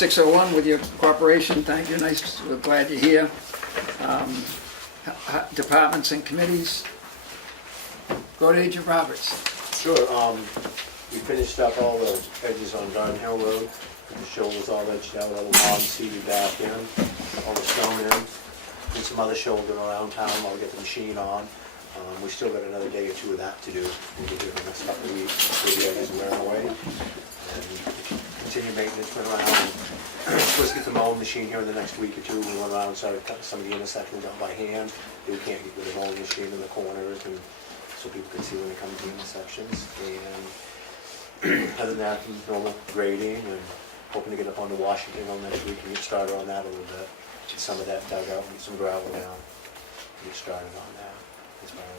6:01 with your cooperation. Thank you. Nice. We're glad you're here. Departments and committees. Go to Agent Roberts. Sure. We finished up all the edges on Garden Hill Road. The shoulders all edged out, all the lawn seeded back in, all the stone in. Did some other shouldering around town while we get the machine on. We still got another day or two of that to do. We'll get here in the next couple of weeks before the edges wear away. And continue maintenance, went around. Supposed to get the mowing machine here in the next week or two. We went around and started cutting some of the intersections out by hand. We can't get the mowing machine in the corners, and so people can see when they come to the intersections. And other than that, normal grading, and hoping to get up onto Washington on next week and get started on that a little bit. Get some of that dug out and get some gravel down. Get started on that. As far as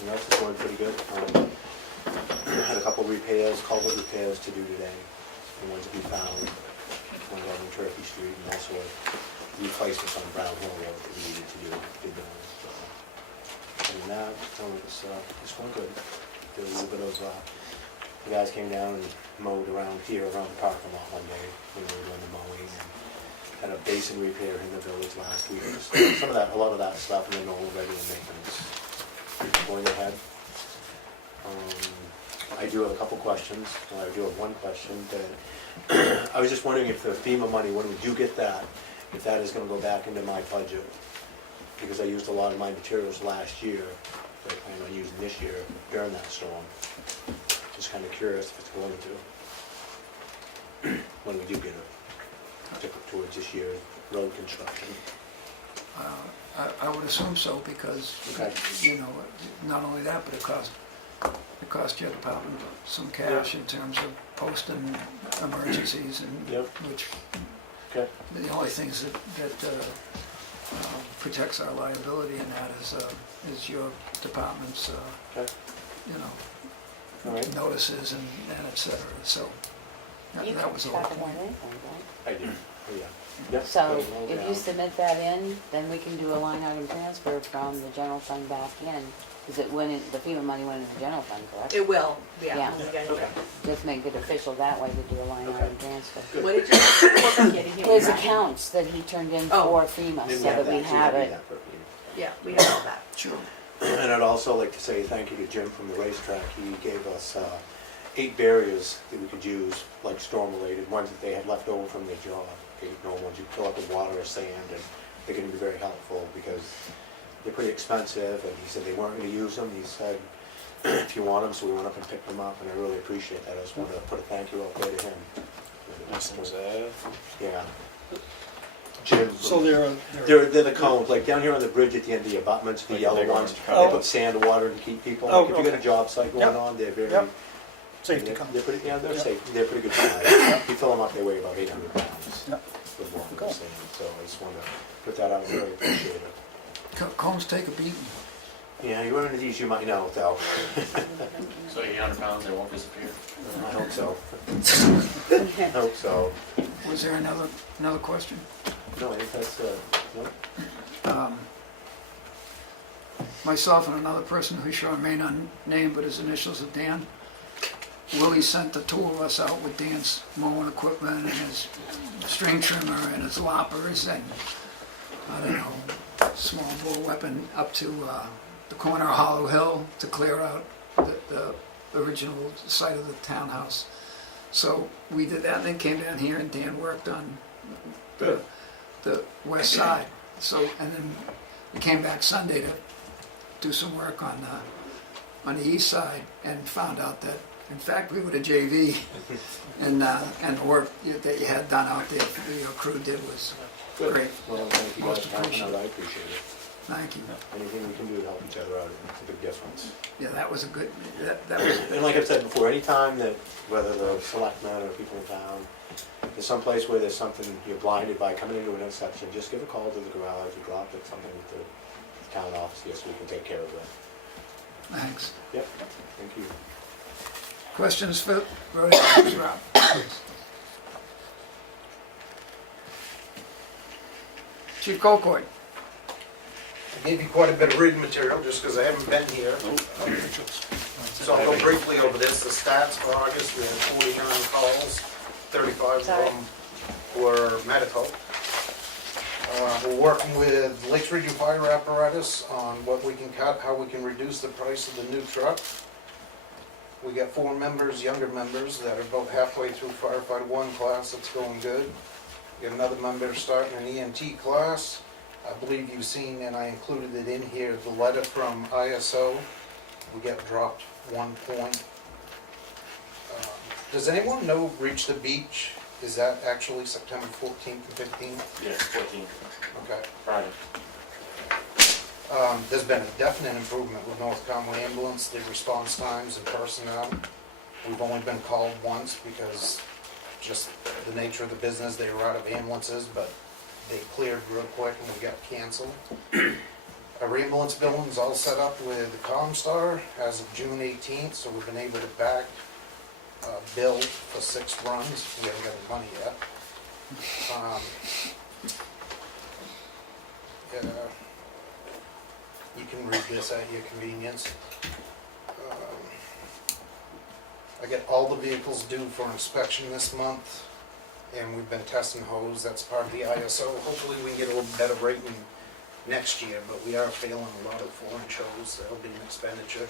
and that's going pretty good. Had a couple repairs, culvert repairs to do today. The ones that we found. One on Turkey Street, and also replacements on Brown Hill Road that we needed to do. Did those. And that it's going good. Did a little bit of the guys came down and mowed around here around the parking lot one day when we were doing the mowing, and had a basin repair in the village last week. So a lot of that stuff, and then normal regular maintenance going ahead. I do have a couple questions. I do have one question that I was just wondering if the FEMA money, when we do get that, if that is going to go back into my budget, because I used a lot of my materials last year that I plan on using this year during that storm. Just kind of curious if it's going to when we do get it towards this year's road construction. I would assume so, because you know, not only that, but it cost your department some cash in terms of posting emergencies, and which the only things that protects our liability in that is your department's you know, notices and et cetera. So that was all. I do. So if you submit that in, then we can do a line item transfer from the general fund back in. Because the FEMA money went into the general fund, correct? It will, yeah. Just make it official that way to do a line item transfer. What did you His accounts that he turned in for FEMA, so that we have it. Yeah, we have all that. Sure. And I'd also like to say thank you to Jim from the racetrack. He gave us 8 barriers that we could use, like storm-related, ones that they had left over from their job. 8 normal ones you fill up with water or sand, and they're going to be very helpful because they're pretty expensive, and he said they weren't going to use them. He said, if you want them, so we went up and picked them up, and I really appreciate that. I just wanted to put a thank you out there to him. Yeah. Jim. So they're the cones, like down here on the bridge at the end of the abutments, the yellow ones. They put sand and water to keep people. Like if you got a job site going on, they're very safety cones. They're pretty, they're safe. They're pretty good size. You fill them up, they weigh about 800 pounds. With water and sand. So I just wanted to put that out. Really appreciate it. Cones take a beating. Yeah, you run into these, you might know, though. So 800 pounds, they won't disappear? I hope so. I hope so. Was there another question? No, I think that's, no. Myself and another person who shall remain unnamed, but his initials are Dan. Willie sent the 2 of us out with Dan's mowing equipment and his string trimmer and his loppers and, I don't know, small bore weapon up to the corner of Hollow Hill to clear out the original site of the townhouse. So we did that, and then came down here, and Dan worked on the west side. So, and then we came back Sunday to do some work on the east side, and found out that, in fact, we were the JV, and the work that you had done out there, your crew did was great. Well, thank you Most guys. appreciated. I appreciate it. Thank you. Anything we can do to help each other out, it's a big difference. Yeah, that was a good. That was. And like I've said before, anytime that, whether the selectmen or people in town, there's some place where there's something you're blinded by coming into an intersection, just give a call to the garage or drop it something with the town office here so we can take care of it. Thanks. Yep, thank you. Questions for Rob? Chief Colcoy. I gave you quite a bit of reading material just because I haven't been here. So I'll go briefly over this. The stats for August, we had 49 calls, 35 of them for medical. We're working with Lakes Region Fire Apparatus on what we can cut, how we can reduce the price of the new truck. We got 4 members, younger members, that are about halfway through firefighter 1 class, that's going good. We got another member starting an EMT class. I believe you've seen, and I included it in here, the letter from ISO. We got dropped 1 point. Does anyone know Reach the Beach? Is that actually September 14th and 15th? Yes, 14, Okay. Friday. There's been a definite improvement with North Conway Ambulance, their response times and personnel. We've only been called once because just the nature of the business, they were out of ambulances, but they cleared real quick and we got canceled. Our ambulance billing's all set up with the Comstar as of June 18th, so we've been able to back bill for 6 runs. We haven't got the money yet. You can read this at your convenience. I get all the vehicles due for inspection this month, and we've been testing hose. That's part of the ISO. Hopefully we can get a little better rating next year, but we are failing a lot of 4-inch hose. That'll be an expenditure.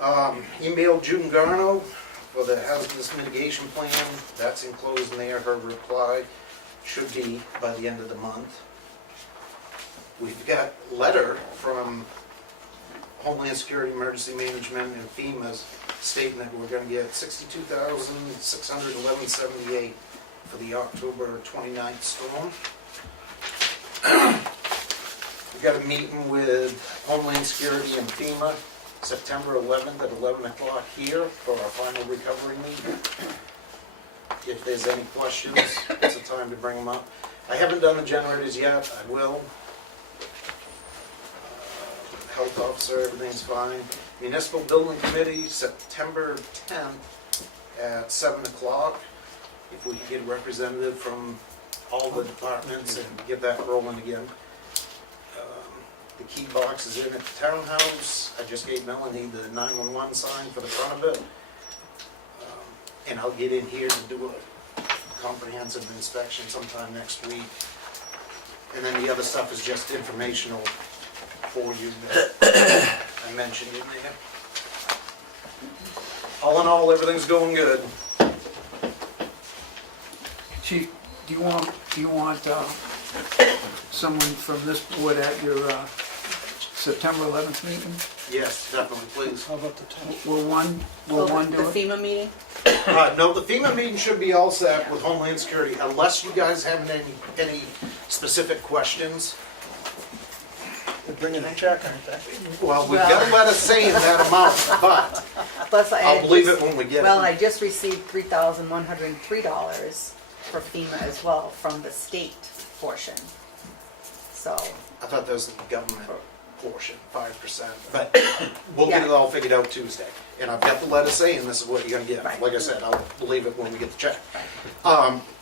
Emailed June Garno for the hazardous mitigation plan. That's enclosed in there. Her reply should be by the end of the month. We've got a letter from Homeland Security Emergency Management and FEMA's stating that we're going to get $62,611.78 for the October 29th storm. We've got a meeting with Homeland Security and FEMA September 11th at 11 o'clock here for our final recovery meeting. If there's any questions, it's the time to bring them up. I haven't done the generators yet, I will. Health officer, everything's fine. Municipal Building Committee, September 10th at 7 o'clock. If we can get a representative from all the departments and get that rolling again. The key box is in at the townhouse. I just gave Melanie the 911 sign for the front of it. And I'll get in here to do a comprehensive inspection sometime next week. And then the other stuff is just informational for you that I mentioned in there. All in all, everything's going good. Chief, do you want someone from this board at your September 11th meeting? Yes, definitely, please. How about the 10th? Will one The do it? FEMA meeting? No, the FEMA meeting should be all set with Homeland Security, unless you guys have any specific questions. They're bringing a check, aren't they? Well, we've got to let us say that amount, but Plus, I'll believe it when we get Well, it. I just received $3,103 for FEMA as well from the state portion. So, I thought that was the government portion, 5%, but we'll get it all figured out Tuesday. And I've got the letter saying this is what you're gonna get. Right. Like I said, I'll believe it when we get the check. right.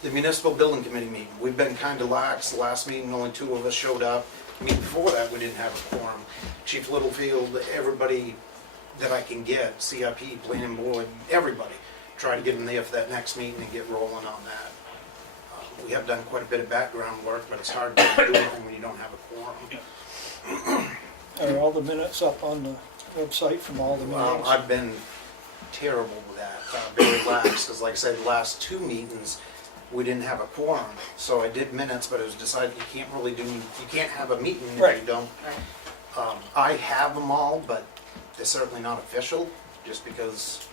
The municipal building committee meeting, we've been kind of lax. The last meeting, only 2 of us showed up. I mean, before that, we didn't have a quorum. Chief Littlefield, everybody that I can get, CIP, planning board, everybody, try to get them there for that next meeting and get rolling on that. We have done quite a bit of background work, but it's hard to do anything when you don't have a quorum. Are all the minutes up on the website from all the Well, meetings? I've been terrible with that, very lax, because like I said, the last 2 meetings, we didn't have a quorum. So I did minutes, but it was decided you can't really do, you can't have a meeting if Right. you don't. Right. I have them all, but they're certainly not official, just because.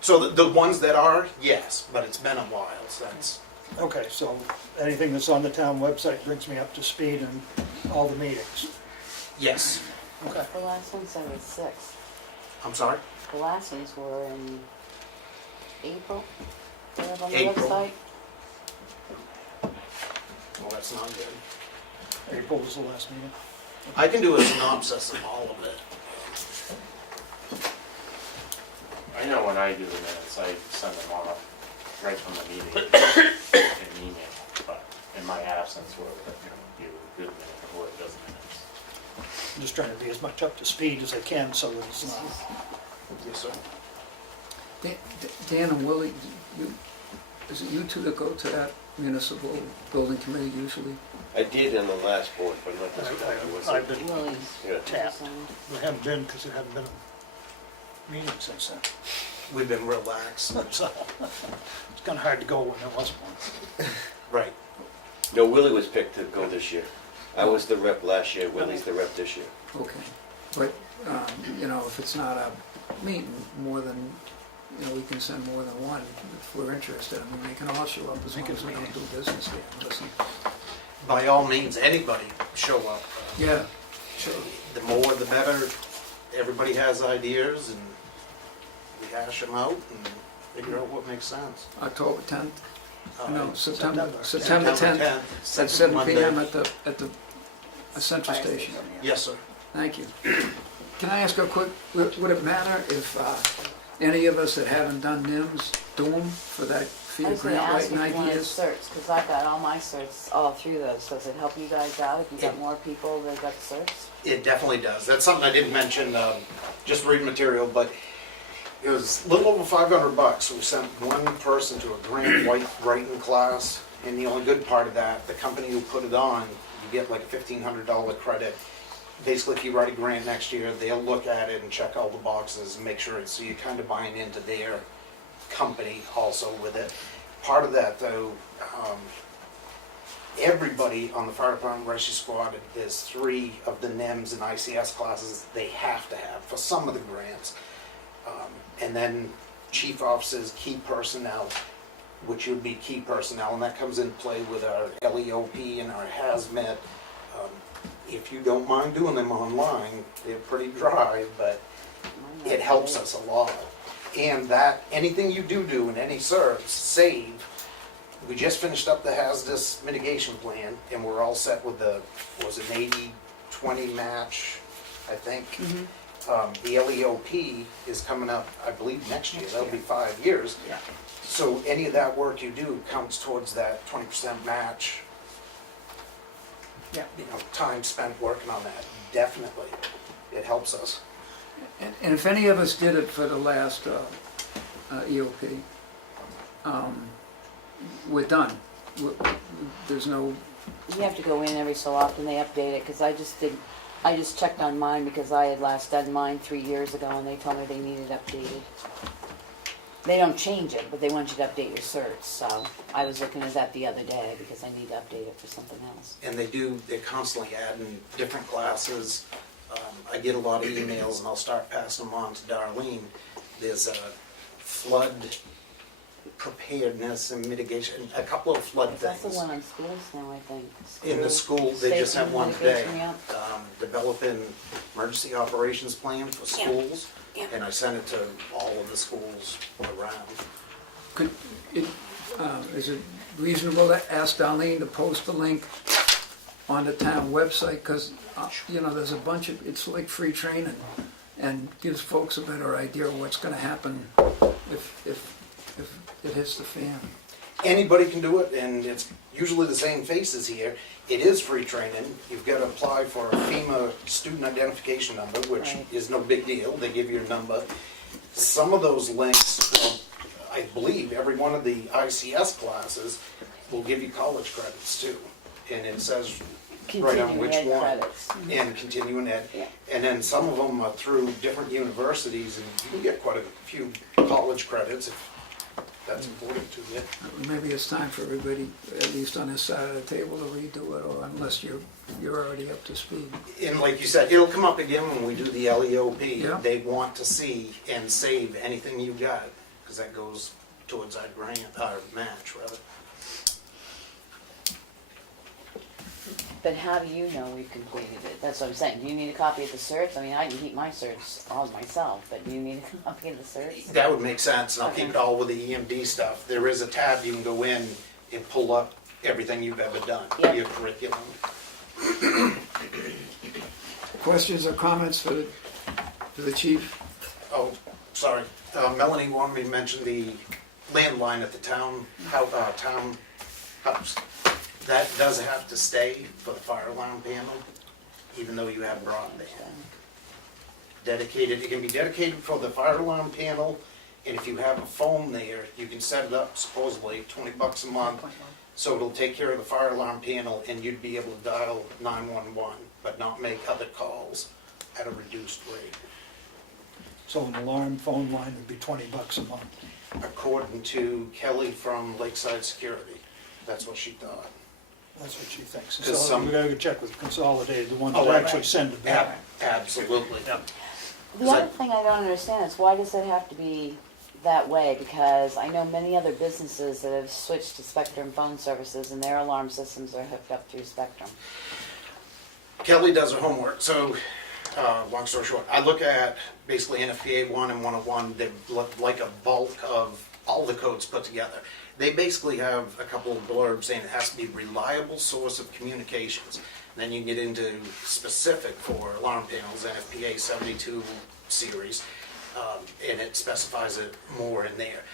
So the ones that are, yes, but it's been a while, so that's. Okay, so anything that's on the town website brings me up to speed in all the meetings. Yes. Okay. The last one said was 6. I'm sorry? The last ones were in April. They're up on the April. website. Well, that's not good. April was the last meeting. I can do a synopsis of all of it. I know when I do the minutes, I send them off right from the meeting in email, but in my absence, whoever, you do the minute or whoever does the minutes. I'm just trying to be as much up to speed as I can so that it's not. Yes, sir. Dan and Willie, is it you two that go to that municipal building committee usually? I did on the last board, but not this one. I wasn't. I've been, Willie's. Yeah. tapped. I haven't been because there haven't been a meeting since then. We've been relaxed. So, it's kind of hard to go when there wasn't one. Right. No, Willie was picked to go this year. I was the rep last year, Willie's the rep this year. Okay, but, you know, if it's not a meeting, more than, you know, we can send more than one if we're interested. I mean, they can all show up as long as we don't do business there. Listen, By all means, anybody show up. yeah, sure. The more the better. Everybody has ideas and we hash them out and figure out what makes sense. October 10th, no, September. September 10th, at second 7 Monday. PM at the central Fire station. Yes, sir. Thank you. Can I ask a quick, would it matter if any of us that haven't done NIMS do them for that I FEMA was gonna grant ask if writing you wanted ideas? certs, because I've got all my certs all through those. Does it help you guys out if you got more people that got certs? It definitely does. That's something I didn't mention, just reading material, but it was a little over $500. We sent one person to a grant writing class, and the only good part of that, the company who put it on, you get like a $1,500 credit. Basically, if you write a grant next year, they'll look at it and check all the boxes and make sure it's, so you're kind of buying into their company also with it. Part of that, though, everybody on the fire department rescue squad, there's 3 of the NIMS and ICS classes they have to have for some of the grants. And then chief officers, key personnel, which would be key personnel, and that comes into play with our LEOP and our hazmat. If you don't mind doing them online, they're pretty dry, but it helps us a lot. And that, anything you do in any certs, save. We just finished up the hazardous mitigation plan, and we're all set with the, was it an 80-20 match, I think? The LEOP is coming up, I believe, next year. That'll be 5 years. Yeah. So any of that work you do counts towards that 20% match. Yeah. You know, time spent working on that, definitely. It helps us. And if any of us did it for the last EOP, we're done. There's no, You have to go in every so often, they update it, because I just checked on mine because I had last done mine 3 years ago and they told me they needed updated. They don't change it, but they want you to update your certs, so I was looking at that the other day because I need to update it for something else. And they're constantly adding different classes. I get a lot of emails and I'll start passing them on to Darlene. There's a flood preparedness and mitigation, a couple of flood That's the things. one on schools now, I think. In the school, they just Safety have one today. mitigation, yeah. Developing emergency operations plan for Yeah. schools. Yeah. And I sent it to all of the schools around. could, is it reasonable to ask Darlene to post the link on the town website? Because, you know, there's a bunch of, it's like free training and gives folks a better idea of what's gonna happen if it hits the fan. Anybody can do it, and it's usually the same faces here. It is free training. You've got to apply for a FEMA student identification number, which Right. is no big deal. They give you a number. Some of those links, well, I believe every one of the ICS classes will give you college credits too. And it says right on Continuing which ed one. credits. And continuing ed. Yeah. And then some of them are through different universities, and you can get quite a few college credits if that's important to you. Maybe it's time for everybody, at least on this side of the table, to redo it, or unless you're already up to speed. And like you said, it'll come up again when we do the LEOP. Yeah. They want to see and save anything you got, because that goes towards our grant, our match, rather. But how do you know we've completed it? That's what I'm saying. Do you need a copy of the certs? I mean, I can keep my certs all myself, but do you need a copy of the certs? That would make sense, and I'll keep it all with the EMD stuff. There is a tab you can go in and pull up everything you've ever done, Yeah. your curriculum. Questions or comments for the chief? Oh, sorry. Melanie wanted me to mention the landline at the town house. That does have to stay for the fire alarm panel, even though you have broadband. Dedicated, it can be dedicated for the fire alarm panel And if you have a phone there, you can set it up supposedly $20 a month, so it'll take care of the fire alarm panel, and you'd be able to dial 911, but not make other calls at a reduced rate. So an alarm phone line would be $20 a month. According to Kelly from Lakeside Security, that's what she thought. That's what she thinks. 'Cause So some- we gotta go check with Consolidated, the ones Oh, that right. actually send it back. Absolutely. The other thing I don't understand is why does it have to be that way? Because I know many other businesses that have switched to Spectrum phone services and their alarm systems are hooked up through Spectrum. Kelly does her homework, so, long story short, I look at basically NFPA 1 and 101, they're like a bulk of all the codes put together. They basically have a couple of blurbs saying it has to be a reliable source of communications. Then you get into specific for alarm panels, NFPA 72 series, and it specifies it more in there.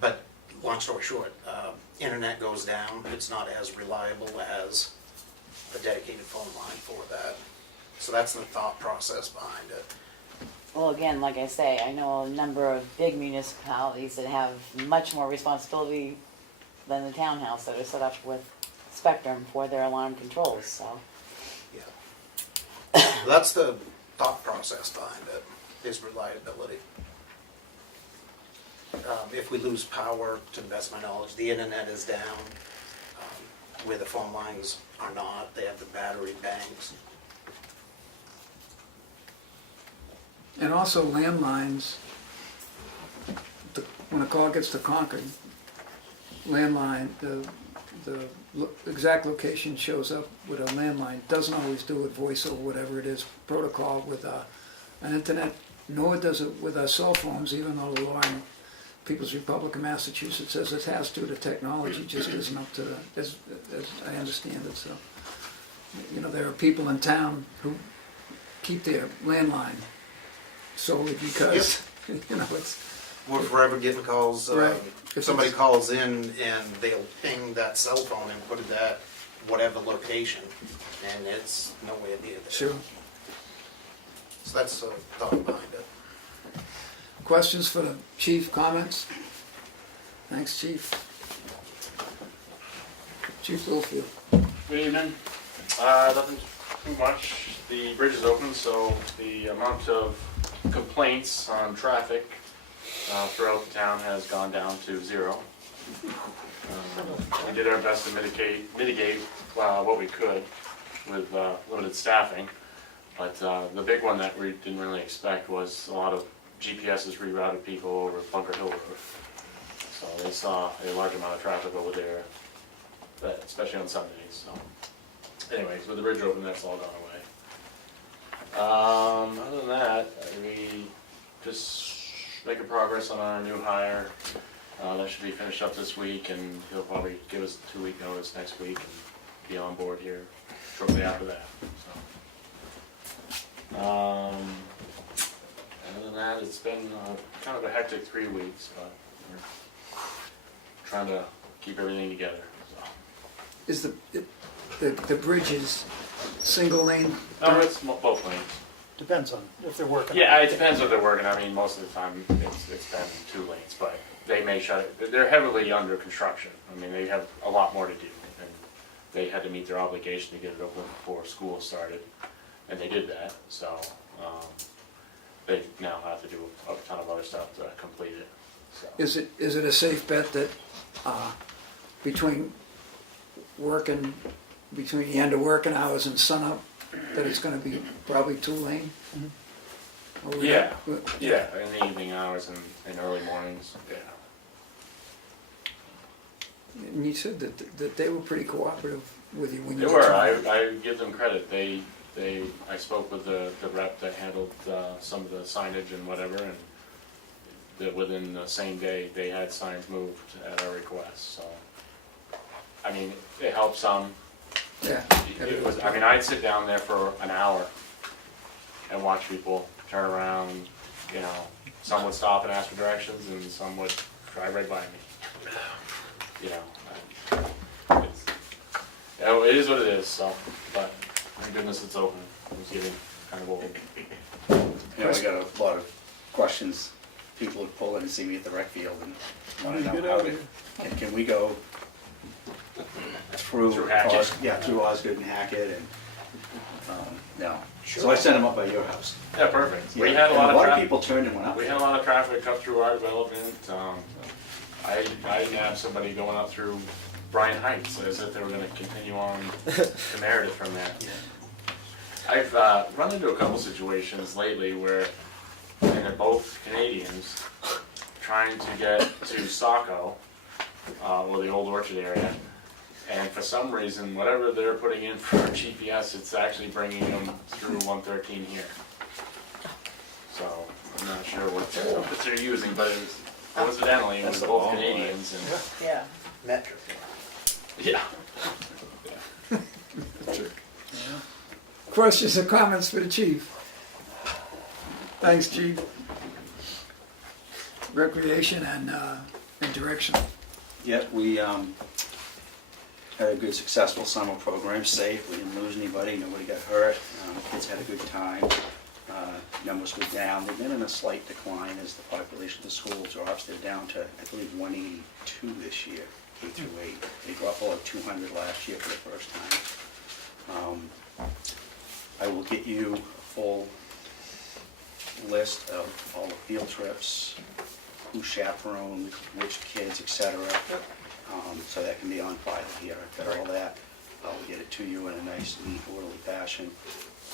But long story short, internet goes down, it's not as reliable as a dedicated phone line for that. So that's the thought process behind it. Well, again, like I say, I know a number of big municipalities that have much more responsibility than the townhouse that are set up with Spectrum for their alarm controls, so. Yeah. That's the thought process behind it, is reliability. If we lose power, to the best of my knowledge, the internet is down, where the phone lines are not, they have the battery banks. And also landlines, when a call gets to Concord, landline, the exact location shows up with a landline, doesn't always do it voice or whatever it is, protocol with an internet, nor does it with our cell phones, even though the law in People's Republic of Massachusetts says it has to, the technology just isn't up to, as I understand it, so. You know, there are people in town who keep their landline solely because, you know, it's, We're forever getting calls, Right. if somebody calls in and they'll ping that cell phone and put it at whatever location, and it's nowhere near there. sure. So that's the thought behind it. Questions for the chief, comments? Thanks, chief. Chief Littlefield. Good evening. Nothing too much. The bridge is open, so the amount of complaints on traffic throughout the town has gone down to 0. We did our best to mitigate what we could with limited staffing, but the big one that we didn't really expect was a lot of GPSs rerouted people over Bunker Hill Road. So they saw a large amount of traffic over there, especially on Sundays. So, anyways, with the bridge open, that's all gone away. Other than that, we just making progress on our new hire. That should be finished up this week, and he'll probably give us a 2-week notice next week and be on board here shortly after that. So, other than that, it's been kind of a hectic 3 weeks, but we're trying to keep everything together. So. Is the bridge is single lane? No, it's both lanes. Depends on if they're working. Yeah, it depends what they're working. I mean, most of the time it's been 2 lanes, but they may shut it. They're heavily under construction. I mean, they have a lot more to do, and they had to meet their obligation to get it open before school started, and they did that. So they now have to do a ton of other stuff to complete it. So. Is it a safe bet that between the end of working hours and sunup, that it's gonna be probably 2 lane? Or we- Yeah, yeah, in the evening hours and early mornings, yeah. And you said that they were pretty cooperative with you when They you were, tried. I give them credit, I spoke with the rep that handled some of the signage and whatever, and that within the same day, they had signs moved at our request, so. I mean, it helped some. Yeah. It was, I mean, I'd sit down there for an hour and watch people turn around, you know, some would stop and ask for directions, and some would drive right by me. You know, it is what it is, so, but thank goodness it's open. It was getting kind of old. Yeah, we got a lot of questions people would pull in and see me at the rec field and want to Get know how out to, of can we go through, Through Hackett. through Osgood and Hackett and, no. So I sent them up by your house. Yeah, perfect. Yeah, We had a and lot of people turned and went up. We had a lot of traffic up through our development. I nabbed somebody going up through Bryan Heights as if they were gonna continue on to Meredith from there. I've run into a couple situations lately where, and they're both Canadians, trying to get to Saco, or the Old Orchard area, and for some reason, whatever they're putting in for GPS, it's actually bringing them through 113 here. So, I'm not sure what they're using, but it was coincidentally, it was That's a both long Canadians and, Yeah. Metric. yeah. Questions or comments for the chief? Thanks, chief. Recreation and direction. Yep, we had a good successful summer program, safe, we didn't lose anybody, nobody got hurt, kids had a good time. Numbers were down, they've been in a slight decline as the population of the school drops, they're down to, I believe, 182 this year, K through 8. They dropped below 200 last year for the first time. I will get you a full list of all the field trips, who chaperoned, which kids, etc. So that can be on file here. I've got all that. I'll get it to you in a nice, neat, orderly fashion.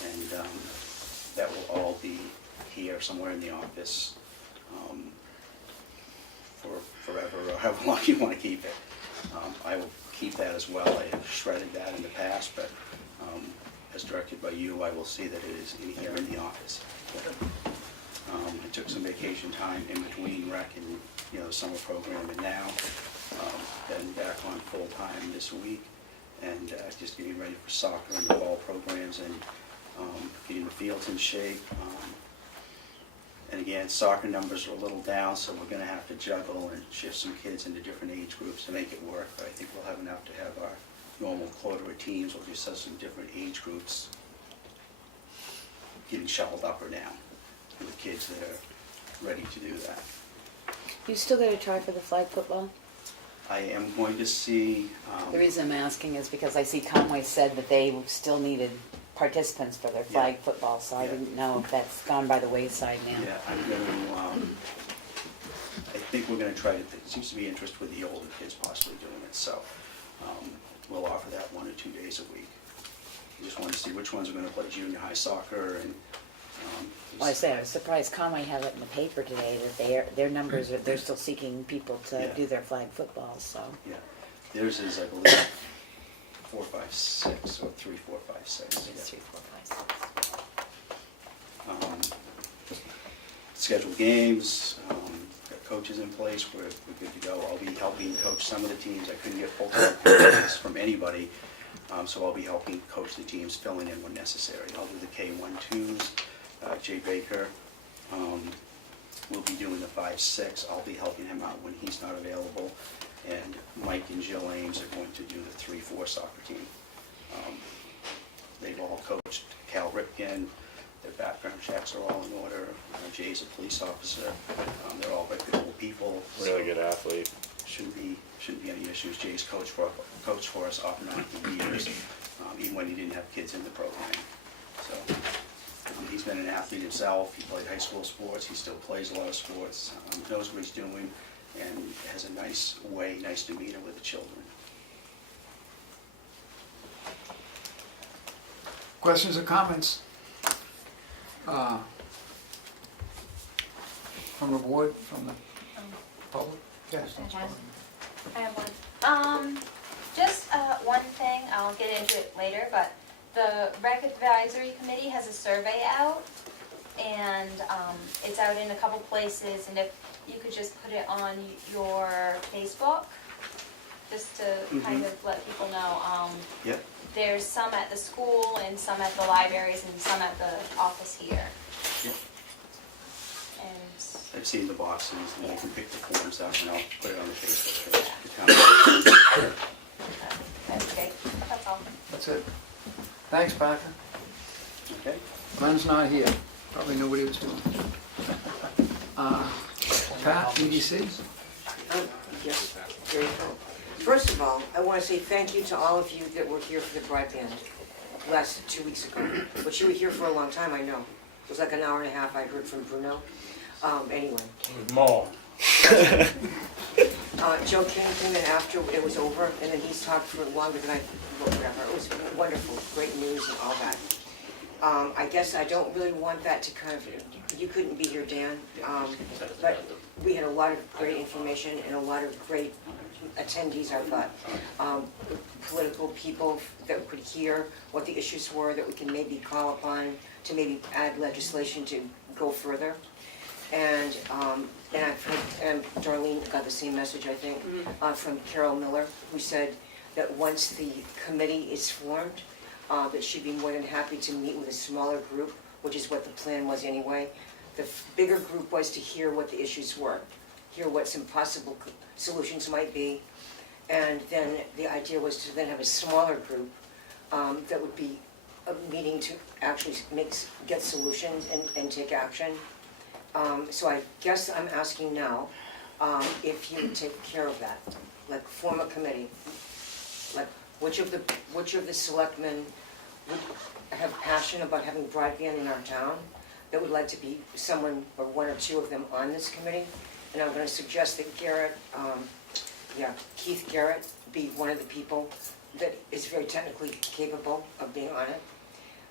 And that will all be here somewhere in the office for forever, or however long you want to keep it. I will keep that as well. I have shredded that in the past, but as directed by you, I will see that it is in here in the office. I took some vacation time in between rec and, the summer program and now. Been back on full-time this week and just getting ready for soccer and the fall programs and getting the fields in shape. And again, soccer numbers are a little down, so we're gonna have to juggle and shift some kids into different age groups to make it work. But I think we'll have enough to have our normal quota of teams. We'll just have some different age groups getting shuffled up or down with kids that are ready to do that. You still gotta try for the flag football? I am going to see. The reason I'm asking is because I see Conway said that they still needed participants for their flag football, so I Yeah. didn't know if that's gone by the wayside now. Yeah, I'm going to, I think we're going to try to, there seems to be interest with the older kids possibly doing it, so we'll offer that 1 or 2 days a week. We just want to see which ones are going to play junior high soccer and. Well, I was surprised Conway had it in the paper today that their numbers are, they're still seeking people to Yeah. do their flag football, so. Yeah, theirs is, I believe, 4, 5, 6, or 3, 4, 5, 6. It's 3, 4, 5, 6. Scheduled games, got coaches in place, we're good to go. I'll be helping coach some of the teams. I couldn't get full-time coaches from anybody, so I'll be helping coach the teams, filling in when necessary. I'll do the K1-2s, Jay Baker will be doing the 5-6. I'll be helping him out when he's not available. And Mike and Jill Ames are going to do the 3-4 soccer team. They've all coached Cal Ripken. Their background checks are all in order. Jay's a police officer. They're all reputable people. Really good athlete. Shouldn't be any issues. Jay's coached for us off and on for years, even when he didn't have kids in the program. So he's been an athlete himself. He played high school sports. He still plays a lot of sports. Knows what he's doing, and has a nice demeanor with the children. Questions or comments? From the board, from the public? Yes. I have one. Just one thing, I'll get into it later, but the Rec Advisory Committee has a survey out, and it's out in a couple places, and if you could just put it on your Facebook, just to kind of let people know. Yep. There's some at the school, and some at the libraries, and some at the office here. Yep. And I've seen the boxes, and I can pick the forms out, and I'll put it on the Facebook page. that's great, that's all. That's it. Thanks, Parker. Okay. Glenn's not here. Probably knew what he was doing. Pat, EDC? Yes, very cool. First of all, I want to say thank you to all of you that were here for the broadband last 2 weeks ago. But you were here for a long time, I know. It was like an hour and a half I heard from Bruno. Anyway. More. Joe came in after it was over, and then he's talked for longer than whatever. It was wonderful, great news and all that. I guess I don't really want that to kind of, you couldn't be here, Dan, but we had a lot of great information and a lot of great attendees, I thought. Political people that could hear what the issues were that we can maybe call upon to maybe add legislation to go further. And I've heard, and Darlene got the same message, I think, from Carol Miller, who said that once the committee is formed, that she'd be more than happy to meet with a smaller group, which is what the plan was anyway. The bigger group was to hear what the issues were, hear what some possible solutions might be, and then the idea was to then have a smaller group that would be a meeting to actually get solutions and take action. So I guess I'm asking now if you would take care of that, like form a committee. Like which of the selectmen would have passion about having broadband in our town that would like to be someone or one or two of them on this committee? And I'm going to suggest that Keith Garrett be one of the people that is very technically capable of being on it.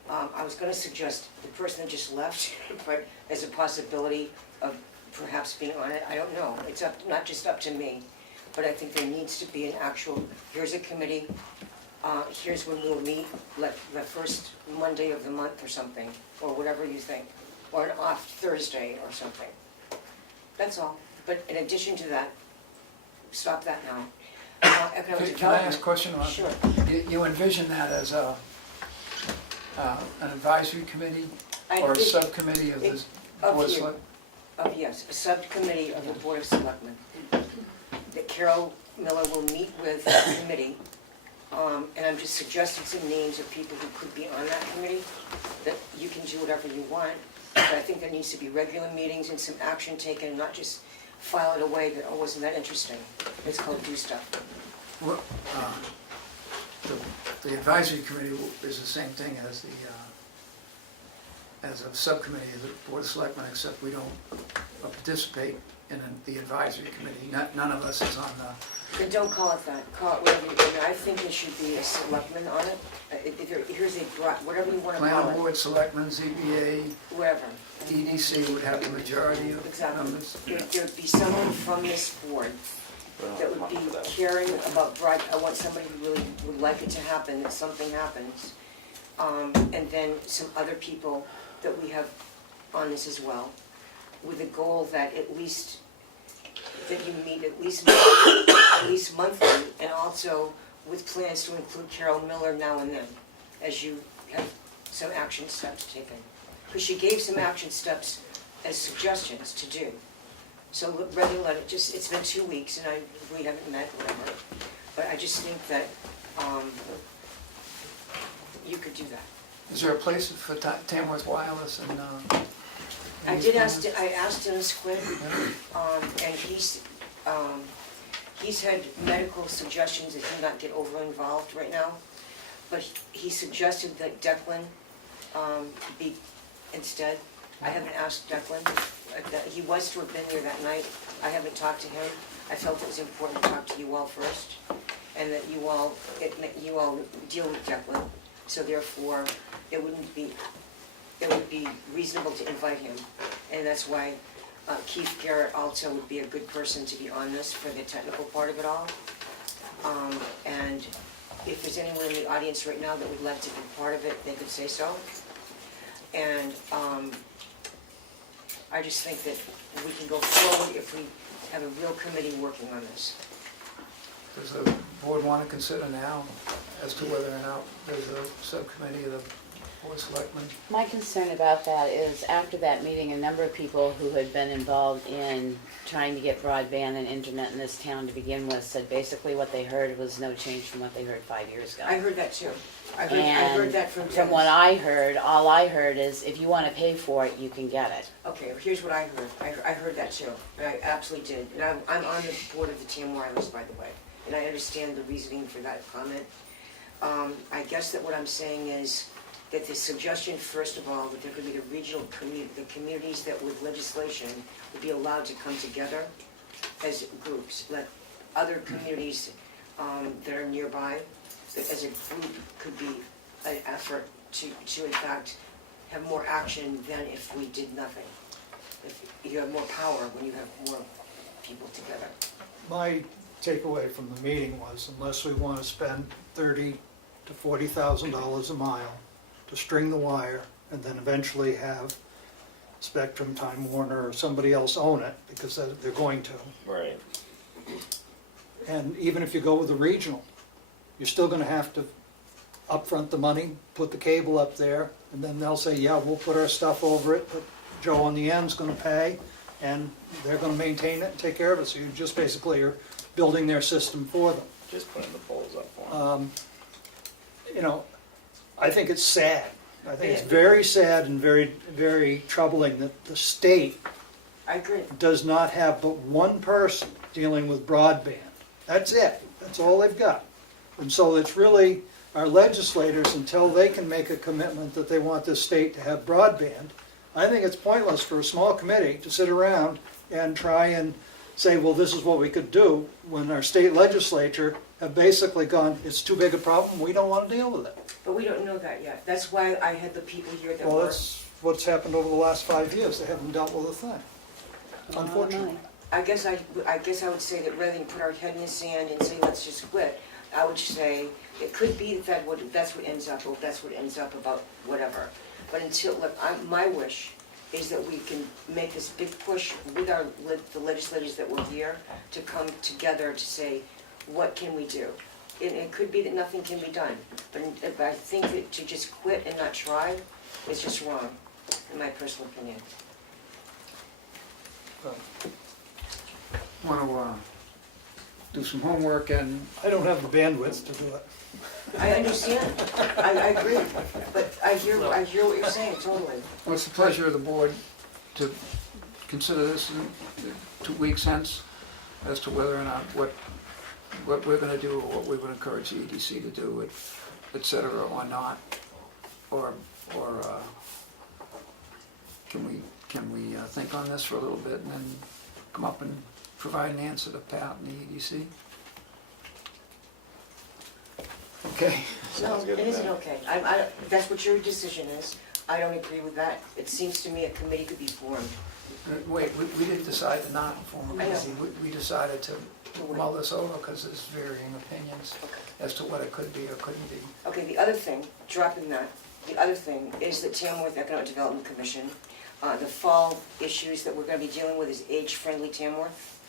I was going to suggest the person that just left, but as a possibility of perhaps being on it, I don't know. It's up, not just up to me, but I think there needs to be an actual, here's a committee, here's when we'll meet, like the first Monday of the month or something, or whatever you think, or an off Thursday or something. That's all. But in addition to that, stop that now. Economic Can I ask a development. question on? Sure. You envision that as an advisory committee I or a envision- subcommittee of this Of board of you. select? Yes, a subcommittee of the Board of Selectmen. That Carol Miller will meet with the committee, and I'm just suggesting some names of people who could be on that committee, that you can do whatever you want, but I think there needs to be regular meetings and some action taken, and not just file it away that, oh, wasn't that interesting? It's called do stuff. Well, the advisory committee is the same thing as a subcommittee of the Board of Selectmen, except we don't participate in the advisory committee. None of us is on the, Then don't call it that, call it whatever you want. I think there should be a selectman on it. Here's a, whatever you want to call planning it, board, selectmen, ZBA, whatever. EDC would have the majority of Exactly. members. There'd be someone from this board that would be caring about I want somebody who really would like it to happen, that something happens. And then some other people that we have on this as well, with a goal that at least, that you meet at least monthly, and also with plans to include Carol Miller now and then, as you have some action steps taken. Because she gave some action steps as suggestions to do. So rather let it just, it's been 2 weeks and we haven't met, whatever. But I just think that you could do that. Is there a place for Tamworth Wireless and? I did ask, I asked Dennis Quinn, and he's had medical suggestions that he not get over involved right now. But he suggested that Declan be instead. I haven't asked Declan. He was to have been here that night. I haven't talked to him. I felt it was important to talk to you all first, and that you all deal with Declan. So therefore, it would be reasonable to invite him. And that's why Keith Garrett also would be a good person to be on this for the technical part of it all. And if there's anyone in the audience right now that would like to be part of it, they could say so. And I just think that we can go forward if we have a real committee working on this. Does the board want to consider now as to whether or not there's a subcommittee of the Board of Selectmen. My concern about that is after that meeting, a number of people who had been involved in trying to get broadband and internet in this town to begin with said basically what they heard was no change from what they heard 5 years ago. I heard that too. I heard And that from from Dennis. what I heard, all I heard is if you want to pay for it, you can get it. Okay, here's what I heard. I heard that too. I absolutely did. And I'm on the board of the TM Wireless, by the way. And I understand the reasoning for that comment. I guess that what I'm saying is that the suggestion, first of all, that there could be the regional the communities that with legislation would be allowed to come together as groups, like other communities that are nearby, that as a group could be an effort to in fact have more action than if we did nothing. If you have more power when you have more people together. My takeaway from the meeting was unless we want to spend $30,000 to $40,000 a mile to string the wire and then eventually have Spectrum, Time Warner, or somebody else own it, because they're going to. Right. And even if you go with the regional, you're still gonna have to upfront the money, put the cable up there, and then they'll say, yeah, we'll put our stuff over it, but Joe on the end's gonna pay, and they're gonna maintain it and take care of it, so you just basically are building their system for them. Just putting the poles up for them. You know, I think it's sad. I think it's very sad and very, very troubling that the state I agree. does not have but one person dealing with broadband. That's it. That's all they've got. And so it's really our legislators, until they can make a commitment that they want this state to have broadband, I think it's pointless for a small committee to sit around and try and say, well, this is what we could do, when our state legislature have basically gone, it's too big a problem, we don't want to deal with it. But we don't know that yet. That's why I had the people here that Well, were. that's what's happened over the last 5 years. They haven't dealt with a thing, unfortunately. I guess I would say that rather than put our head in the sand and say, let's just quit, I would say, it could be that that's what ends up, or that's what ends up about whatever. But until, look, my wish is that we can make this big push with the legislators that were here to come together to say, what can we do? And it could be that nothing can be done, but I think that to just quit and not try is just wrong, in my personal opinion. Want to do some homework and I don't have the bandwidth to do it. I understand, I agree, but I hear what you're saying, totally. well, it's the pleasure of the board to consider this in 2 weeks hence as to whether or not what we're going to do, or what we would encourage the EDC to do, et cetera, or not, or can we think on this for a little bit and then come up and provide an answer to Pat and the EDC? Okay. No, it isn't okay. That's what your decision is. I don't agree with that. It seems to me a committee could be formed. Wait, we didn't decide to not form a I know. committee. We decided to wait. mull this over because there's varying opinions Okay. as to what it could be or couldn't be. Okay, the other thing, dropping that, the other thing is the Tamworth Economic Development Commission, the fall issues that we're gonna be dealing with is age-friendly Tamworth.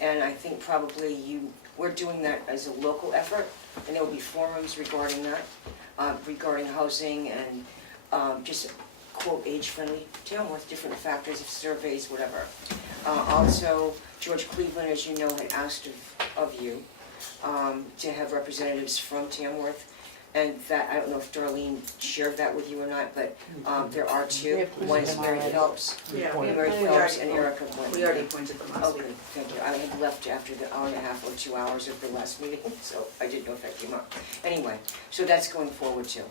And I think probably we're doing that as a local effort, and there will be forums regarding that, regarding housing and just quote age-friendly Tamworth, different factors of surveys, whatever. Also, George Cleveland, as you know, had asked of you to have representatives from Tamworth. And that, I don't know if Darlene shared that with you or not, but there are two. One is Mary Phelps, Yeah, Mary Phelps and Erica Glenn. we already appointed them last Okay, week. thank you. I had left after the hour and a half or 2 hours of the last meeting, so I didn't know if that came up. Anyway, so that's going forward too.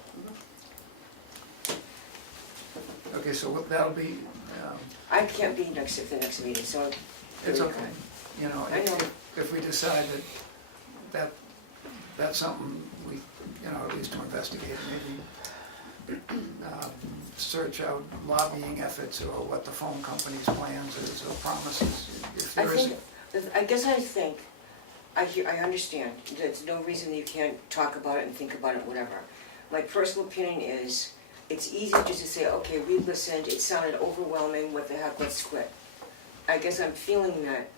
Okay, so that'll be, I can't be next at the next meeting, so. it's okay. You know, I know. if we decide that that's something we, at least to investigate, maybe search out lobbying efforts or what the phone company's plans is or promises. If there is, I understand, there's no reason that you can't talk about it and think about it, whatever. My personal opinion is, it's easy just to say, okay, we listened, it sounded overwhelming, what the heck, let's quit. I guess I'm feeling that,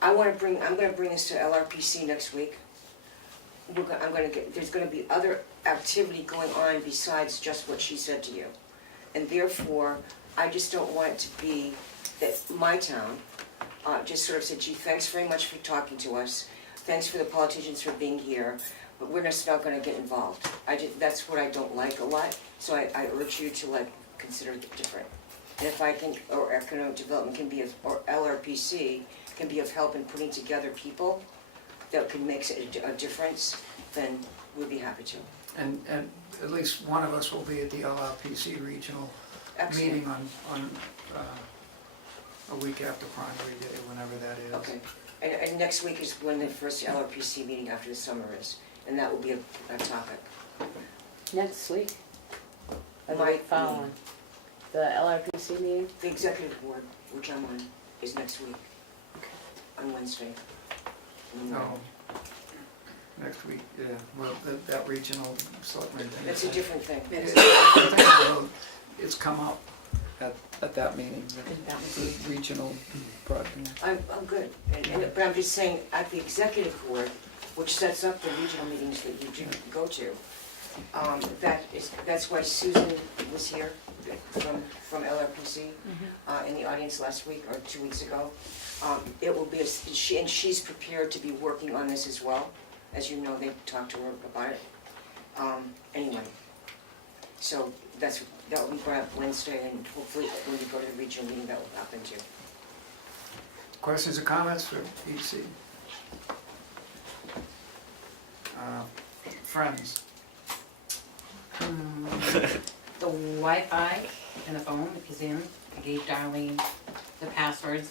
I'm gonna bring this to LRPC next week. there's gonna be other activity going on besides just what she said to you. And therefore, I just don't want it to be that my town just sort of said, gee, thanks very much for talking to us, thanks for the politicians for being here, but we're just not gonna get involved. That's what I don't like a lot, so I urge you to like consider it different. And if I can, or economic development can be, or LRPC can be of help in putting together people that can make a difference, then we'd be happy to. And at least one of us will be at the LRPC regional Excellent. meeting on a week after Primary Day, whenever that is. Okay, and next week is when the first LRPC meeting after the summer is, and that will be a topic. Next week? Or the My week following? The LRPC meeting? The executive board, which I'm on, is next week, on Wednesday. No, next week, yeah, well, that regional selectmen thing. That's a different thing. It's come up at that meeting, the regional broadband. I'm good, but I'm just saying, at the executive board, which sets up the regional meetings that you do go to, that's why Susan was here from LRPC in the audience last week or 2 weeks ago. It will be, she's prepared to be working on this as well. As you know, they talked to her about it. Anyway, so that will be brought up Wednesday, and hopefully when you go to the regional meeting, that will happen too. Questions or comments for EC? Friends? The Wi-Fi and the phone is in. I gave Darlene the passwords.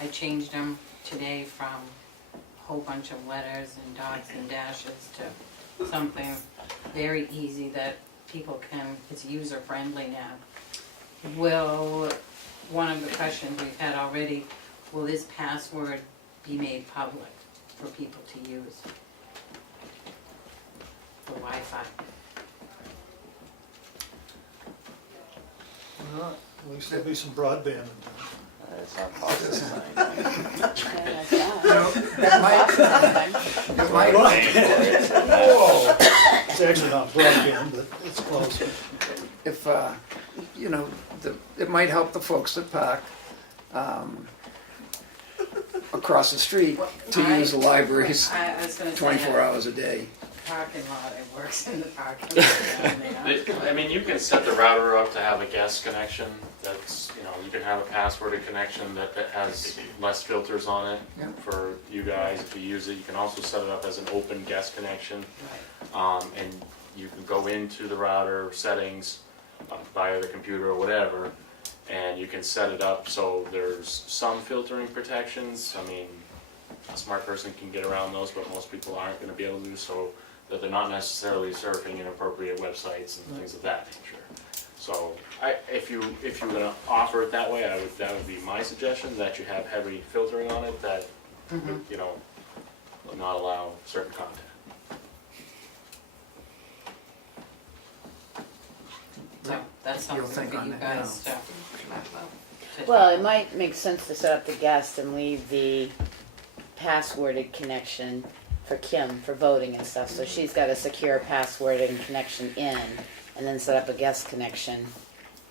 I changed them today from a whole bunch of letters and dots and dashes to something very easy that people can, it's user-friendly now. One of the questions we've had already, will this password be made public for people to use? The Wi-Fi. Well, at least there'll be some broadband in town. It's not possible. It might, Whoa! It's actually not broadband, but it's close. if, it might help the folks that park across the street to use the libraries I was gonna say 24 hours a day. parking lot, it works in the parking lot down there. I mean, you can set the router up to have a guest connection. That's, you can have a passworded connection that has less filters on it Yeah. for you guys if you use it. You can also set it up as an open guest connection. And you can go into the router settings via the computer or whatever, and you can set it up so there's some filtering protections. I mean, a smart person can get around those, but most people aren't going to be able to, so that they're not necessarily surfing inappropriate websites and things of that nature. So, if you were going to offer it that way, that would be my suggestion, that you have heavy filtering on it that would, will not allow certain content. So that's You'll something think for on you it guys now. to Well, it might make sense to set up the guest and leave the passworded connection for Kim for voting and stuff. So she's got a secure passworded connection in, and then set up a guest connection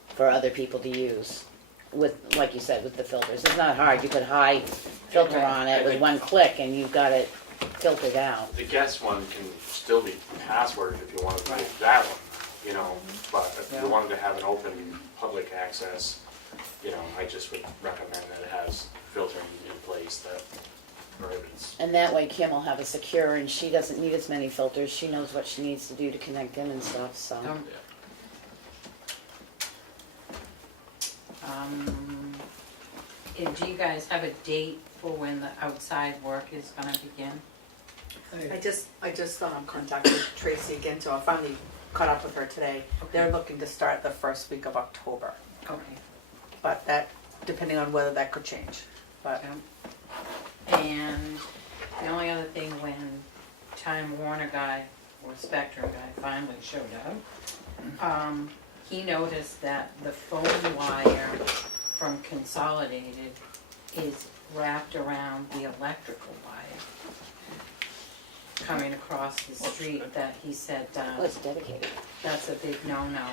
for other people to use. With, like you said, with the filters. It's not hard. You could hide filter on it with one click, and you've got it filtered out. The guest one can still be passworded if you wanted to do that one, but if you wanted to have an open public access, I just would recommend that it has filtering in place that prohibits. And that way Kim will have a secure, and she doesn't need as many filters. She knows what she needs to do to connect in and stuff, so. Do you guys have a date for when the outside work is gonna begin? I just contacted Tracy again, so I finally caught up with her today. They're looking to start the first week of October, Okay. but that, depending on whether that could change, but. And the only other thing, when Time Warner guy, or Spectrum guy finally showed up, he noticed that the phone wire from Consolidated is wrapped around the electrical wire. coming across the street that he said, Well, it's dedicated. that's a big no-no.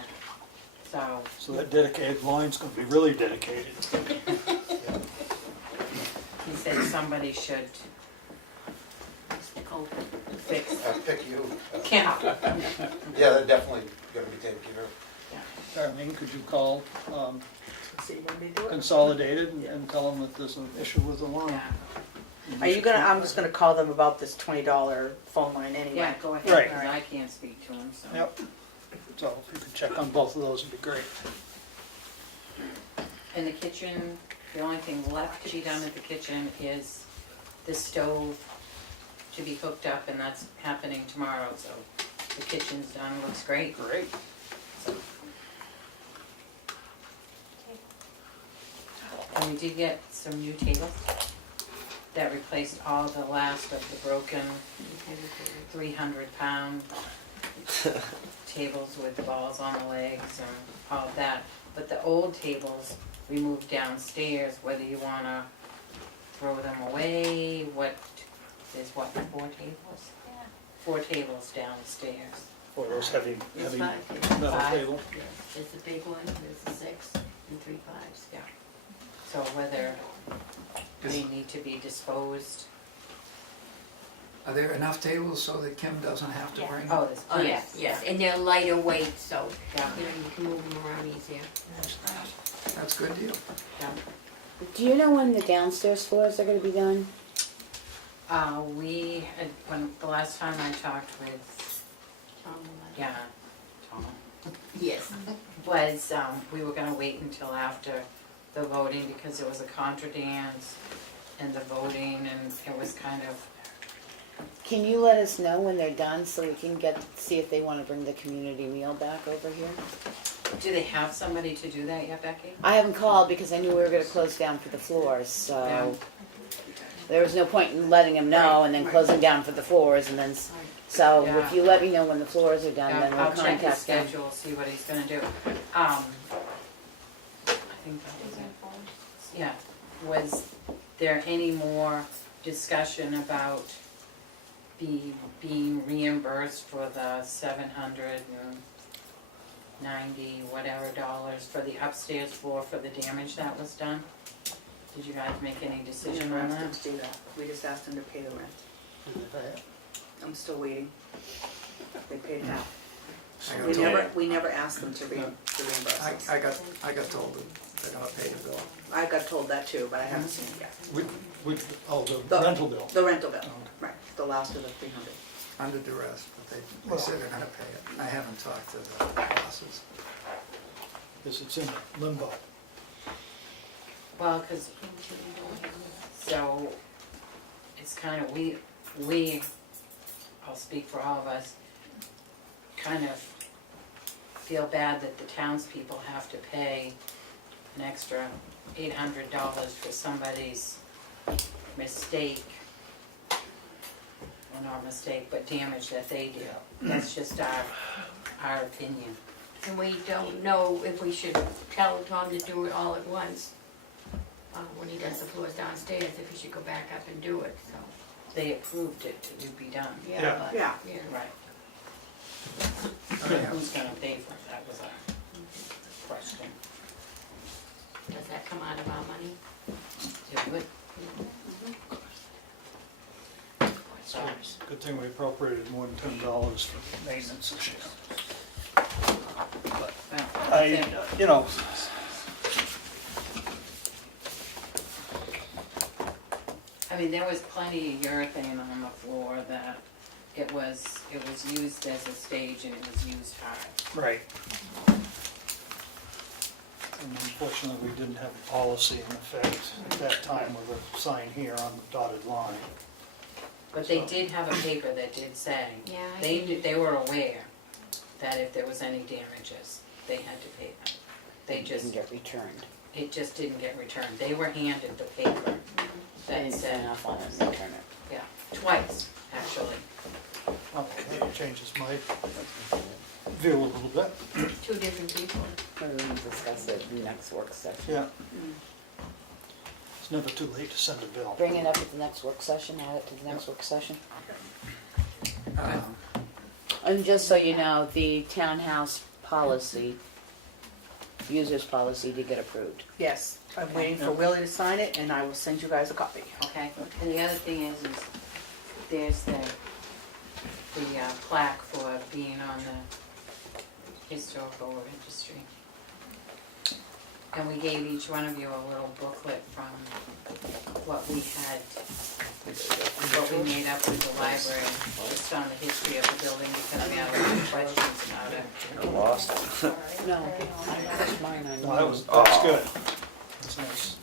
So, So that dedicated line's gonna be really dedicated. he said somebody should fix, I'll pick you. yeah, Yeah, they're definitely gonna be taken care of. Darlene, could you call See when they do it. Consolidated and tell them that there's an issue with the line? yeah. Are you gonna, I'm just gonna call them about this $20 phone line anyway. Yeah, go ahead, Right. because I can't speak to him, so. Yep. So if you could check on both of those, it'd be great. In the kitchen, the only thing left to be done at the kitchen is the stove to be hooked up, and that's happening tomorrow, so the kitchen's done, looks great. Great. So. And we did get some new tables that replaced all the last of the broken 300-pound tables with balls on the legs and all of that. But the old tables we moved downstairs, whether you wanna throw them away, there's what, 4 tables? Yeah. 4 tables downstairs. Or those heavy There's 5 tables. metal 5. table. There's the big one, there's the 6 and 3 5s. Yeah. So whether they need to be disposed. Are there enough tables so that Kim doesn't have to Yeah. bring? Oh, there's Oh, yes, yes, and they're lighter weight, so, Yeah. you know, you can move them around easier. That's a good deal. Yeah. Do you know when the downstairs floors are gonna be done? We had, when, the last time I talked with, yeah, Tom, Yes. was, we were gonna wait until after the voting because there was a contra dance and the voting and it was kind of, Can you let us know when they're done so we can see if they wanna bring the community meal back over here? do they have somebody to do that yet, Becky? I haven't called because I knew we were gonna close down for the floors, so there was no point in letting them know and then closing down for the floors and then, so if you let me know when the floors are done, then Yeah, we'll I'll check his contact them. schedule, see what he's gonna do. I think that was it. Yeah, was there any more discussion about being reimbursed for the $790 whatever for the upstairs floor for the damage that was done? Did you guys make any We decision never on asked them that? to do that. We just asked them to pay the rent. I'm still waiting. They paid half. I got told- We never asked them to reimburse us. I got told that they're gonna pay the bill. I got told that too, but I haven't seen it yet. The rental bill. The rental bill, right, the last of the 300. Under duress, but they say they're gonna pay it. I haven't talked to the bosses. Because it's in limbo. Well, cause, so, it's kind of, we, I'll speak for all of us, kind of feel bad that the townspeople have to pay an extra $800 for somebody's mistake. Well, not mistake, but damage that they do. That's just our opinion. And we don't know if we should tell Tom to do it all at once, when he does the floors downstairs, if he should go back up and do it, so. They approved it to be done. Yeah. But, Yeah. yeah. Right. Who's gonna pay for it? That was a question. Does that come out of our money? It would. So, Good thing we appropriated more than $10 for maintenance this year. well, You know, I mean, there was plenty of urethane on the floor that it was used as a stage and it was used hard. right. And unfortunately, we didn't have a policy in effect at that time with a sign here on the dotted line. But they did have a paper that did say, Yeah. I they were aware that if there was any damages, they had to pay them. They Didn't just, get returned. it just didn't get returned. They were handed the paper They that didn't said, sign off on it and return it. yeah, twice, actually. Okay, that changes my view a little bit. 2 different people. Maybe we can discuss it in the next work session. Yeah. It's never too late to send a bill. Bring it up at the next work session, add it to the next work session. And just so you know, the townhouse policy, users policy did get approved. Yes, I'm waiting for Willie to sign it, and I will send you guys a copy. Okay, and the other thing is there's the plaque for being on the historical registry. And we gave each one of you a little booklet from what we had, what we made up with the library, just on the history of the building, because we had a lot of questions about it. I lost it. No, that's mine, I No, know. that's good. That's nice.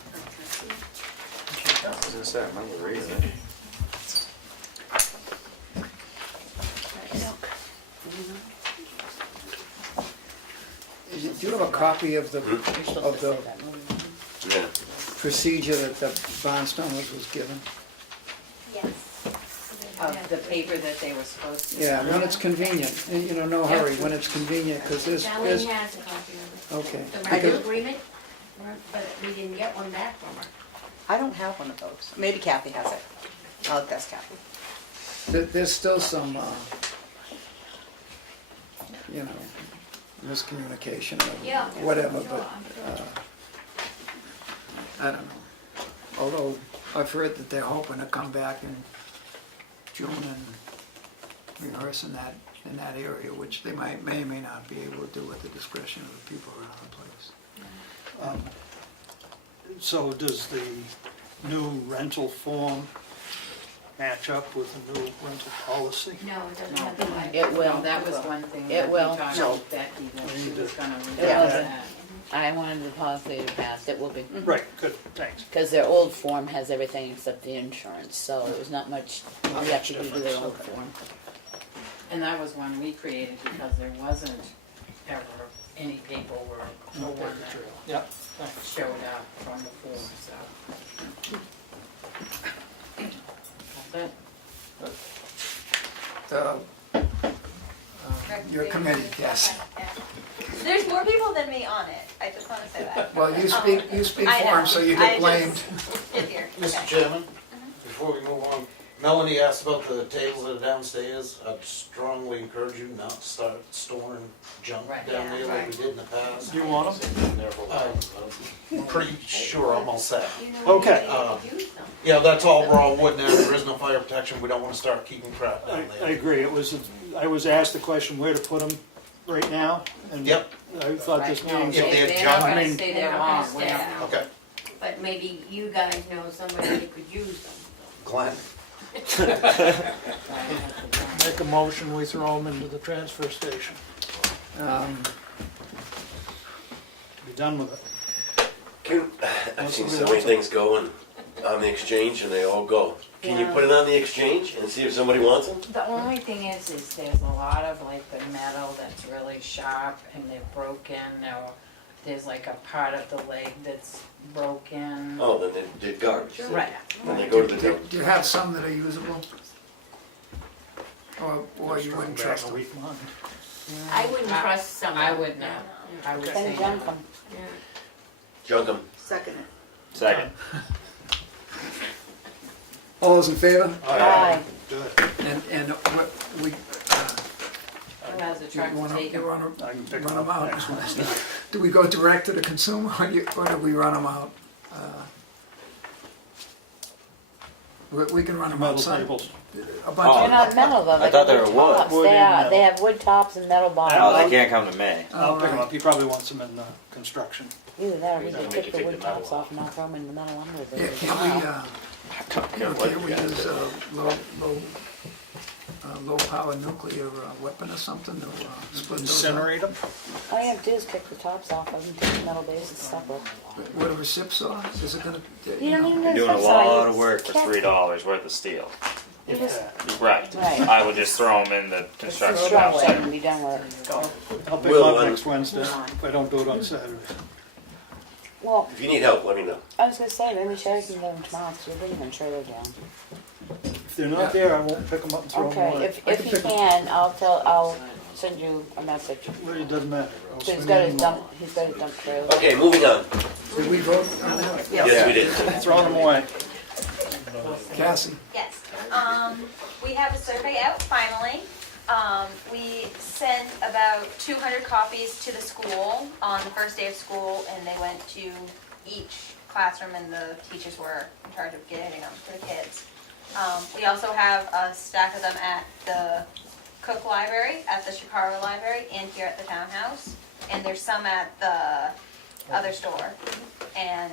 I was gonna say, I remember reading it. Do you have a copy of the You're supposed to say that, no, no. Yeah. procedure that the Barnstoners was given? Yes. Of the paper that they were supposed to. Yeah, when it's convenient, and, you know, no hurry, when it's convenient, because there's, Darlene has a copy of it. okay. The I do. rental agreement, but we didn't get one back from her. I don't have one of those. Maybe Kathy has it. I'll ask Kathy. There's still some, you know, miscommunication Yeah. or whatever, Sure, but, I'm sure. I don't know. Although I've heard that they're hoping to come back in June and rehearse in that area, which they may or may not be able to do at the discretion of the people around the place. So does the new rental form match up with the new rental policy? No, it doesn't have the light. It will. Well, that was one thing It that we will. talked So- with Becky, that she was gonna It review will. that. I wanted the policy to pass, it will be. Right, good, thanks. Because their old form has everything except the insurance, so there's not much we have to do to their old form. And that was one we created because there wasn't ever any paperwork or one Yep. that showed up from the form, so. That's it. Your committee, yes. There's more people than me on it, I just wanna say that. Well, you speak I for know. them, so you I get blamed. just get here. Mr. Okay. Chairman, before we move on, Melanie asked about the tables that are downstairs. I'd strongly encourage you not to start storing junk Right. down Yeah, there like we right. did in the past. You want them? I'm pretty sure I'm all set. You know, Okay. we could use them. Yeah, that's all raw wood now, there is no fire protection, we don't wanna start keeping crap I down there. agree, I was asked the question where to put them right now, and Yep. I thought this Right, no, meeting. If they're they're not junk- gonna stay there They're not long, gonna we stay don't- there. Okay, But maybe you guys know somebody that could use them. Glenn. Make a motion, we throw them into the transfer station. Be done with it. I've seen so many things go on the exchange and they all go. Can you put it on the exchange and see if somebody wants them? The only thing is there's a lot of like the metal that's really sharp and they're broken, or there's like a part of the leg that's broken. Oh, then they're garbage. Right. Then they go to the Do dump. do you have some that are usable? Or you wouldn't Back trust a them? week long. I wouldn't trust some. I would not. I would say Then junk no. them. Yeah. Junk them. Second it. Second. All those in favor? Aye. Good. And what, we, Who has a you truck to wanna, take you them? wanna I can pick run them them up out? next Wednesday. Do we go direct to the consumer, or do we run them out? We can run them Metal outside. tables. A bunch They're of, not metal though, I they thought got they wood were wood. tops. Wood They and are, metal. they have wood tops and metal Oh, bottoms. they can't come to me. I'll pick them Alright. up, he probably wants them in construction. Either that or we Yeah, could we take could the take wood the metal tops off. off and I'll throw them in the metal under yeah, there. can't we use low power nuclear weapon or something to split those up? Incinerate them? All you have to do is kick the tops off of them, take the metal base and stuff with. What are a sip saw? Is it gonna, You don't even You're need doing a to side, lot you of work for kick- $3 worth of steel. You just Right. Right. I would just throw them in the just construction throw shop. it and be done with it. I'll pick Will, them up when- next Wednesday, if I don't do it on Saturday. Well, If you need help, let me know. I was gonna say, maybe Sherry can get them tomorrow, because we're bringing them trailer down. If they're not there, I won't pick them up and throw them Okay, away. if you can, I'll send you a message. Really doesn't matter. I'll So he's swing got in his tomorrow. dump trailer. Okay, moving on. did we vote on that? Yes, we did. Throw them away. Cassie? Yes, we have a survey out finally. We sent about 200 copies to the school on the first day of school, and they went to each classroom, and the teachers were in charge of getting them to the kids. We also have a stack of them at the Cook Library, at the Chicago Library, and here at the townhouse. And there's some at the other store. And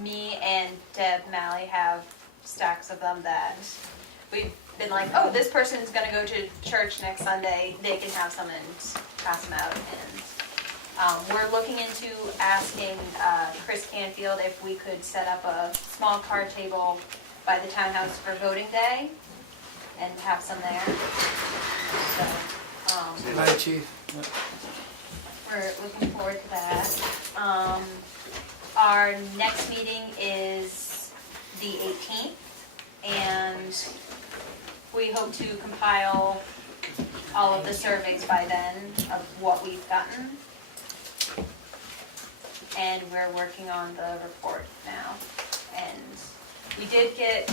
me and Deb Malley have stacks of them that we've been like, oh, this person's gonna go to church next Sunday, they can have some and pass them out. And we're looking into asking Chris Canfield if we could set up a small card table by the townhouse for voting day and have some there. So, Hi, Chief. we're looking forward to that. Our next meeting is the 18th, and we hope to compile all of the surveys by then of what we've gotten. And we're working on the report now. And we did get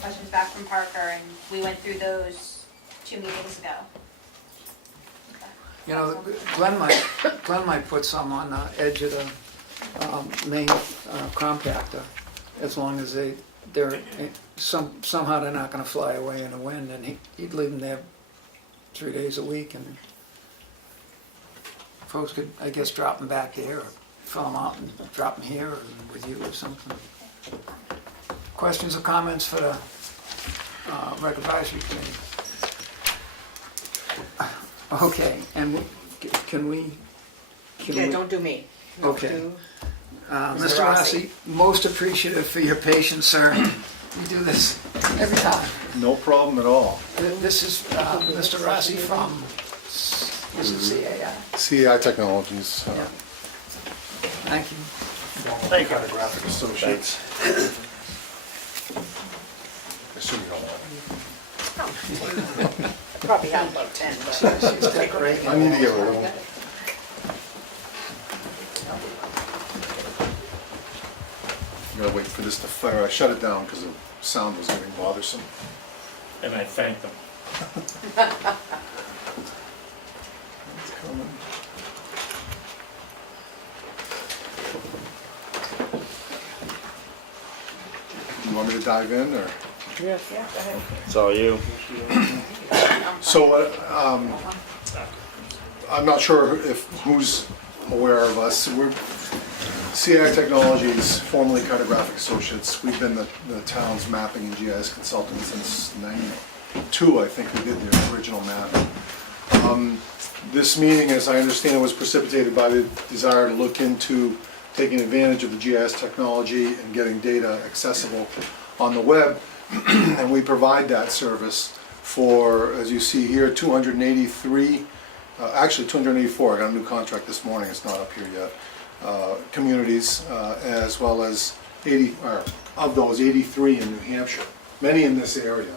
questions back from Parker, and we went through those 2 meetings ago. You know, Glenn might put some on the edge of the main compactor, as long as they're somehow they're not going to fly away in the wind, and he'd leave them there 3 days a week, and folks could, I guess, drop them back there, or fill them out and drop them here, or with you or something. Questions or comments for the Rec Advisory Committee? Okay, and can we? Yeah, don't do me. No, Okay. do- Mr. Rossi, most appreciative for your patience, sir. You do this every time. No problem at all. This is Mr. Rossi from, is it CAI? CAI Technologies. Yeah. Thank you. Thank you. Graphic Associates. I assume you don't want I probably have about 10, but. She's decorating. it. I need to get rid of them. I'm gonna wait for this to fire. I shut it down because the sound was getting bothersome. And I thank them. It's coming. You want me to dive in, or? Yeah, go ahead. It's all you. So, I'm not sure if who's aware of us. We're CAI Technologies, formerly Cartographic Associates. We've been the town's mapping and GIS consultant since '92. I think we did the original map. This meeting, as I understand it, was precipitated by the desire to look into taking advantage of the GIS technology and getting data accessible on the web. And we provide that service for, as you see here, 283, actually 284, I got a new contract this morning, it's not up here yet, communities, as well as 80, or of those 83 in New Hampshire, many in this area.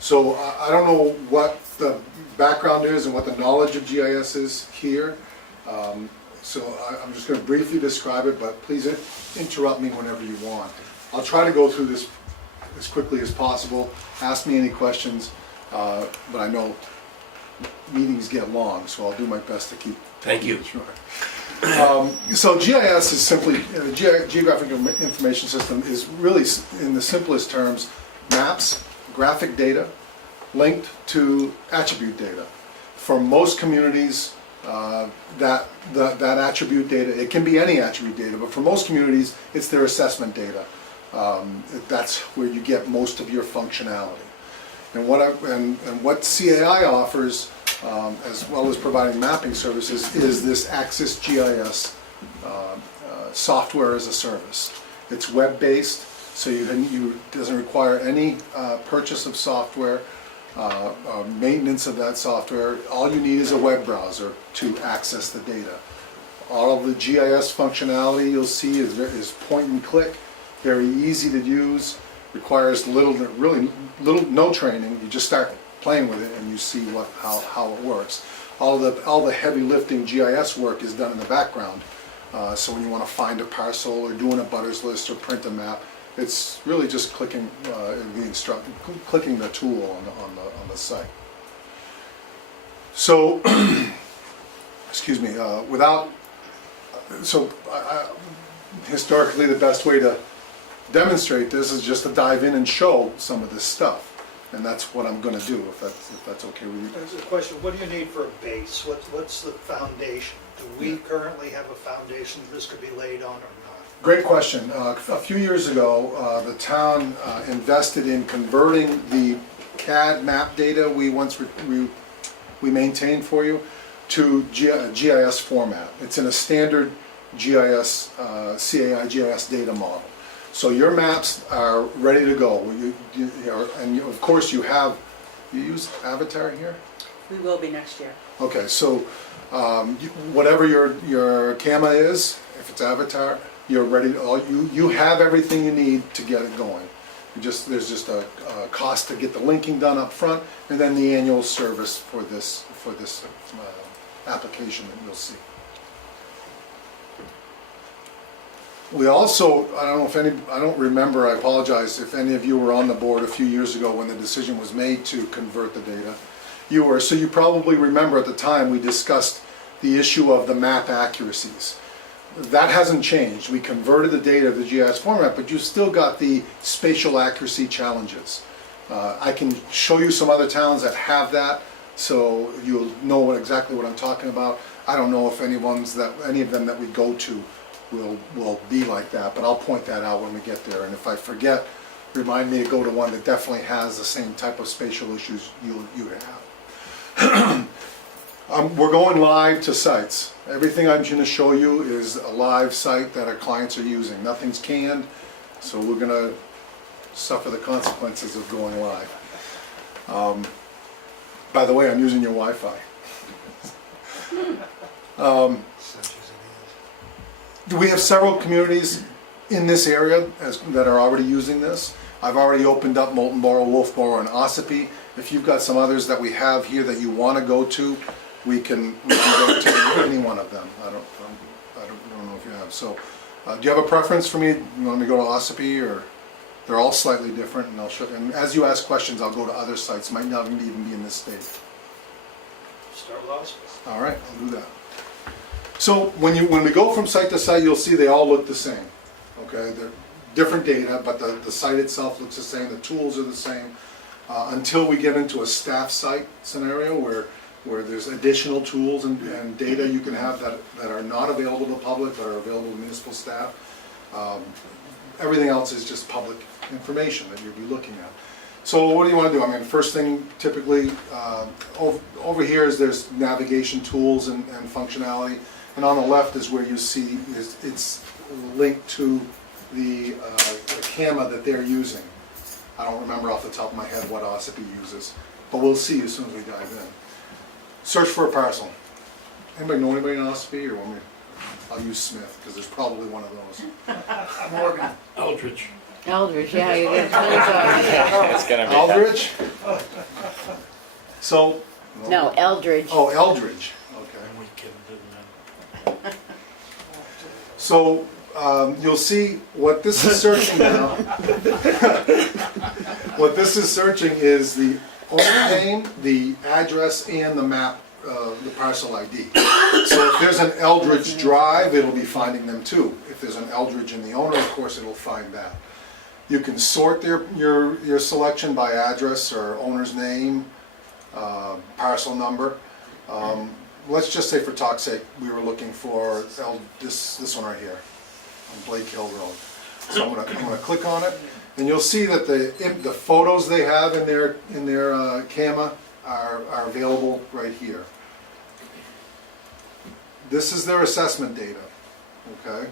So I don't know what the background is and what the knowledge of GIS is here. So I'm just going to briefly describe it, but please interrupt me whenever you want. I'll try to go through this as quickly as possible. Ask me any questions, but I know meetings get long, so I'll do my best to keep. Thank you. Sure. So GIS is simply, Geographic Information System is really, in the simplest terms, maps, graphic data, linked to attribute data. For most communities, that attribute data, it can be any attribute data, but for most communities, it's their assessment data. That's where you get most of your functionality. And what CAI offers, as well as providing mapping services, is this Axis GIS software as a service. It's web-based, so you doesn't require any purchase of software, maintenance of that software. All you need is a web browser to access the data. All of the GIS functionality you'll see is point and click, very easy to use, requires no training. You just start playing with it and you see how it works. All the heavy lifting GIS work is done in the background. So when you want to find a parcel or doing a butters list or print a map, It's really just clicking clicking the tool on the site. So, excuse me, historically the best way to demonstrate this is just to dive in and show some of this stuff. And that's what I'm gonna do, if that's okay with you. There's a question, what do you need for a base? What's the foundation? Do we currently have a foundation this could be laid on or not? Great question. A few years ago, the town invested in converting the CAD map data we maintained for you to GIS format. It's in a standard GIS, CAI GIS data model. So your maps are ready to go. And of course you use Avatar here? We will be next year. Okay, so whatever your camera is, if it's Avatar, you're ready. You have everything you need to get it going. There's just a cost to get the linking done up front, and then the annual service for this application that you'll see. We also, I don't remember, I apologize if any of you were on the board a few years ago when the decision was made to convert the data. So you probably remember at the time we discussed the issue of the map accuracies. That hasn't changed. We converted the data to the GIS format, but you still got the spatial accuracy challenges. I can show you some other towns that have that, so you'll know exactly what I'm talking about. I don't know if any of them that we go to will be like that, but I'll point that out when we get there. And if I forget, remind me to go to one that definitely has the same type of spatial issues you have. We're going live to sites. Everything I'm going to show you is a live site that our clients are using. Nothing's canned, so we're going to suffer the consequences of going live. By the way, I'm using your Wi-Fi. We have several communities in this area that are already using this. I've already opened up Molten Borough, Wolfboro, and Ossipee. If you've got some others that we have here that you want to go to, we can go to any one of them. I don't know if you have. So, do you have a preference for me? You want me to go to Ossipee, or they're all slightly different? And I'll show. And as you ask questions, I'll go to other sites. Might not even be in this state. Start with Ossipee. All right, I'll do that. So when we go from site to site, you'll see they all look the same. Okay, they're different data, but the site itself looks the same. The tools are the same until we get into a staff site scenario where there's additional tools and data you can have that are not available to the public but are available to municipal staff. Everything else is just public information that you'll be looking at. So what do you want to do? I mean, first thing typically over here is there's navigation tools and functionality. And on the left is where you see it's linked to the camera that they're using. I don't remember off the top of my head what Ossipee uses, but we'll see as soon as we dive in. Search for a parcel. Anybody know anybody in Ossipee, or want me? I'll use Smith because there's probably one of those. Morgan. Eldridge. Eldridge, yeah, you get tons It's gonna be Eldridge. So. of. No, Eldridge. Oh, Eldridge. So you'll see what this is searching now. What this is searching is the owner name, the address, and the map, the parcel ID. So if there's an Eldridge Drive, it'll be finding them too. If there's an Eldridge in the owner, of course, it'll find that. You can sort your selection by address or owner's name, parcel number. Let's just say for talk's sake, we were looking for this one right here, on Blake Hill Road. So I'm gonna click on it, and you'll see that the photos they have in their camera are available right here. This is their assessment data, okay?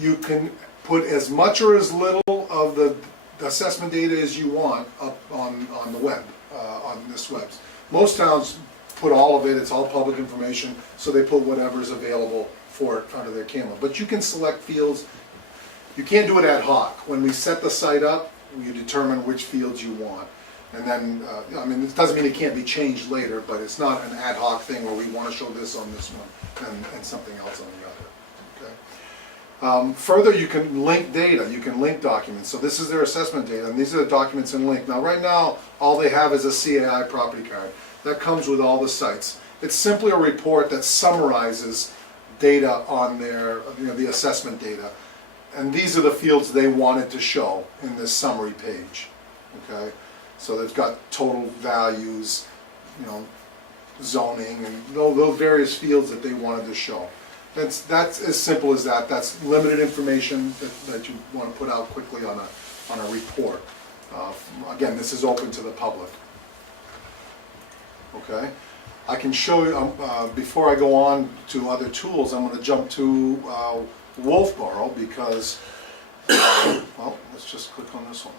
You can put as much or as little of the assessment data as you want up on the web, on this web. Most towns put all of it, it's all public information, so they put whatever is available for it under their camera. But you can select fields. You can't do it ad hoc. When we set the site up, you determine which fields you want. And then, I mean, it doesn't mean it can't be changed later, but it's not an ad hoc thing where we want to show this on this one and something else on the other. Further, you can link data, you can link documents. So this is their assessment data, and these are the documents in link. Now, right now, all they have is a CAI property card. That comes with all the sites. It's simply a report that summarizes data on their, the assessment data. And these are the fields they wanted to show in this summary page, okay? So they've got total values, zoning, and those various fields that they wanted to show. That's as simple as that. That's limited information that you want to put out quickly on a report. Again, this is open to the public. Okay? I can show you, before I go on to other tools, I'm going to jump to Wolfboro because, well, let's just click on this one.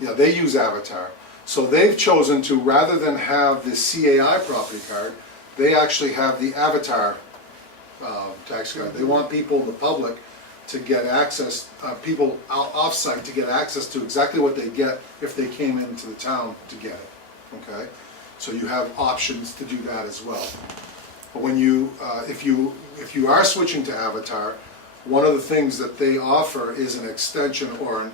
Yeah, they use Avatar. So they've chosen to, rather than have the CAI property card, they actually have the Avatar tax card. They want people, the public, to get access, people off-site to get access to exactly what they get if they came into the town to get it, okay? So you have options to do that as well. But when you, if you are switching to Avatar, one of the things that they offer is an extension or an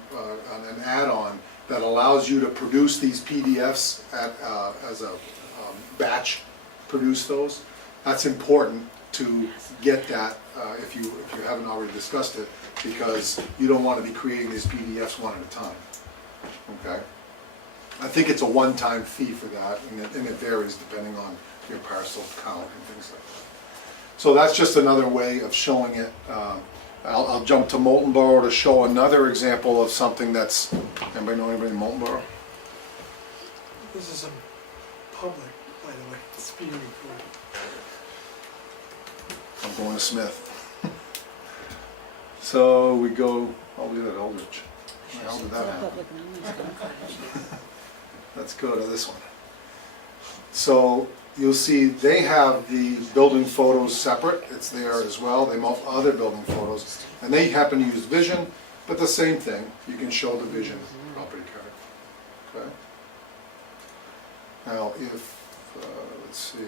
add-on that allows you to produce these PDFs as a batch, produce those. That's important to get that if you haven't already discussed it, because you don't want to be creating these PDFs one at a time. Okay? I think it's a one-time fee for that, and it varies depending on your parcel count and things like that. So that's just another way of showing it. I'll jump to Molten Borough to show another example of something that's, anybody know anybody in Molten Borough? This is a public, by the way, it's being recorded. I'm going to Smith. So we go, I'll leave it at Eldridge. How did that happen? Let's go to this one. So you'll see they have the building photos separate. It's there as well. They have other building photos. And they happen to use Vision, but the same thing. You can show the Vision property card. Okay? Now if, let's see,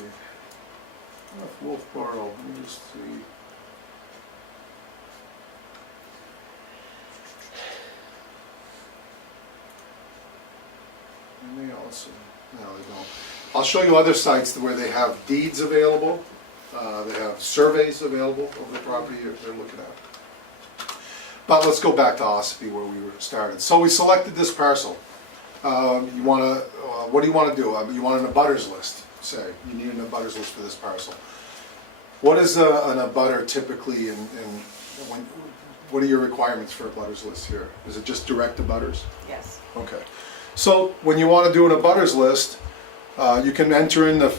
if Wolfboro, let me just see. And they also, no, they don't. I'll show you other sites where they have deeds available. They have surveys available of the property they're looking at. But let's go back to Ossipee where we were started. So we selected this parcel. You want to, what do you want to do? You want an abutters list, say. You need an abutters list for this parcel. What is an abutter typically what are your requirements for a abutters list here? Is it just direct abutters? Yes. Okay. So when you want to do an abutters list, you can enter in the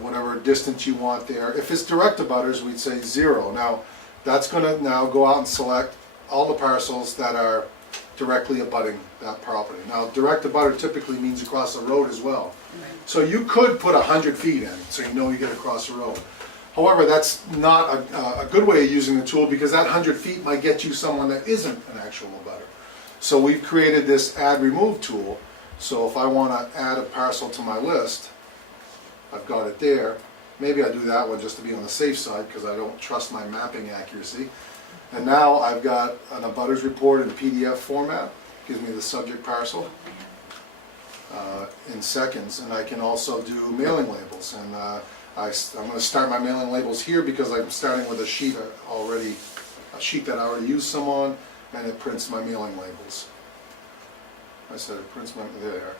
whatever distance you want there. If it's direct abutters, we'd say 0. Now, that's going to now go out and select all the parcels that are directly abutting that property. Now, direct abutter typically means across the road as well. So you could put 100 feet in, so you know you get across the road. However, that's not a good way of using the tool, because that 100 feet might get you someone that isn't an actual abutter. So we've created this add remove tool. So if I want to add a parcel to my list, I've got it there. Maybe I do that one just to be on the safe side because I don't trust my mapping accuracy. And now I've got an abutters report in PDF format. Gives me the subject parcel in seconds. And I can also do mailing labels. And I'm going to start my mailing labels here because I'm starting with a sheet that I already used some on, and it prints my mailing labels. I said it prints my, there.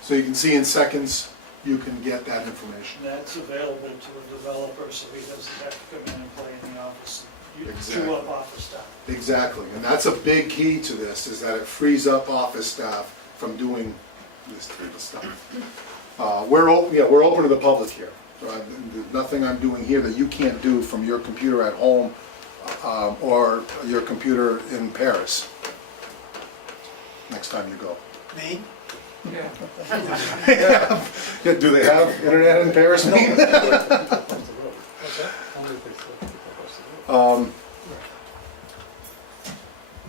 So you can see in seconds you can get that information. That's available to a developer, so he doesn't have to come in and play in the office. You Exactly. chew up office stuff. Exactly, and that's a big key to this, is that it frees up office staff from doing this type of stuff. We're open to the public here. There's nothing I'm doing here that you can't do from your computer at home or your computer in Paris. Next time you go. Me? Yeah, do they have internet in Paris?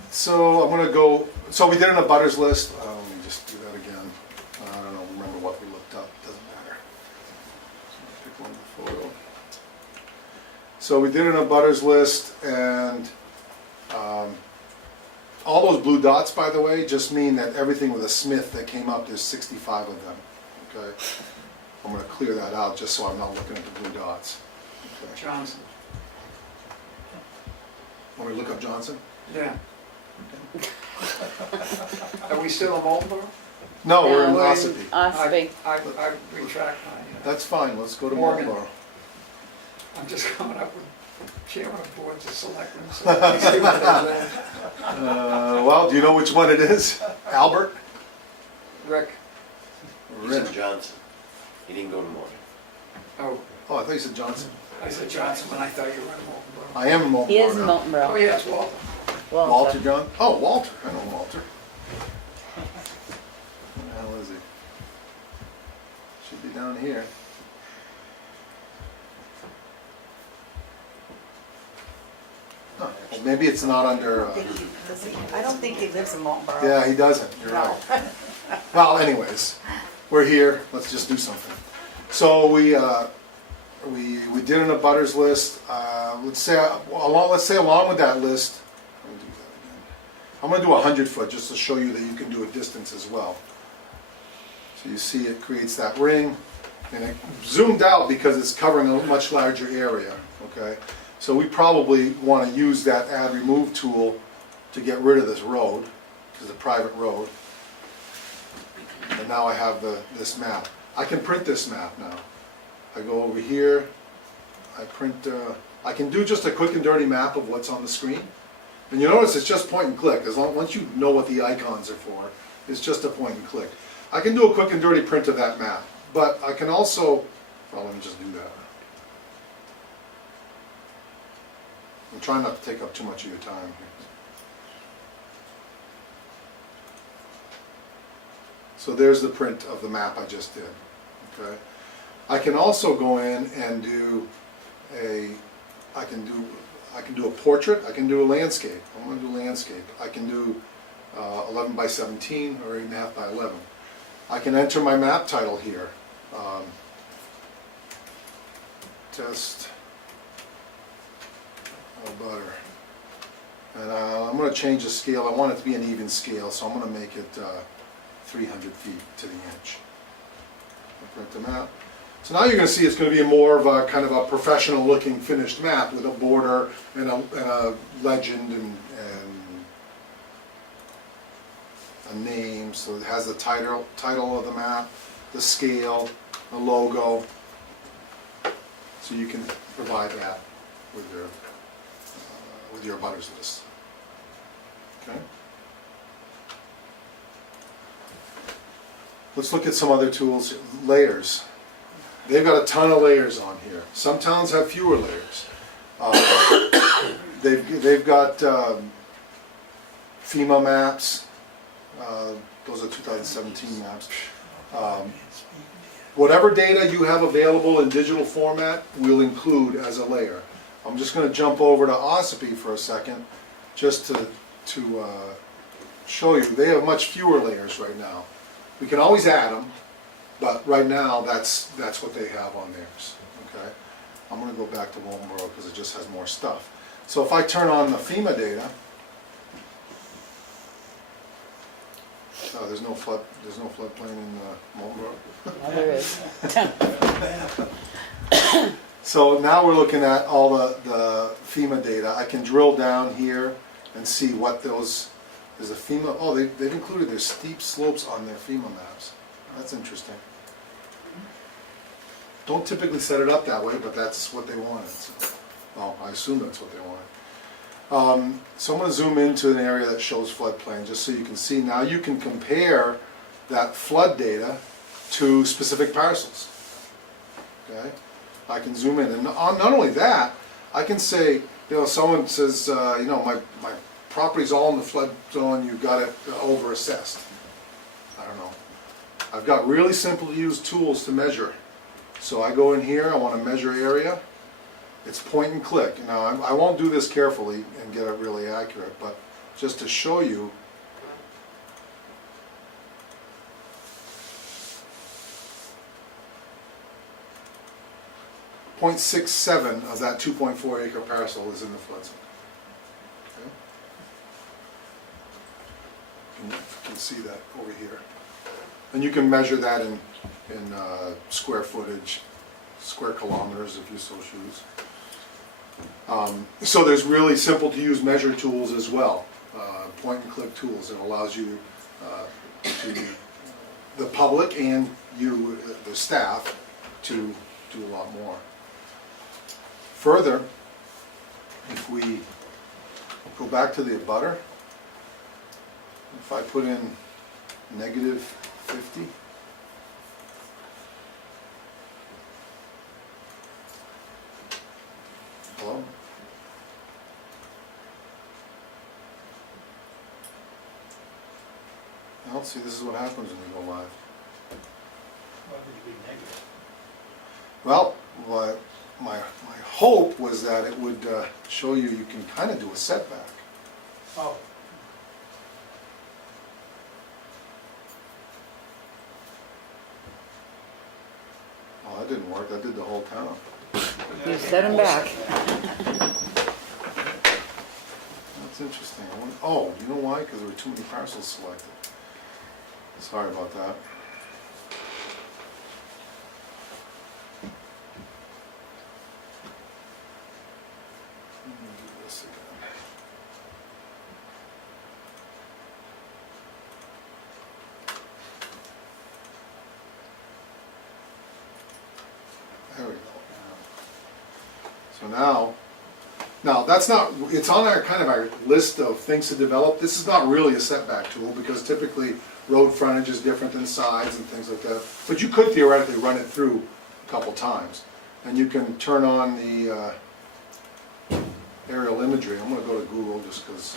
So I'm going to go, so we did an abutters list. Let me just do that again. I don't remember what we looked up, doesn't matter. So pick one photo. So we did an abutters list, and all those blue dots, by the way, just mean that everything with a Smith that came up, there's 65 of them, okay? I'm gonna clear that out just so I'm not looking at the blue dots. Okay. Johnson. Want me to look up Johnson? Yeah. Are we still in Marlboro? No, we're in No, we're in Ossipee. Ospey. I retract my, That's fine, let's go to Morgan. Marlboro. I'm just coming up with chairman of boards of selectmen, so let me see what they Well, do you know which one it is? Albert? Rick, He's in Johnson. He didn't go to Morgan. oh, Oh, I thought you said Johnson. I said Johnson when I thought you were in Marlboro. I am in Marlboro He is in now. Oh, Miltonboro. yeah, it's Walter. Walter John? Oh, Walter, I know Walter. Where the hell is he? Should be down here. Huh, well, maybe it's not under, I don't think he lives in Marlboro. yeah, he doesn't, you're right. Well, anyways, we're here, let's just do something. So we did an abutters list, let's say along with that list, let me do that again. I'm gonna do 100 foot, just to show you that you can do a distance as well. So you see it creates that ring, and it zoomed out because it's covering a much larger area, okay? So we probably want to use that add remove tool to get rid of this road, because it's a private road. And now I have this map. I can print this map now. I go over here, I print, I can do just a quick and dirty map of what's on the screen. And you notice it's just point and click, once you know what the icons are for, it's just a point and click. I can do a quick and dirty print of that map, but I can also, well, let me just do that. I'm trying not to take up too much of your time here. So there's the print of the map I just did, okay? I can also go in and do I can do a portrait, I can do a landscape. I'm gonna do landscape. I can do 11 by 17 or 8.5 by 11. I can enter my map title here. Test butter. And I'm going to change the scale. I want it to be an even scale, so I'm going to make it 300 feet to the inch. I'll print the map. So now you're going to see it's going to be more of a kind of a professional looking finished map with a border and a legend and a name. So it has the title of the map, the scale, the logo. So you can provide that with your abutters list. Okay. Let's look at some other tools. Layers. They've got a ton of layers on here. Some towns have fewer layers. They've got FEMA maps. Those are 2017 maps. Whatever data you have available in digital format, we'll include as a layer. I'm just going to jump over to Ossipee for a second, just to show you. They have much fewer layers right now. We can always add them, but right now that's what they have on theirs. Okay. I'm going to go back to Wallenboro because it just has more stuff. So if I turn on the FEMA data, there's no floodplain in Wallenboro. No, there is. So now we're looking at all the FEMA data. I can drill down here and see what those, there's a FEMA, oh, they've included their steep slopes on their FEMA maps. That's interesting. Don't typically set it up that way, but that's what they wanted. So, well, I assume that's what they wanted. So I'm going to zoom into an area that shows floodplain just so you can see. Now you can compare that flood data to specific parcels. Okay? I can zoom in, and not only that, I can say, someone says, my property's all in the flood zone, you've got it over-assessed. I don't know. I've got really simple to use tools to measure. So I go in here, I want to measure area. It's point and click. Now I won't do this carefully and get it really accurate, but just to show you. .67 of that 2.4 acre parcel is in the flood zone. Okay? You can see that over here. And you can measure that in square footage, square kilometers if you so choose. So there's really simple to use measure tools as well, point and click tools that allows you to the public and you, the staff, to do a lot more. Further, if we go back to the abutter, if I put in -50, hello? Well, see, this is what happens when we go live. Well, my hope was that it would show you can kind of do a setback. Oh. Oh, that didn't work. That did the whole town. You set them back. That's interesting. Oh, you know why? Because there were too many parcels selected. Sorry about that. Let me do this again. There we go. So now that's not, it's on our kind of our list of things to develop. This is not really a setback tool because typically road frontage is different than sides and things like that. But you could theoretically run it through a couple times. And you can turn on the aerial imagery. I'm going to go to Google just because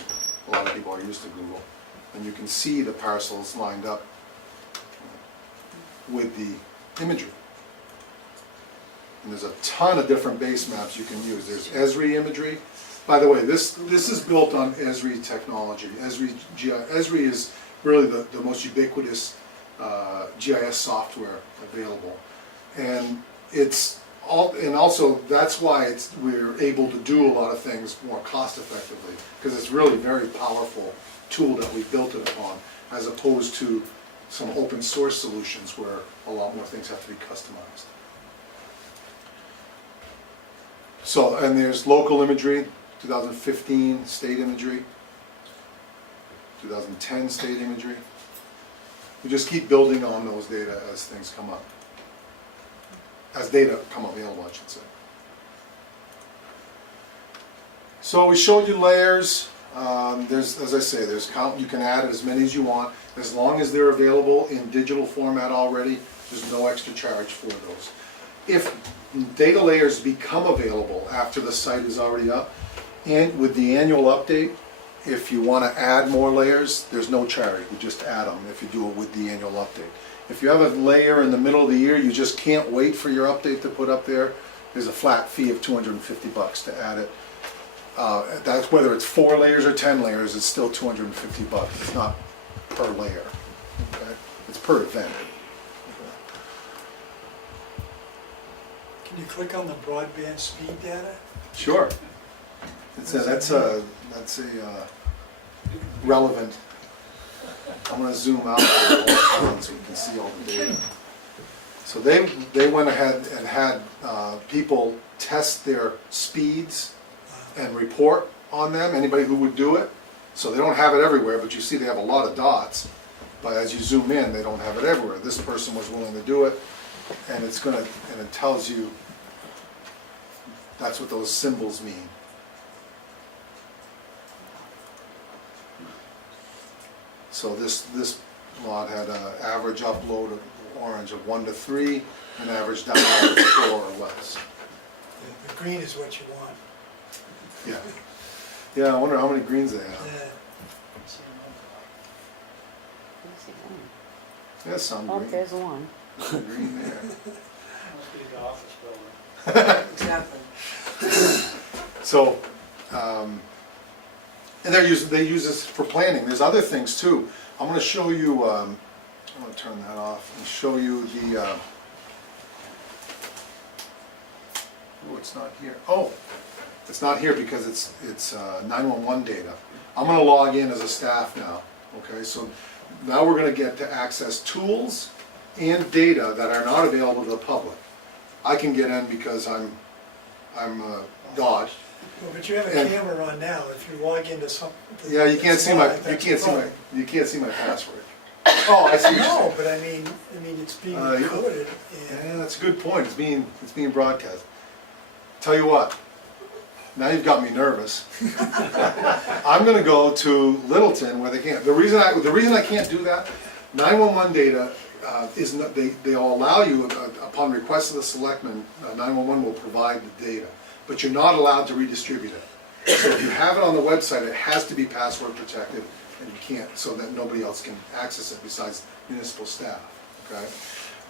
a lot of people are used to Google. And you can see the parcels lined up with the imagery. And there's a ton of different base maps you can use. There's Esri imagery. By the way, this is built on Esri technology. Esri is really the most ubiquitous GIS software available. And also that's why we're able to do a lot of things more cost effectively, because it's really a very powerful tool that we built it upon, as opposed to some open source solutions where a lot more things have to be customized. So, and there's local imagery, 2015 state imagery, 2010 state imagery. We just keep building on those data as things come up. As data come available, I should say. So we showed you layers. There's, as I say, there's count. You can add as many as you want, as long as they're available in digital format already. There's no extra charge for those. If data layers become available after the site is already up, and with the annual update, if you want to add more layers, there's no charge. You just add them if you do it with the annual update. If you have a layer in the middle of the year, you just can't wait for your update to put up there, there's a flat fee of $250 to add it. That's whether it's 4 layers or 10 layers, it's still $250. It's not per layer. Okay? It's per event. Can you click on the broadband speed data? Sure. That's a relevant. I'm going to zoom out so we can see all the data. So they went ahead and had people test their speeds and report on them, anybody who would do it. So they don't have it everywhere, but you see they have a lot of dots. But as you zoom in, they don't have it everywhere. This person was willing to do it, and it tells you that's what those symbols mean. So this lot had an average upload of orange of 1 to 3, and average download of 4 or less. The green is what you want. Yeah. Yeah, I wonder how many greens they have. Yeah. Yeah, some Oh, green. there's one. Green there. Exactly. So, and they use this for planning. There's other things too. I'm going to show you. I'm going to turn that off and show you the. Oh, it's not here. Oh, it's not here because it's 911 data. I'm gonna log in as a staff now, okay? So now we're gonna get to access tools and data that are not available to the public. I can get in because I'm God. Well, but you have a And- camera on now, if you log into some. Yeah, you can't that's see my, live, you that's can't a see my, problem. you can't see my password. Oh, I see what you're saying. No, but I mean, it's being Yeah. recorded, Yeah, and that's a good point. It's being broadcast. Tell you what, now you've got me nervous. I'm gonna go to Littleton where they can't. The reason I can't do that, 911 data is not, they'll allow you, upon request of the selectmen, 911 will provide the data, but you're not allowed to redistribute it. So if you have it on the website, it has to be password protected, and you can't, so that nobody else can access it besides municipal staff, okay?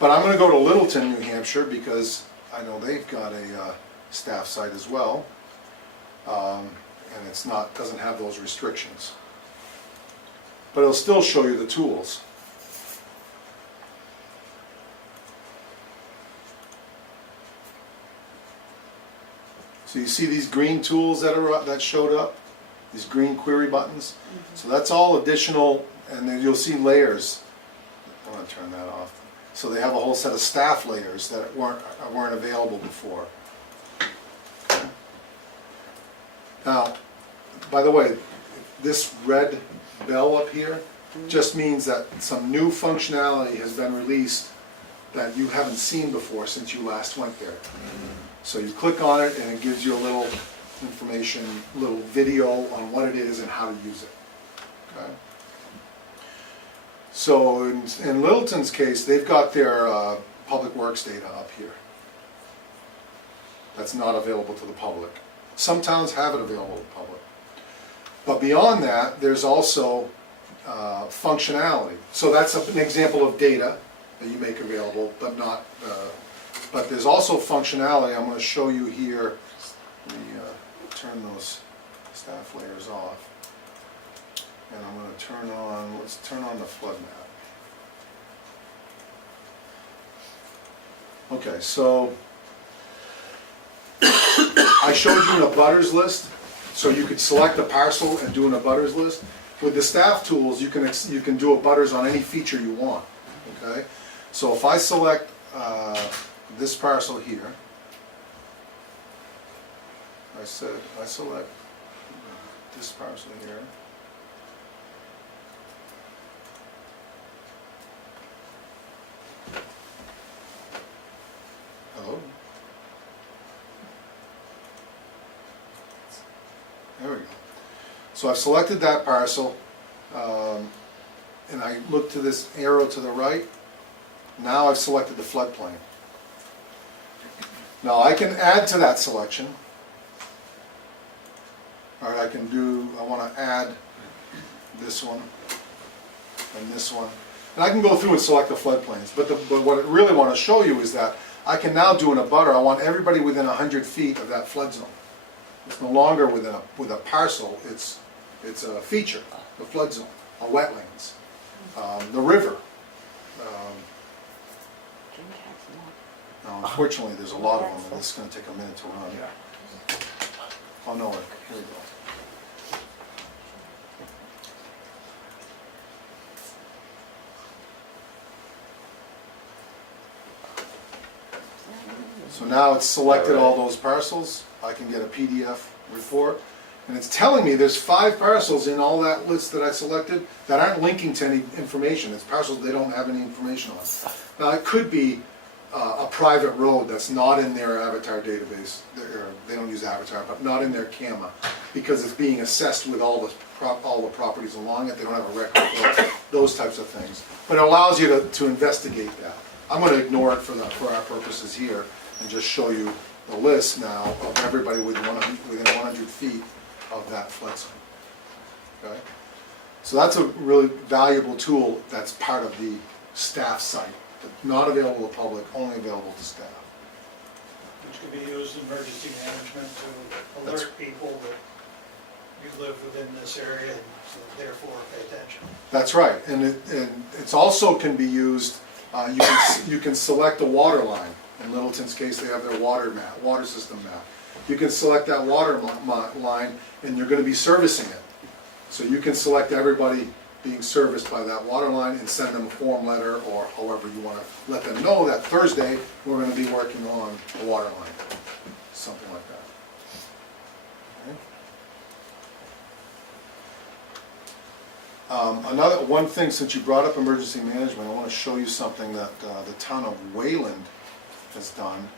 But I'm gonna go to Littleton, New Hampshire, because I know they've got a staff site as well. And it's not, doesn't have those restrictions. But it'll still show you the tools. So you see these green tools that showed up? These green query buttons? So that's all additional, and then you'll see layers. I want to turn that off. So they have a whole set of staff layers that weren't available before. Now, by the way, this red bell up here just means that some new functionality has been released that you haven't seen before since you last went there. So you click on it and it gives you a little information, little video on what it is and how to use it. Okay? So in Littleton's case, they've got their public works data up here. That's not available to the public. Some towns have it available to the public. But beyond that, there's also functionality. So that's an example of data that you make available, but not. But there's also functionality. I'm going to show you here. Let me turn those staff layers off, and I'm going to turn on. Let's turn on the flood map. Okay, so I showed you an abutters list, so you could select a parcel and do an abutters list. With the staff tools, you can do abutters on any feature you want. Okay, so if I select this parcel here, I select this parcel here. Oh. There we go. So I've selected that parcel, and I look to this arrow to the right. Now I've selected the floodplain. Now I can add to that selection. All right, I want to add this one and this one. And I can go through and select the floodplains, but what I really want to show you is that I can now do an abutter. I want everybody within 100 feet of that flood zone. It's no longer with a parcel, it's a feature, the flood zone, a wetlands, the river. Now, unfortunately, there's a lot of them, and this is going to take a minute to run. Oh no, here we go. So now it's selected all those parcels. I can get a PDF report, and it's telling me there's 5 parcels in all that list that I selected that aren't linking to any information. It's parcels they don't have any information on. Now it could be a private road that's not in their Avatar database. They don't use Avatar, but not in their CAMA, because it's being assessed with all the properties along it. They don't have a record of those types of things. But it allows you to investigate that. I'm going to ignore it for our purposes here and just show you the list now of everybody within 100 feet of that flood zone. Okay? So that's a really valuable tool that's part of the staff site. Not available to public, only available to staff. Which could be used in emergency management to alert people that you live within this area and so therefore pay attention. That's right, and it's also can be used. You can select a water line In Littleton's case, they have their water system map. You can select that water line, and you're gonna be servicing it. So you can select everybody being serviced by that water line and send them a form letter, or however you wanna let them know that Thursday, we're gonna be working on the water line, something like that. Okay. One thing, since you brought up emergency management, I wanna show you something that the town of Wayland has done.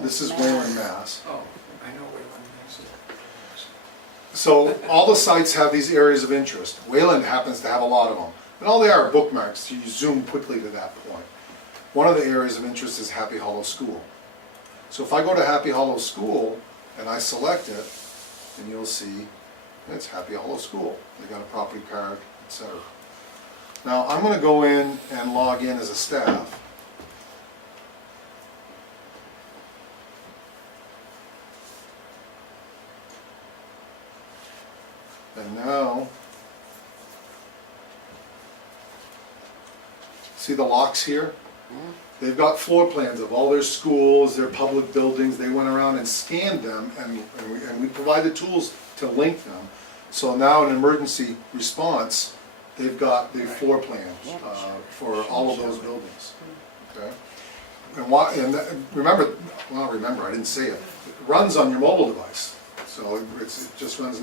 This is Wayland, Mass. Oh, I know Wayland makes it. So all the sites have these areas of interest. Wayland happens to have a lot of them. And all they are bookmarks, so you zoom quickly to that point. One of the areas of interest is Happy Hollow School. So if I go to Happy Hollow School and I select it, then you'll see it's Happy Hollow School. They got a property card, etc. Now I'm going to go in and log in as a staff. And now, see the locks here? They've got floor plans of all their schools, their public buildings. They went around and scanned them, and we provided tools to link them. So now in emergency response, they've got the floor plans for all of those buildings. Okay? And remember, I didn't say it. It runs on your mobile device. So it just runs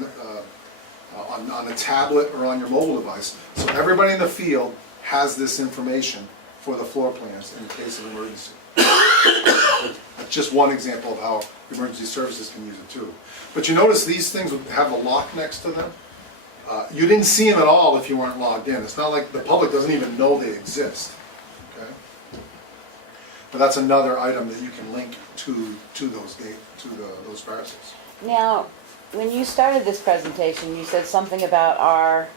on a tablet or on your mobile device. So everybody in the field has this information for the floor plans in case of emergency. That's just one example of how emergency services can use it too. But you notice these things would have a lock next to them. You didn't see them at all if you weren't logged in. It's not like the public doesn't even know they exist. Okay? But that's another item that you can link to those parcels. Now, when you started this presentation, you said something about our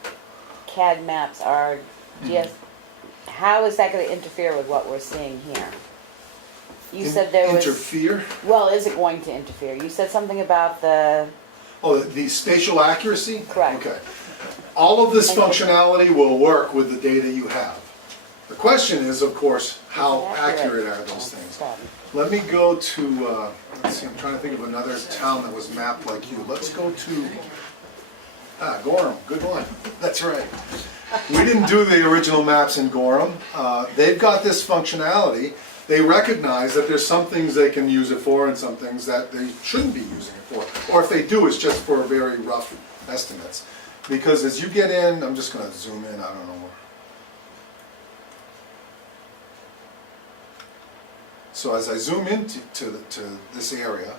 CAD maps, our GS. How is that going to interfere with what we're seeing here? You said there was... Interfere? Well, is it going to interfere? You said something about the... Oh, the spatial accuracy? Correct. Okay. All of this functionality will work with the data you have. The question is, of course, how accurate are those things? Let me go to, let's see, I'm trying to think of another town that was mapped like you. Let's go to, Gorham, good one. That's right. We didn't do the original maps in Gorham. They've got this functionality. They recognize that there's some things they can use it for and some things that they shouldn't be using it for. Or if they do, it's just for very rough estimates. Because as you get in, I'm just going to zoom in, I don't know. So as I zoom into to this area,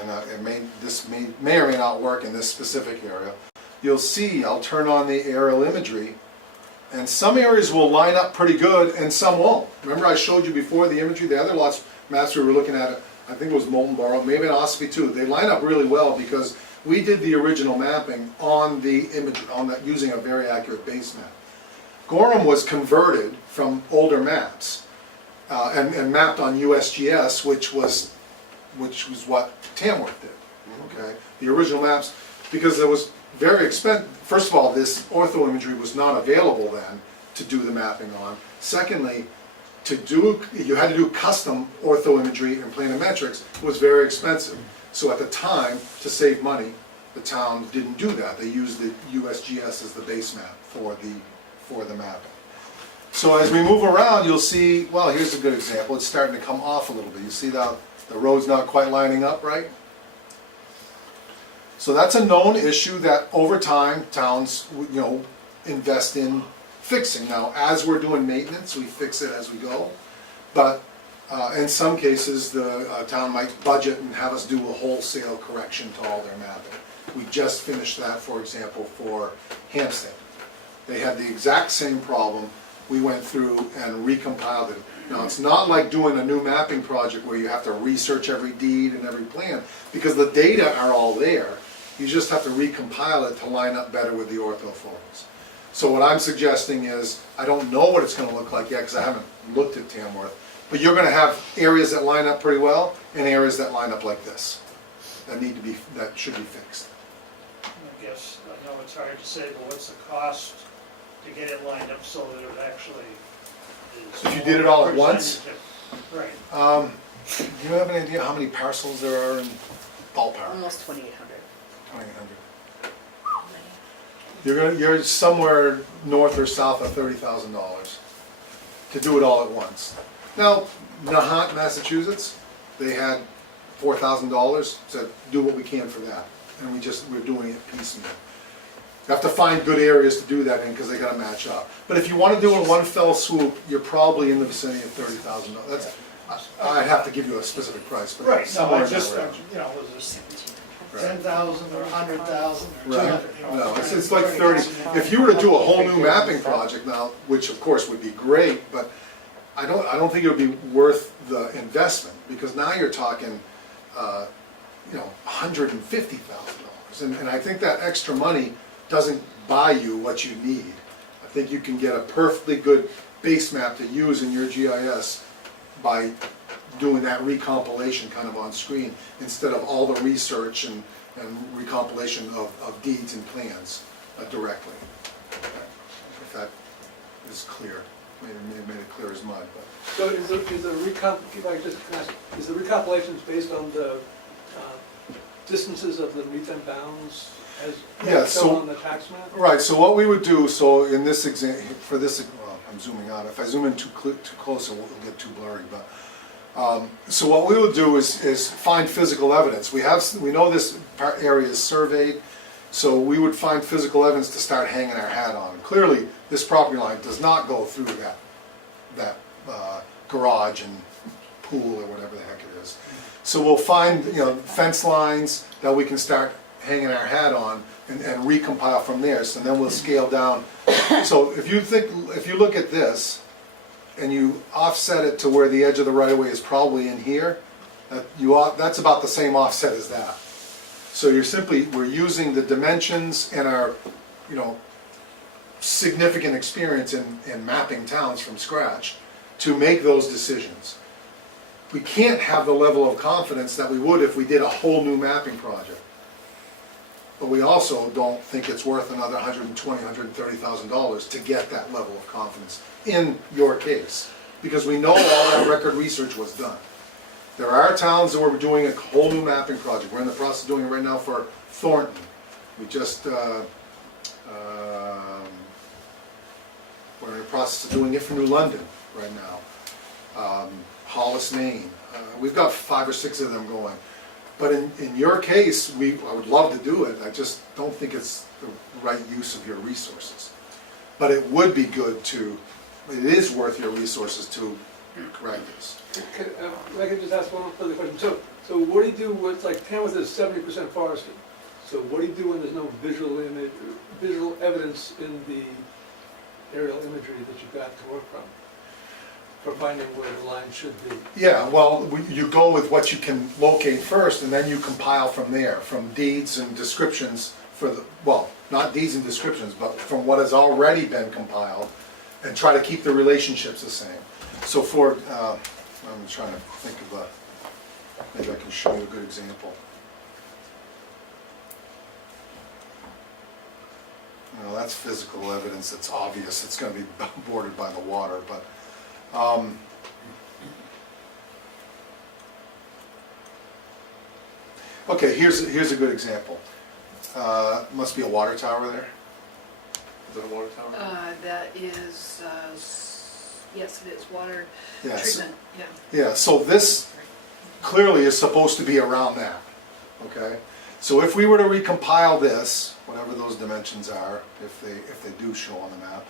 and this may or may not work in this specific area, you'll see I'll turn on the aerial imagery, and some areas will line up pretty good and some won't. Remember I showed you before the imagery, the other maps we were looking at, I think it was Molten Borough, maybe in Ospey too. They line up really well because we did the original mapping on the image, using a very accurate base map. Gorham was converted from older maps. And mapped on USGS, which was what Tamworth did. Okay, the original maps, because it was very expensive. First of all, this ortho imagery was not available then to do the mapping on. Secondly, you had to do custom ortho imagery and planometrics. It was very expensive. So at the time, to save money, the town didn't do that. They used the USGS as the base map for the mapping. So as we move around, you'll see, well, here's a good example. It's starting to come off a little bit. You see the road's not quite lining up, right? So that's a known issue that over time, towns, invest in fixing. Now, as we're doing maintenance, we fix it as we go. But in some cases, the town might budget and have us do a wholesale correction to all their mapping. We just finished that, for example, for Hampstead. They had the exact same problem. We went through and recompiled it. Now, it's not like doing a new mapping project where you have to research every deed and every plan, because the data are all there. You just have to recompile it to line up better with the ortho photos. So what I'm suggesting is, I don't know what it's going to look like yet because I haven't looked at Tamworth, but you're going to have areas that line up pretty well and areas that line up like this, that should be fixed. I guess, I know it's hard to say, but what's the cost to get it lined up so that it actually is. If you did it all at once? Right. Do you have any idea how many parcels there are in ballpark? Almost 2,800. 2,800. You're somewhere north or south of $30,000 to do it all at once. Now, Nahant, Massachusetts, they had $4,000 to do what we can for that, and we're doing it piecemeal. You have to find good areas to do that in because they got to match up. But if you want to do it in one fell swoop, you're probably in the vicinity of $30,000. I'd have to give you a specific price, but Right, no, somewhere I in that just, range. was it 10,000 or 100,000 or Right. 200? No, it's like 30. If you were to do a whole new mapping project now, which of course would be great, but I don't think it would be worth the investment, because now you're talking, $150,000. And I think that extra money doesn't buy you what you need. I think you can get a perfectly good base map to use in your GIS by doing that recompilation kind of on screen, instead of all the research and recompilation of deeds and plans directly. If that is clear, made it clear as mud. But. So is the recompilation based on the distances of the meets and bounds as shown on the tax map? Right, so what we would do, so in this example, well, I'm zooming out, if I zoom in too close, it'll get too blurry, but, so what we would do is find physical evidence. We know this area is surveyed, so we would find physical evidence to start hanging our hat on. Clearly, this property line does not go through that garage and pool or whatever the heck it is. So we'll find, fence lines that we can start hanging our hat on and recompile from there. So then we'll scale down. So if you look at this and you offset it to where the edge of the right of way is probably in here, that's about the same offset as that. So we're using the dimensions and our, significant experience in mapping towns from scratch to make those decisions. We can't have the level of confidence that we would if we did a whole new mapping project. But we also don't think it's worth another $120,000, $130,000 to get that level of confidence in your case, because we know all that record research was done. There are towns that we're doing a whole new mapping project. We're in the process of doing it right now for Thornton. We just, we're in the process of doing it for New London right now. Hollis, Maine. We've got 5 or 6 of them going. But in your case, I would love to do it. I just don't think it's the right use of your resources. But it would be good it is worth your resources to correct this. If I could just ask one further question. So what do you do with, Tamworth is 70% forested. So what do you do when there's no visual evidence in the aerial imagery that you've got to work from, for finding where the line should be? Yeah, well, you go with what you can locate first, and then you compile from there, from deeds and descriptions not deeds and descriptions, but from what has already been compiled, and try to keep the relationships the same. So I'm trying to think of maybe I can show you a good example. That's physical evidence, it's obvious, it's going to be bordered by the water, but okay, here's a good example. Must be a water tower there. Is that a water tower? That is, yes, it is water Yes. treatment, yeah. Yeah, so this clearly is supposed to be around that, okay? So if we were to recompile this, whatever those dimensions are, if they do show on the map,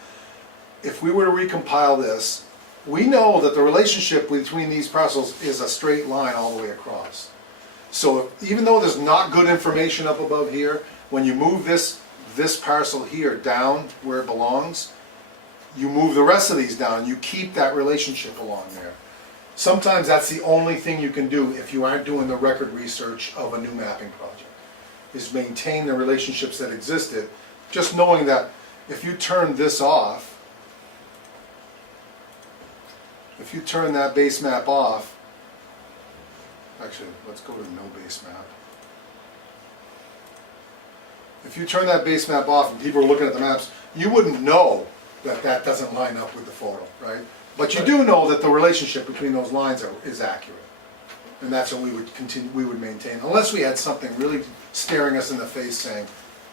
if we were to recompile this, we know that the relationship between these parcels is a straight line all the way across. So even though there's not good information up above here, when you move this parcel here down where it belongs, you move the rest of these down, you keep that relationship along there. Sometimes that's the only thing you can do if you aren't doing the record research of a new mapping project, is maintain the relationships that existed, just knowing that if you turn this off, if you turn that base map off, actually, let's go to no base map. If you turn that base map off and people are looking at the maps, you wouldn't know that doesn't line up with the photo, right? But you do know that the relationship between those lines is accurate. And that's what we would maintain, unless we had something really staring us in the face saying,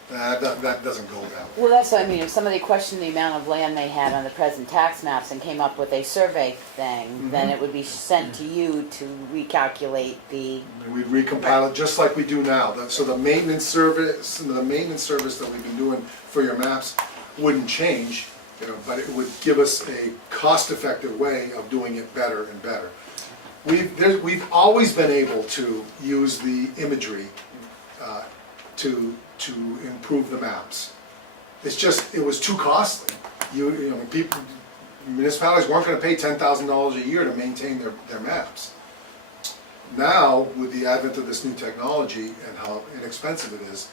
that doesn't go that way. Well, that's what I mean, if somebody questioned the amount of land they had on the present tax maps and came up with a survey thing, then it would be sent to you to recalculate the, And we'd recompile it just like we do now. So the maintenance service that we've been doing for your maps wouldn't change, but it would give us a cost-effective way of doing it better and better. We've always been able to use the imagery to improve the maps. It's just, it was too costly. Municipalities weren't gonna pay $10,000 a year to maintain their maps. Now, with the advent of this new technology and how inexpensive it is,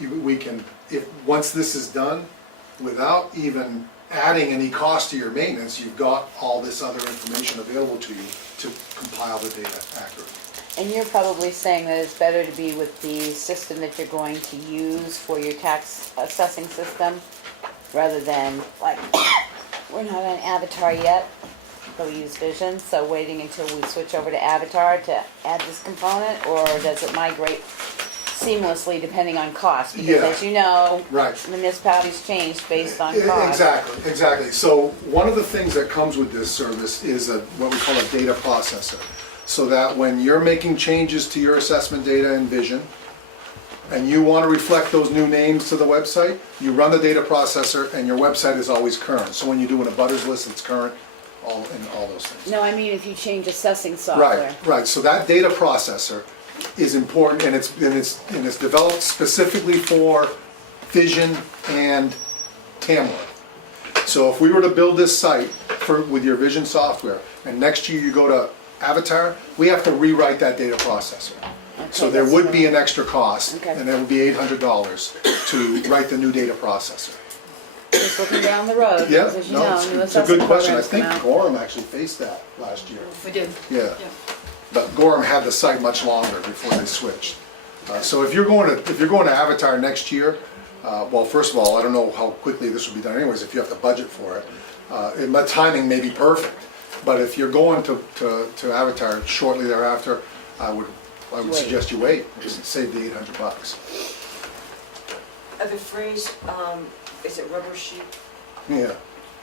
we can, once this is done, without even adding any cost to your maintenance, you've got all this other information available to you to compile the data accurately. and you're probably saying that it's better to be with the system that you're going to use for your tax assessing system, rather than, like, we're not on Avatar yet, but we use Vision, so waiting until we switch over to Avatar to add this component, or does it migrate seamlessly depending on cost? Because Yeah. as you know, Right. municipalities change based on cost. Exactly. So one of the things that comes with this service is what we call a data processor. So that when you're making changes to your assessment data in Vision, and you want to reflect those new names to the website, you run the data processor and your website is always current. So when you do an abutters list, it's current, all those things. No, I mean if you change assessing software. Right. So that data processor is important, and it's developed specifically for Vision and Tamworth. So if we were to build this site with your Vision software, and next year you go to Avatar, we have to rewrite that data processor. So there would be an extra cost, and that would be $800 to write the new data processor. Just looking down the road, Yeah, because as you no, know, it's new a good assessing question. I programs think come out. Gorham actually faced that last year. We did. Yeah. But Gorham had the site much longer before they switched. So if you're going to Avatar next year, well, first of all, I don't know how quickly this will be done anyways, if you have to budget for it. My timing may be perfect, but if you're going to Avatar shortly thereafter, I would suggest you wait, just save the $800. The phrase, is it rubber sheet? Yeah,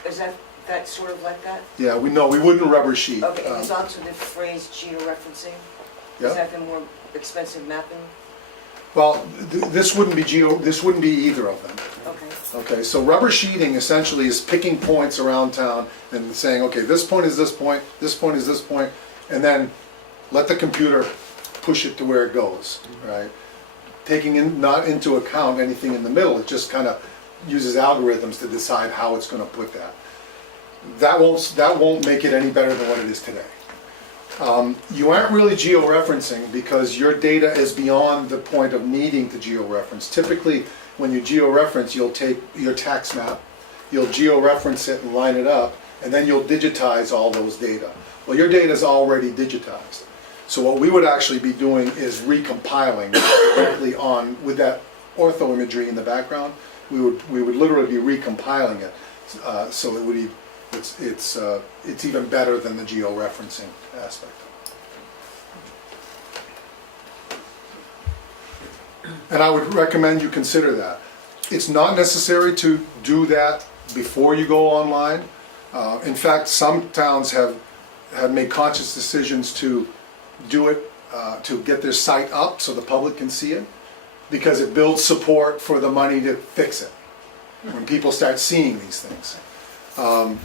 Is that sort of like that? yeah, we wouldn't rubber sheet. Okay, and there's also the phrase georeferencing. Yeah. Is that the more expensive mapping? Well, this wouldn't be either of them. Okay. Okay, so rubber sheeting essentially is picking points around town and saying, okay, this point is this point is this point, and then let the computer push it to where it goes, right? Taking not into account anything in the middle, it just kind of uses algorithms to decide how it's going to put that. That won't make it any better than what it is today. You aren't really georeferencing because your data is beyond the point of needing to georeference. Typically, when you georeference, you'll take your tax map, you'll georeference it and line it up, and then you'll digitize all those data. Well, your data is already digitized. So what we would actually be doing is recompiling directly on, with that ortho imagery in the background, we would literally be recompiling it. So it would be, it's even better than the georeferencing aspect. And I would recommend you consider that. It's not necessary to do that before you go online. In fact, some towns have made conscious decisions to do it, to get their site up so the public can see it, because it builds support for the money to fix it when people start seeing these things.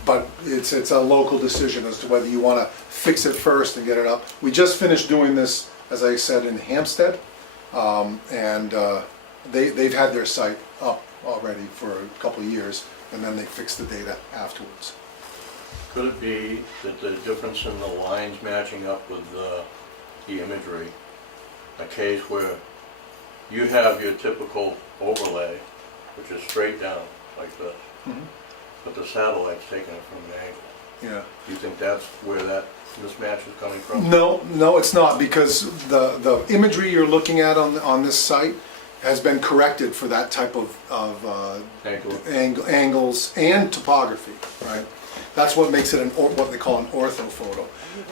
But it's a local decision as to whether you want to fix it first and get it up. We just finished doing this, as I said, in Hampstead, and they've had their site up already for a couple of years, and then they fixed the data afterwards. Could it be that the difference in the lines matching up with the imagery, a case where you have your typical overlay, which is straight down like this, but the satellite's taking it from an angle? Yeah. Do you think that's where that mismatch is coming from? No, it's not, because the imagery you're looking at on this site has been corrected for that type of angles and topography, right? That's what makes it what they call an orthophoto.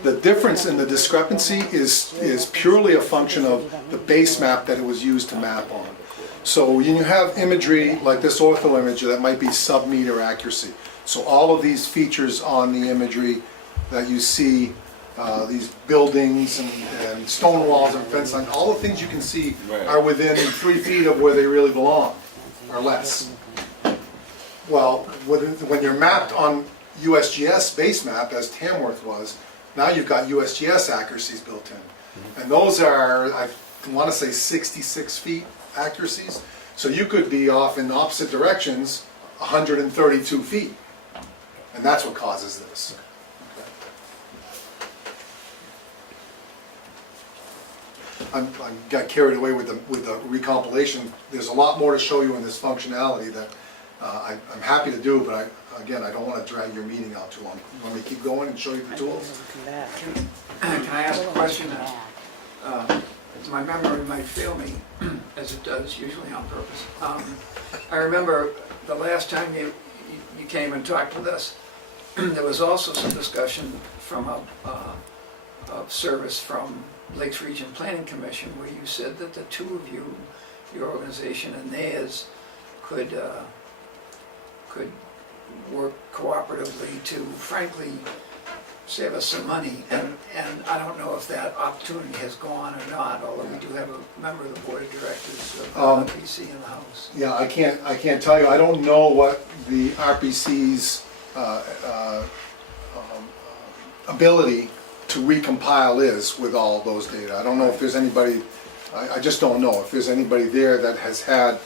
The difference in the discrepancy is purely a function of the base map that it was used to map on. So when you have imagery like this ortho image that might be sub-meter accuracy. So all of these features on the imagery that you see, these buildings and stone walls and fence lines, all the things you can see are within 3 feet of where they really belong, or less. Well, when you're mapped on USGS base map, as Tamworth was, now you've got USGS accuracies built in. And those are, I want to say 66 feet accuracies. So you could be off in opposite directions 132 feet. And that's what causes this. I got carried away with the recompilation. There's a lot more to show you in this functionality that I'm happy to do, but again, I don't want to drag your meeting out too long. You want me to keep going and show you the tools? Can I ask a question? My memory might fail me, as it does usually on purpose. I remember the last time you came and talked with us, there was also some discussion from a service from Lakes Region Planning Commission where you said that the two of you, your organization and theirs, could work cooperatively to, frankly, save us some money. And I don't know if that opportunity has gone or not, although we do have a member of the board of directors of RPC in the house. Yeah, I can't tell you. I don't know what the RPC's ability to recompile is with all those data. I don't know if there's anybody, I just don't know if there's anybody there that has had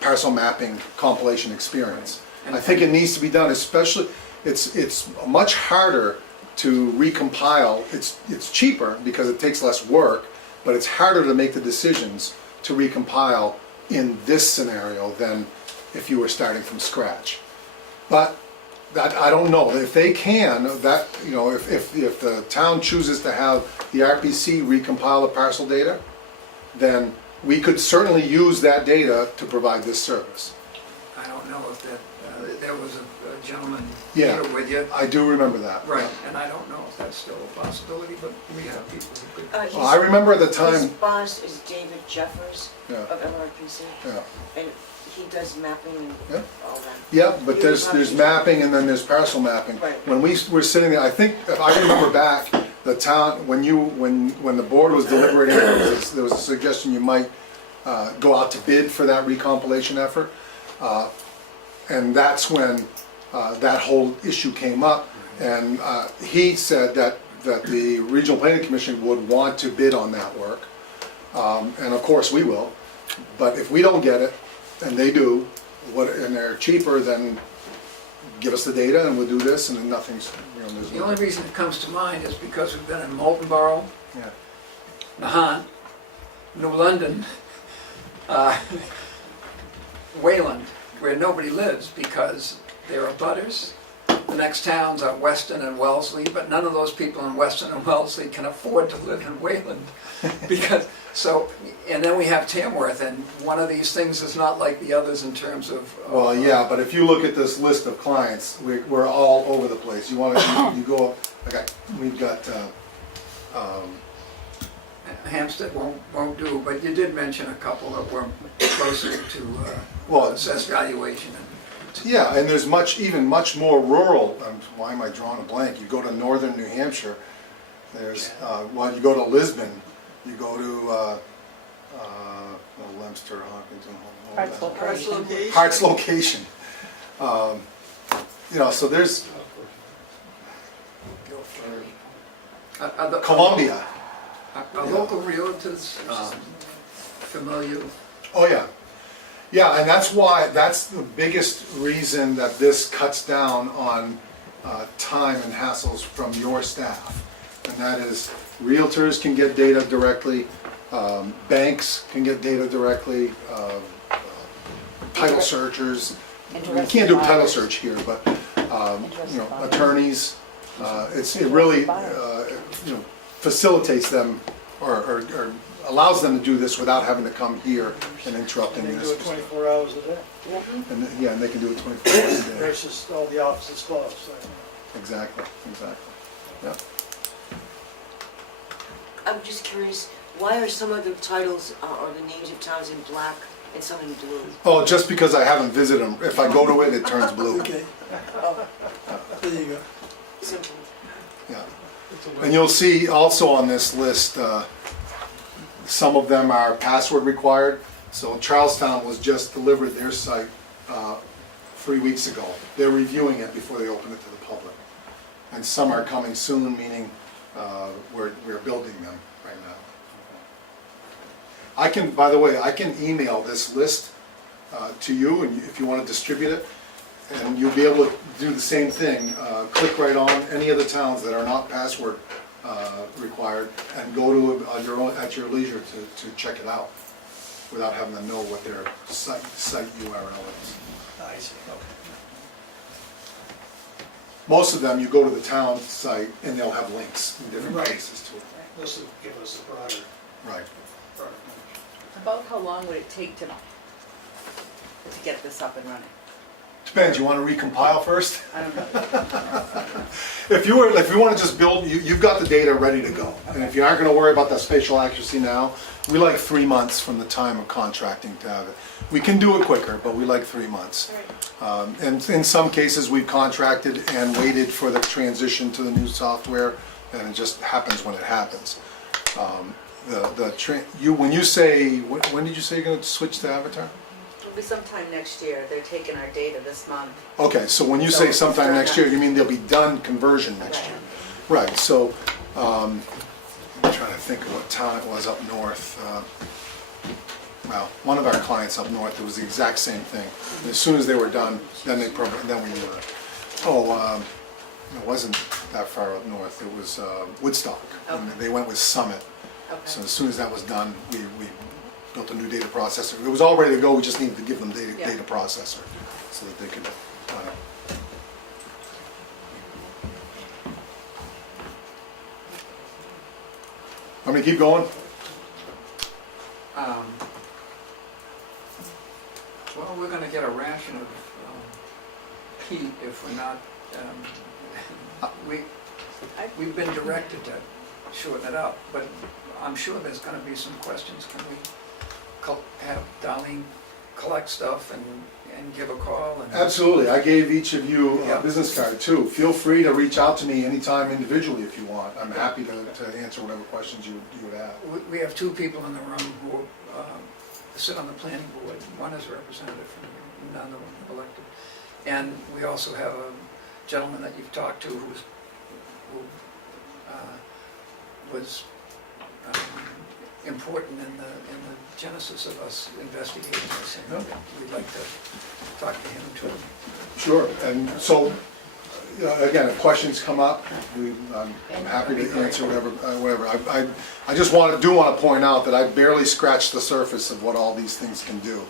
parcel mapping compilation experience. I think it needs to be done, especially, it's much harder to recompile. It's cheaper because it takes less work, but it's harder to make the decisions to recompile in this scenario than if you were starting from scratch. But that, I don't know. If they can, that, you know, if the town chooses to have the RPC recompile the parcel data, then we could certainly use that data to provide this service. I don't know if that, there was a gentleman Yeah, here with you. I do remember that. Right, and I don't know if that's still a possibility, but we have people who could. Well, I remember at the His time, boss is David Jeffers Yeah. of LRPC, yeah, and he does mapping and Yeah. all that. yeah, but there's mapping and then there's parcel mapping. Right. When we were sitting there, I think, if I remember back, the town, when the board was deliberating, there was a suggestion you might go out to bid for that recompilation effort. And that's when that whole issue came up. And he said that the Regional Planning Commission would want to bid on that work. And of course we will. But if we don't get it, and they do, and they're cheaper, then give us the data and we'll do this, and then nothing's, you know, there's The only reason it comes to mind is because we've been in Molten Borough, Yeah. Nahant, New London, Wayland, where nobody lives because they're abutters. The next towns are Weston and Wellesley, but none of those people in Weston and Wellesley can afford to live in Wayland. Because, so, and then we have Tamworth, and one of these things is not like the others in terms of... Well, yeah, but if you look at this list of clients, we're all over the place. You want to, you go, we've got, Hampstead won't do, but you did mention a couple that were closer to Well, assessed valuation. yeah, and there's even much more rural, why am I drawing a blank? You go to northern New Hampshire, there's, well, you go to Lisbon, you go to, Leominster, Hopkinton, Hart's Location. You know, so there's Columbia. Are local realtors familiar? Oh, yeah. Yeah, and that's the biggest reason that this cuts down on time and hassles from your staff. And that is, realtors can get data directly, banks can get data directly, title searchers. We can't do title search here, but, you know, attorneys. It really, you know, facilitates them or allows them to do this without having to come here and interrupting They this. do it 24 hours a day And, yeah, and they can do it 24 hours a day. versus all the offices closed. So, Exactly, yeah. I'm just curious, why are some of the titles or the names of towns in black and some in blue? Oh, just because I haven't visited them. If I go to it, it turns blue. Okay, Oh, there you go. simple. Yeah. And you'll see also on this list, some of them are password required. So Charlestown was just delivered their site 3 weeks ago. They're reviewing it before they open it to the public. And some are coming soon, meaning we're building them right now. I can, by the way, I can email this list to you, and if you want to distribute it, and you'll be able to do the same thing. Click right on any of the towns that are not password required, and go to at your leisure to check it out, without having to know what their site URL is. I see, okay. Most of them, you go to the town site, and they'll have links in different Right. places to it. This will give us a broader. Right. About how long would it take to get this up and running? Depends, you want to recompile first? I don't know. If you want to just build, you've got the data ready to go. And if you aren't going to worry about that spatial accuracy now, we like 3 months from the time of contracting to have it. We can do it quicker, but we like 3 months. And in some cases, we've contracted and waited for the transition to the new software, and it just happens when it happens. When you say, when did you say you're going to switch to Avatar? It'll be sometime next year. They're taking our data this month. Okay, so when you say sometime next year, you mean they'll be done conversion next year? Right, so, I'm trying to think of what town it was up north. Well, one of our clients up north, it was the exact same thing. As soon as they were done, then we knew it. It wasn't that far up north, it was Woodstock. And they went with Summit. So as soon as that was done, we built a new data processor. It was all ready to go, we just needed to give them data processor so that they could Want me to keep going? Well, we're gonna get a ration of heat if we're not, we've been directed to shorten it up, but I'm sure there's gonna be some questions. Can we have Darlene collect stuff and give a call? Absolutely, I gave each of you a business card too. Feel free to reach out to me anytime individually if you want. I'm happy to answer whatever questions you would have. We have 2 people in the room who sit on the planning board. One is representative, and none of them elected. And we also have a gentleman that you've talked to who was important in the genesis of us investigating this, and we'd like to talk to him too. Sure, and so, again, if questions come up, I'm happy to answer whatever. I just want to point out that I barely scratched the surface of what all these things can do.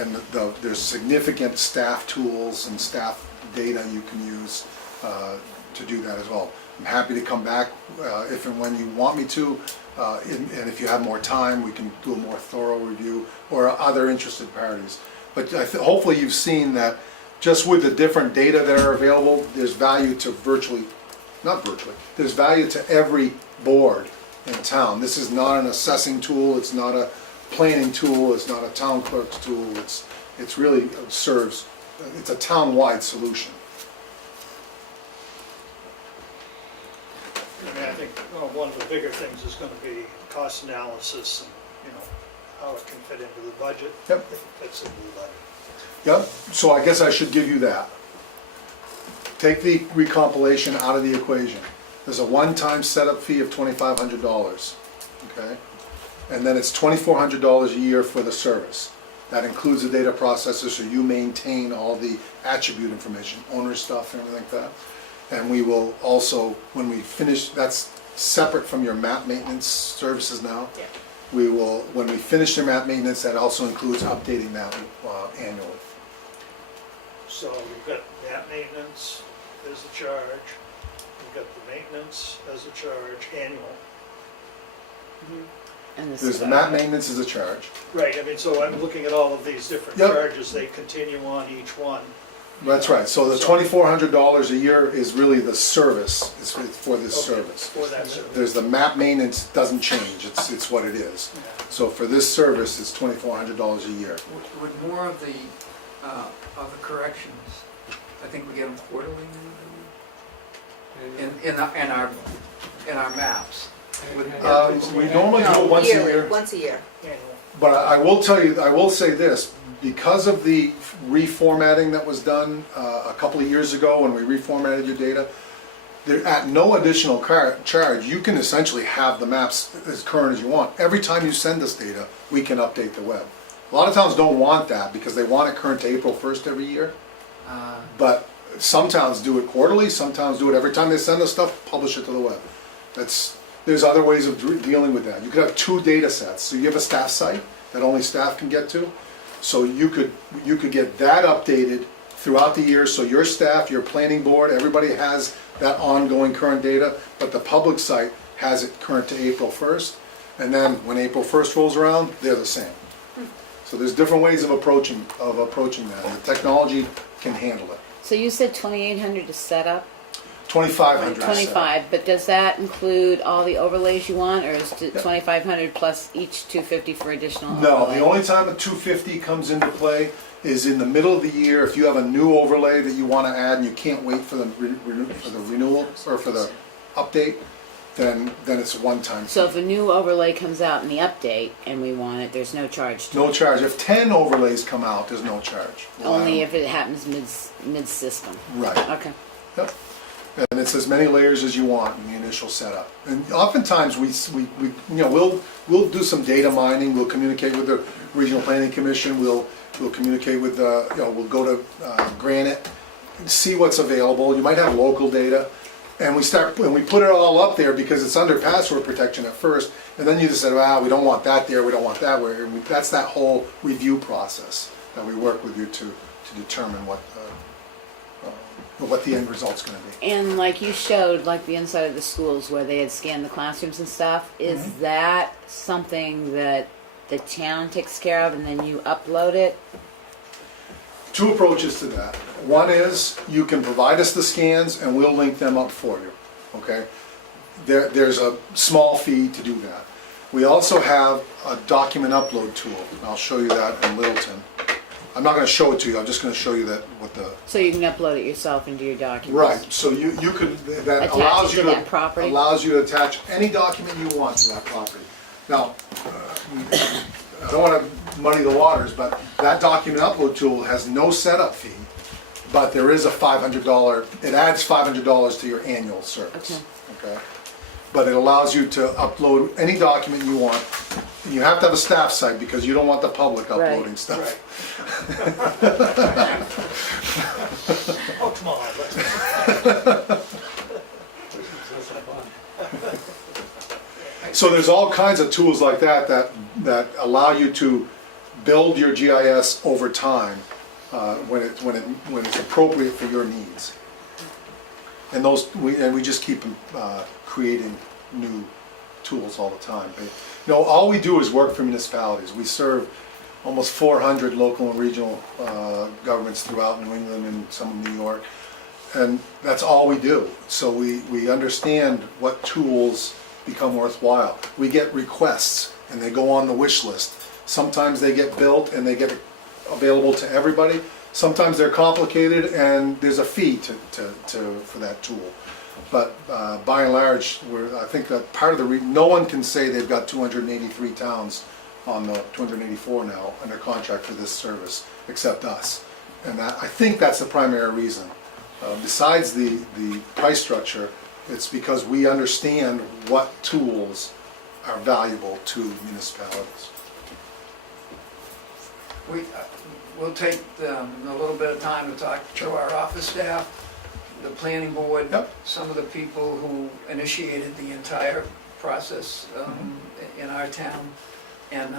And there's significant staff tools and staff data you can use to do that as well. I'm happy to come back if and when you want me to, and if you have more time, we can do a more thorough review, or other interested parties. But hopefully you've seen that just with the different data that are available, there's value to there's value to every board in town. This is not an assessing tool, it's not a planning tool, it's not a town clerk's tool, it's really serves, it's a town-wide solution. I mean, I think one of the bigger things is going to be cost analysis and, how it can fit into the budget. Yep. If it fits into the budget. Yep, so I guess I should give you that. Take the recompilation out of the equation. There's a one-time setup fee of $2,500, okay? And then it's $2,400 a year for the service. That includes the data processor, so you maintain all the attribute information, owner stuff and everything like that. And we will also, when we finish, that's separate from your map maintenance services now. Yeah. We will, when we finish the map maintenance, that also includes updating that annually. So we've got that maintenance as a charge, we've got the maintenance as a charge annual. And this There's is the our- map maintenance is a charge. Right, I mean, so I'm looking at all of these different Yep. charges, they continue on each one. That's right, so the $2,400 a year is really the service, it's for this Okay, service. For that service. There's the map maintenance, doesn't change, it's what it is. So for this service, it's $2,400 a year. Would more of the corrections, I think we get them quarterly in our maps. We normally do it once a year. Once a year. But I will tell you, I will say this, because of the reformatting that was done a couple of years ago when we reformatted your data, there, at no additional charge, you can essentially have the maps as current as you want. Every time you send us data, we can update the web. A lot of towns don't want that because they want it current to April 1st every year. But some towns do it quarterly, some towns do it every time they send us stuff, publish it to the web. There's other ways of dealing with that. You could have 2 data sets. So you have a staff site that only staff can get to. So you could get that updated throughout the year, so your staff, your planning board, everybody has that ongoing current data, but the public site has it current to April 1st, and then when April 1st rolls around, they're the same. So there's different ways of approaching that, and the technology can handle it. So you said 2,800 to set up? 2,500. 25, but does that include all the overlays you want, or is it 2,500 plus each 250 for additional No, overlay? the only time a 250 comes into play is in the middle of the year. If you have a new overlay that you want to add and you can't wait for the renewal or for the update, then it's a one-time. So if a new overlay comes out in the update and we want it, there's no charge to No it? charge. If 10 overlays come out, there's no charge. Only if it happens mid-system? Right. Okay. Yep. And it's as many layers as you want in the initial setup. And oftentimes we'll do some data mining. We'll communicate with the Regional Planning Commission. We'll communicate with we'll go to Granite, see what's available. You might have local data, and we put it all up there because it's under password protection at first, and then you just said, we don't want that there, we don't want that where. And that's that whole review process that we work with you to determine what the end result's going to be. And like you showed, like the inside of the schools where they had scanned the classrooms and stuff, is that something that the town takes care of and then you upload it? 2 approaches to that. One is you can provide us the scans and we'll link them up for you, okay? There's a small fee to do that. We also have a document upload tool, and I'll show you that in Littleton. I'm not going to show it to you, I'm just going to show you what the... So you can upload it yourself into your documents? Right, so you could, that Attach allows it you to that property? allows you to attach any document you want to that property. Now, I don't want to muddy the waters, but that document upload tool has no setup fee, but there is a $500, it adds $500 to your annual service. Okay. But it allows you to upload any document you want. You have to have a staff site because you don't want the public uploading stuff. Oh, come on. So there's all kinds of tools like that allow you to build your GIS over time when it's appropriate for your needs. And we just keep creating new tools all the time. But, all we do is work for municipalities. We serve almost 400 local and regional governments throughout New England and some of New York, and that's all we do. So we understand what tools become worthwhile. We get requests and they go on the wish list. Sometimes they get built and they get available to everybody. Sometimes they're complicated and there's a fee for that tool. But by and large, I think that part of the no one can say they've got 283 towns on the 284 now under contract for this service, except us. And I think that's the primary reason. Besides the price structure, it's because we understand what tools are valuable to municipalities. We'll take a little bit of time to talk to our office staff, the planning board, some of the people who initiated the entire process in our town, and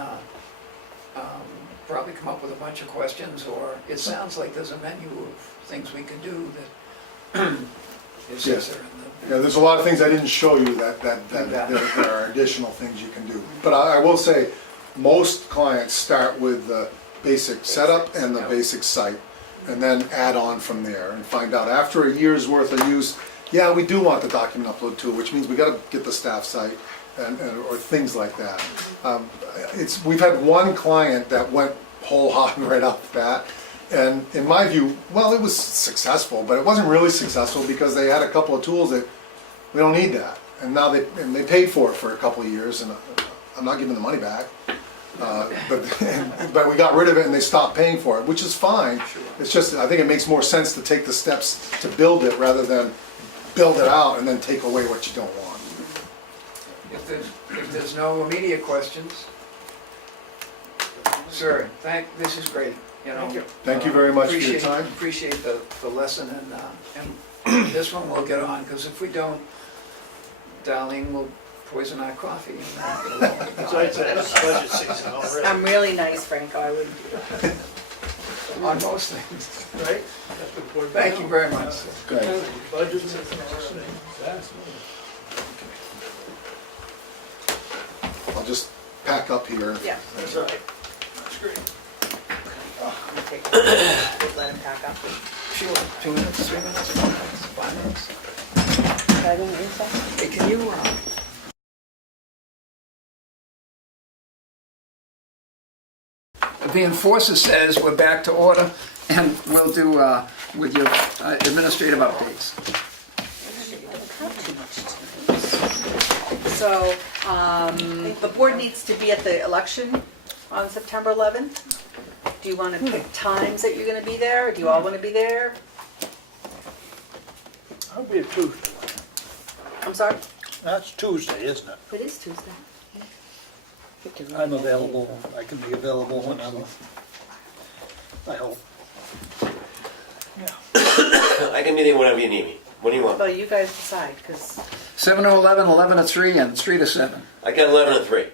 probably come up with a bunch of questions, or it sounds like there's a menu of things we can do that is in Yeah, there's a lot of things I didn't show you that there are additional things you can do. But I will say, most clients start with the basic setup and the basic site, and then add on from there and find out after a year's worth of use, yeah, we do want the document upload tool, which means we gotta get the staff site or things like that. We've had one client that went whole hog right off the bat, and in my view, well, it was successful, but it wasn't really successful because they had a couple of tools that we don't need that, and now they paid for it for a couple of years, and I'm not giving the money back. But we got rid of it and they stopped paying for it, which is fine. It's just, I think it makes more sense to take the steps to build it rather than build it out and then take away what you don't want. If there's no immediate questions, sir, this is great, you know. Thank you very much for your time. Appreciate the lesson, and this one we'll get on, because if we don't, Darlene will poison our coffee. I'm really nice, Franco, I wouldn't do that. On most things, right? Thank you very much. Great. I'll just pack up here. Yeah. That's right. That's great. Let him pack up. Sure, 2 minutes, 3 minutes, 4 minutes, 5 minutes. I didn't read that. Hey, can you, the enforcer says we're back to order, and we'll do with your administrative updates. So, the board needs to be at the election on September 11th. Do you want to pick times that you're going to be there, or do you all want to be there? I'll be a Tuesday. I'm sorry? That's Tuesday, isn't it? It is Tuesday. I'm available, I can be available whenever. I hope. I can meet you whenever you need me. What do you want? Well, you guys decide, because 7 to 11, 11 to 3, and 3 to 7. I got 11 to 3.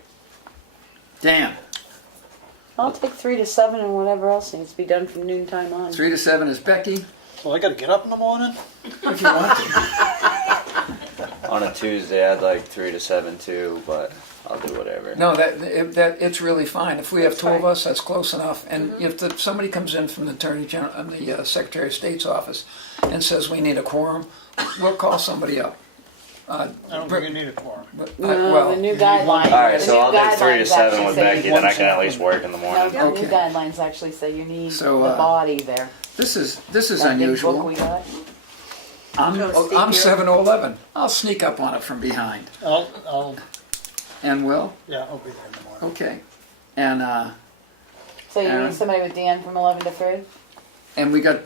Dan, I'll take 3 to 7 and whatever else needs to be done from noon time on. 3 to 7 is Becky, Well, I gotta get up in the morning? if you want to. On a Tuesday, I'd like 3 to 7 too, but I'll do whatever. No, it's really fine. If we have two of us, that's close enough. And if somebody comes in from the Attorney General, the Secretary of State's office, and says we need a quorum, we'll call somebody up. I don't think you need a quorum. No, the new guidelines. All right, so I'll do 3 to 7 with actually say Becky, you then I want can at least work in the No, morning. the Okay. new guidelines actually say you need So, the body there. This is That big book unusual. we got. I'm 7 to 11. I'll sneak up on it from behind. I'll, And will? yeah, I'll be there in the morning. Okay. And So you Aaron? need somebody with Dan from 11 to 3? we got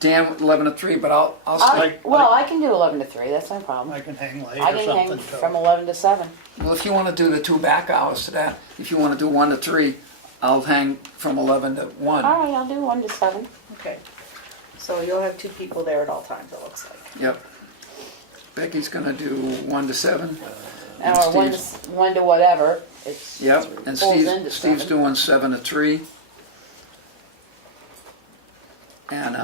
Dan with 11 to 3, but I'll I can do 11 to 3, that's no problem. I can hang late I or can something. hang from 11 to 7. Well, if you want to do the 2 back hours to that, if you want to do 1 to 3, I'll hang from 11 to 1. All right, I'll do 1 to 7. okay. So you'll have 2 people there at all times, it looks like. Yep. Becky's gonna do 1 to 7. And Or 1 to whatever. It's Yep, and falls into Steve's 7. doing 7 to 3. And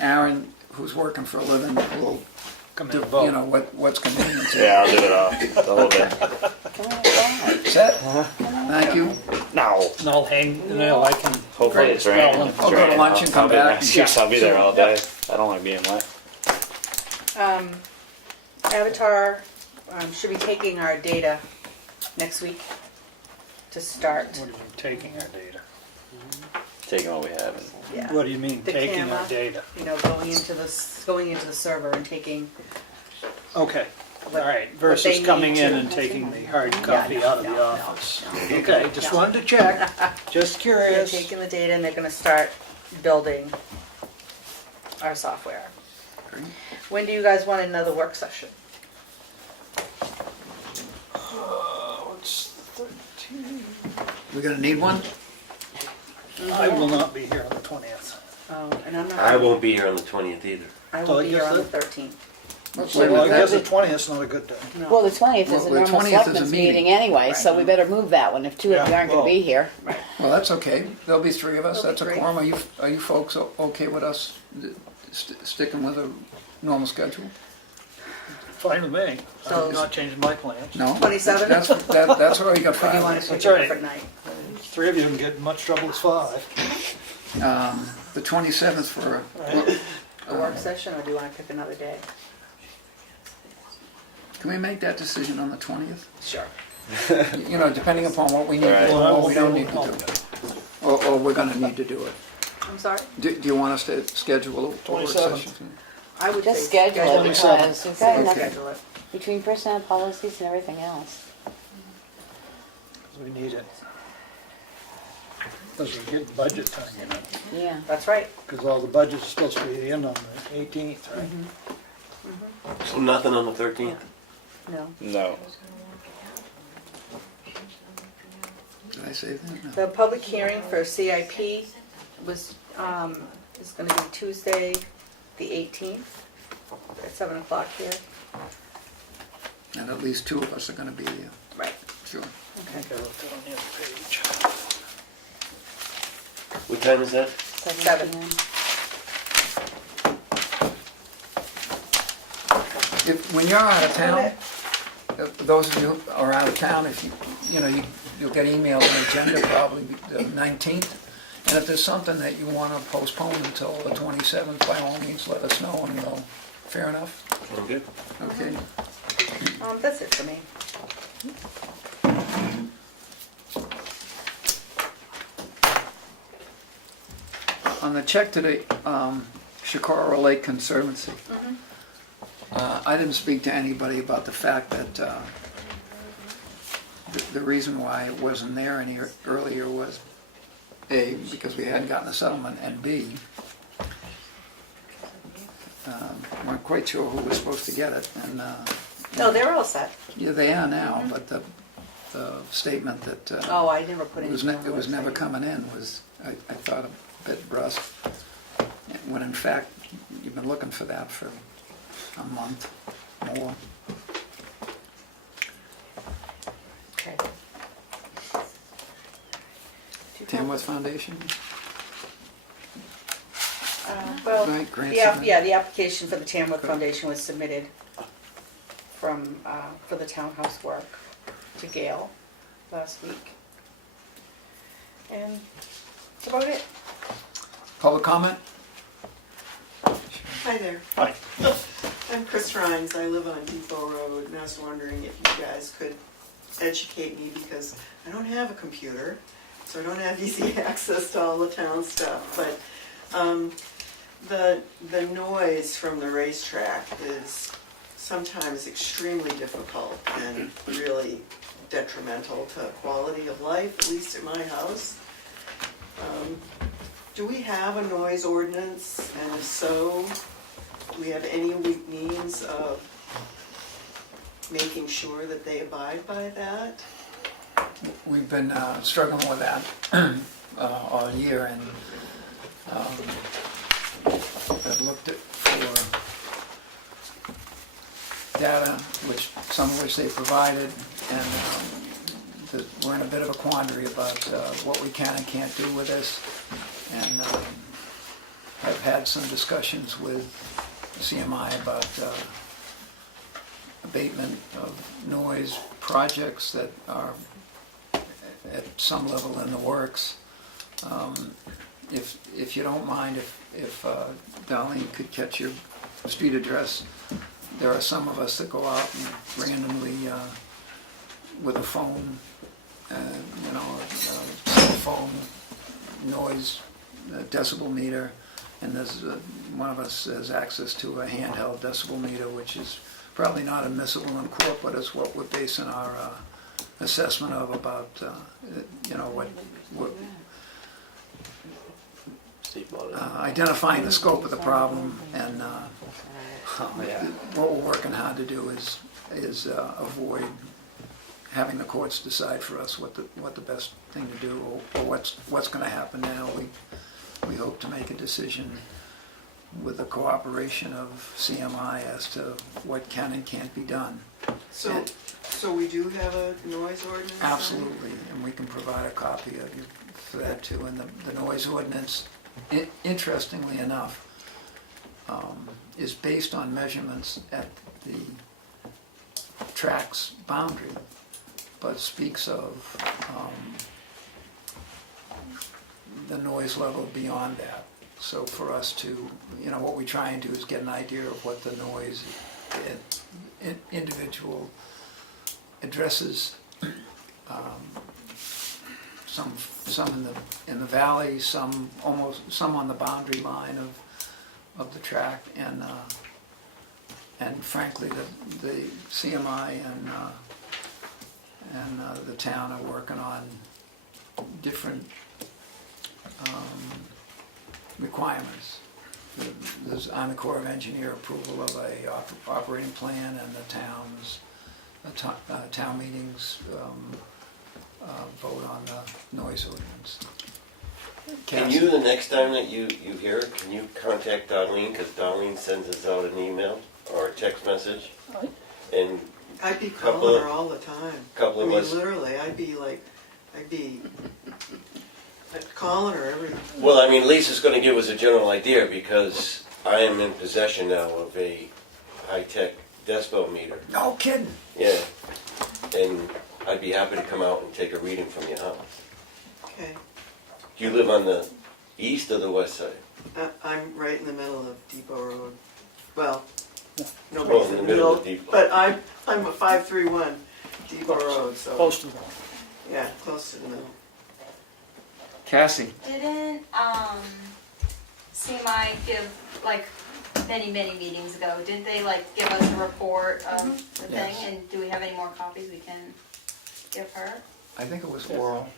Aarron, who's working for a living, will Come in do, and vote. you know, what's convenient to Yeah, I'll do it all, the whole day. Come on, go. Set? Thank you. No. And I'll hang, I can. Hopefully it's raining. I'll go to lunch and come back. I'll be there all day. I don't like being wet. Avatar should be taking our data next week to start. What do you mean, taking our data? Taking what we have and Yeah. What do you mean, The taking camera. our data? You know, going into the server and taking. Okay, all what- right, what versus they coming need in to- and taking the hard copy out of the no. office. Okay, just wanted to check, just They're curious. taking the data and they're gonna start building our software. When do you guys want another work session? What's the 13th? We're gonna need one? I will not be here on the 20th. Oh, and I'm not. I won't be here on the 20th either. I Oh, will I be here guess on the that- 13th. Well, I guess the 20th is not a good day. No. Well, the 20th is Well, a the normal 20th is a selectmen's meeting. meeting anyway, so we better move that one if 2 of you Yeah, aren't going well- to be here. Well, that's okay. There'll be 3 of us. There'll That's be a 3. quorum. Are you folks okay with us sticking with a normal schedule? Fine with me. So- I'm not changing my plans. No? 27? That's where you got Or do you want 5. to That's pick a right. different night? Three of you can get in much trouble as 5. The 27th for, A work session, or do you want to pick another day? can we make that decision on the 20th? Sure. You know, depending upon what we need to Right. do Well, I and what won't we be don't able need to to do. Or we're gonna need to do it. I'm sorry? Do you want us to schedule a work 27th. session? I would Just say schedule it 27. because we've got enough Schedule it. between personnel policies and everything else. We need it. Because we're getting budget time, you know, Yeah. That's right. because all the budgets are supposed to be in on the 18th, right? So nothing on the 13th? No. No. Did I say that? No. The public hearing for CIP was, is going to be Tuesday, the 18th, at 7 o'clock here. And at least 2 of us are gonna be there. Right. Sure. I think I looked on the other page. What time is that? 7. PM. When you're out of town, those of you who are out of town, if you'll get emailed an agenda probably the 19th. And if there's something that you want to postpone until the 27th, by all means, let us know and we'll, fair enough? I'm good. Okay. That's it for me. On the check to the Shakara Lake Conservancy, I didn't speak to anybody about the fact that the reason why it wasn't there any earlier was A, because we hadn't gotten a settlement, and B, weren't quite sure who was supposed to get it. And No, they're all set. yeah, they are now, but the statement that Oh, I never put it anything on the was never website. coming in was, I thought, a bit brusque, when in fact, you've been looking for that for a month more. Okay. Tamworth Foundation? Well, Right, grant yeah, submit. yeah, the application for the Tamworth Foundation was submitted from, for the townhouse work to Gail last week. And that's about it. Public comment? Hi there. Hi. I'm Chris Rhines. I live on Depot Road, and I was wondering if you guys could educate me, because I don't have a computer, so I don't have easy access to all the town stuff. But the noise from the racetrack is sometimes extremely difficult and really detrimental to quality of life, at least at my house. Do we have a noise ordinance, and if so, do we have any means of making sure that they abide by that? We've been struggling with that all year, and I've looked for data, some of which they provided, and we're in a bit of a quandary about what we can and can't do with this. And I've had some discussions with CMI about abatement of noise projects that are at some level in the works. If you don't mind, if Darlene could catch your street address, there are some of us that go out and randomly with a phone, a cell phone noise decibel meter, and there's one of us has access to a handheld decibel meter, which is probably not admissible in court, but it's what we're basing our assessment of about what identifying the scope of the problem, and what we're working hard to do is avoid having the courts decide for us what the best thing to do, or what's going to happen now. We hope to make a decision with the cooperation of CMI as to what can and can't be done. So we do have a noise ordinance? then? Absolutely, and we can provide a copy of you for that too. And the noise ordinance, interestingly enough, is based on measurements at the track's boundary, but speaks of the noise level beyond that. So for us to, what we try and do is get an idea of what the noise at individual addresses, some in the valley, some on the boundary line of the track, and frankly the CMI and the town are working on different requirements. There's Army Corps of Engineer approval of a operating plan, and the town meetings vote on the noise ordinance. Can you, the next time that you hear it, can you contact Darlene, because Darlene sends us out an email or a text message? And I'd be calling her all the time. Couple of us. Literally, I'd be calling her every. Well, I mean, Lisa's going to give us a general idea, because I am in possession now of a high-tech decibel meter. No kidding. Yeah, and I'd be happy to come out and take a reading from your house. Okay. Do you live on the east or the west side? I'm right in the middle of Depot Road. Well, Oh, nobody's in the middle of Depot. but I'm a 531 Depot Road, so. Close to that. Yeah, close to the middle. Cassie. Didn't CMI give, like, many meetings ago, didn't they give us a report of the thing? Yes. And do we have any more copies we can give her? I think it was oral.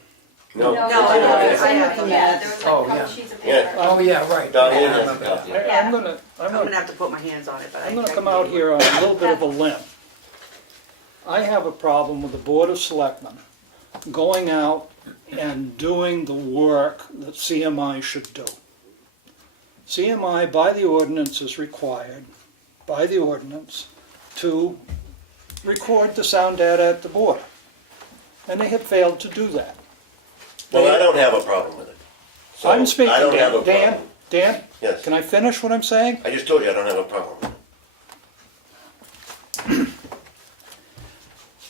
No. I have yeah, there was Oh, a couple yeah. sheets of Yeah. paper. Oh, yeah, right. Darlene I has a remember that. copy. I'm I'm gonna have to put my hands on it, but I'm gonna come out here on a little bit of a limb. I have a problem with the Board of Selectmen going out and doing the work that CMI should do. CMI, by the ordinance, is required, by the ordinance, to record the sound data at the border. And they have failed to do that. Well, I don't have a problem with it. So I'm speaking, I don't have a Dan, problem. Dan, Yes. can I finish what I'm saying? I just told you I don't have a problem with it.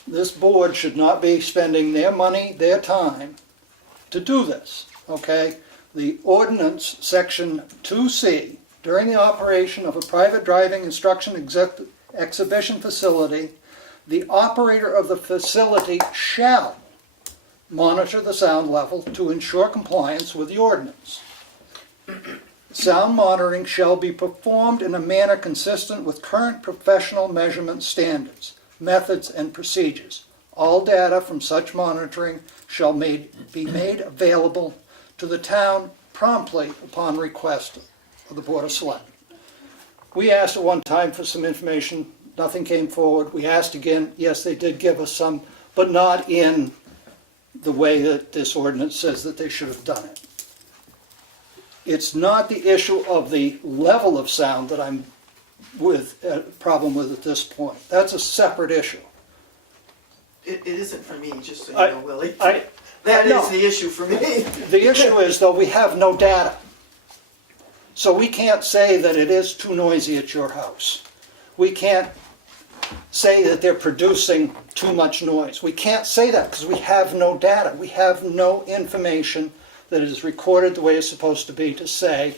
This board should not be spending their money, their time, to do this, okay? The ordinance, section 2C, during the operation of a private driving instruction exhibition facility, the operator of the facility shall monitor the sound level to ensure compliance with the ordinance. Sound monitoring shall be performed in a manner consistent with current professional measurement standards, methods, and procedures. All data from such monitoring shall be made available to the town promptly upon request of the Board of Selectmen. We asked at one time for some information, nothing came forward. We asked again, yes, they did give us some, but not in the way that this ordinance says that they should have done it. It's not the issue of the level of sound that I'm with a problem with at this point. That's a separate issue. It isn't for me, just so you I- know, Willie. I- That no. is the issue for me. The issue is, though, we have no data. So we can't say that it is too noisy at your house. We can't say that they're producing too much noise. We can't say that because we have no data. We have no information that is recorded the way it's supposed to be to say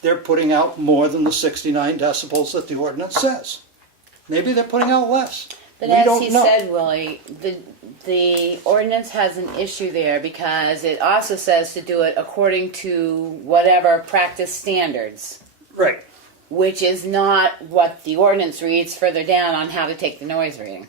they're putting out more than the 69 decibels that the ordinance says. Maybe they're putting out less. But We as don't he know. said, Willie, the ordinance has an issue there because it also says to do it according to whatever practice standards, Right. which is not what the ordinance reads further down on how to take the noise reading.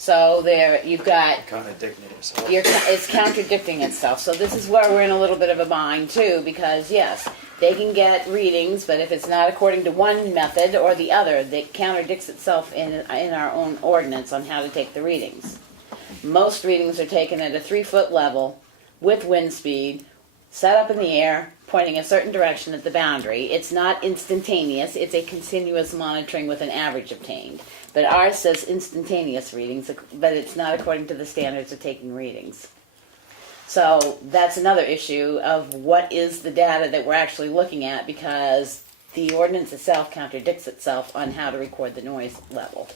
So there, you've got, Contradicting yourself. it's contradicting itself. So this is where we're in a little bit of a bind too, because yes, they can get readings, but if it's not according to one method or the other, that contradicts itself in our own ordinance on how to take the readings. Most readings are taken at a 3-foot level with wind speed, set up in the air, pointing a certain direction at the boundary. It's not instantaneous, it's a continuous monitoring with an average obtained. But ours says instantaneous readings, but it's not according to the standards of taking readings. So that's another issue of what is the data that we're actually looking at, because the ordinance itself contradicts itself on how to record the noise level.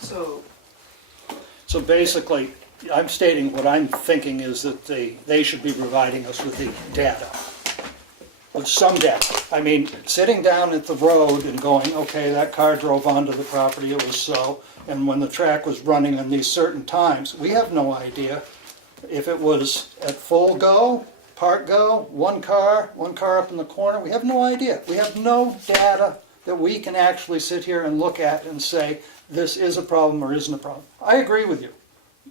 So, So basically, I'm stating what I'm thinking is that they should be providing us with the data. With some data. I mean, sitting down at the road and going, okay, that car drove onto the property, it was so, and when the track was running on these certain times, we have no idea if it was at full go, part go, one car up in the corner, we have no idea. We have no data that we can actually sit here and look at and say, this is a problem or isn't a problem. I agree with you.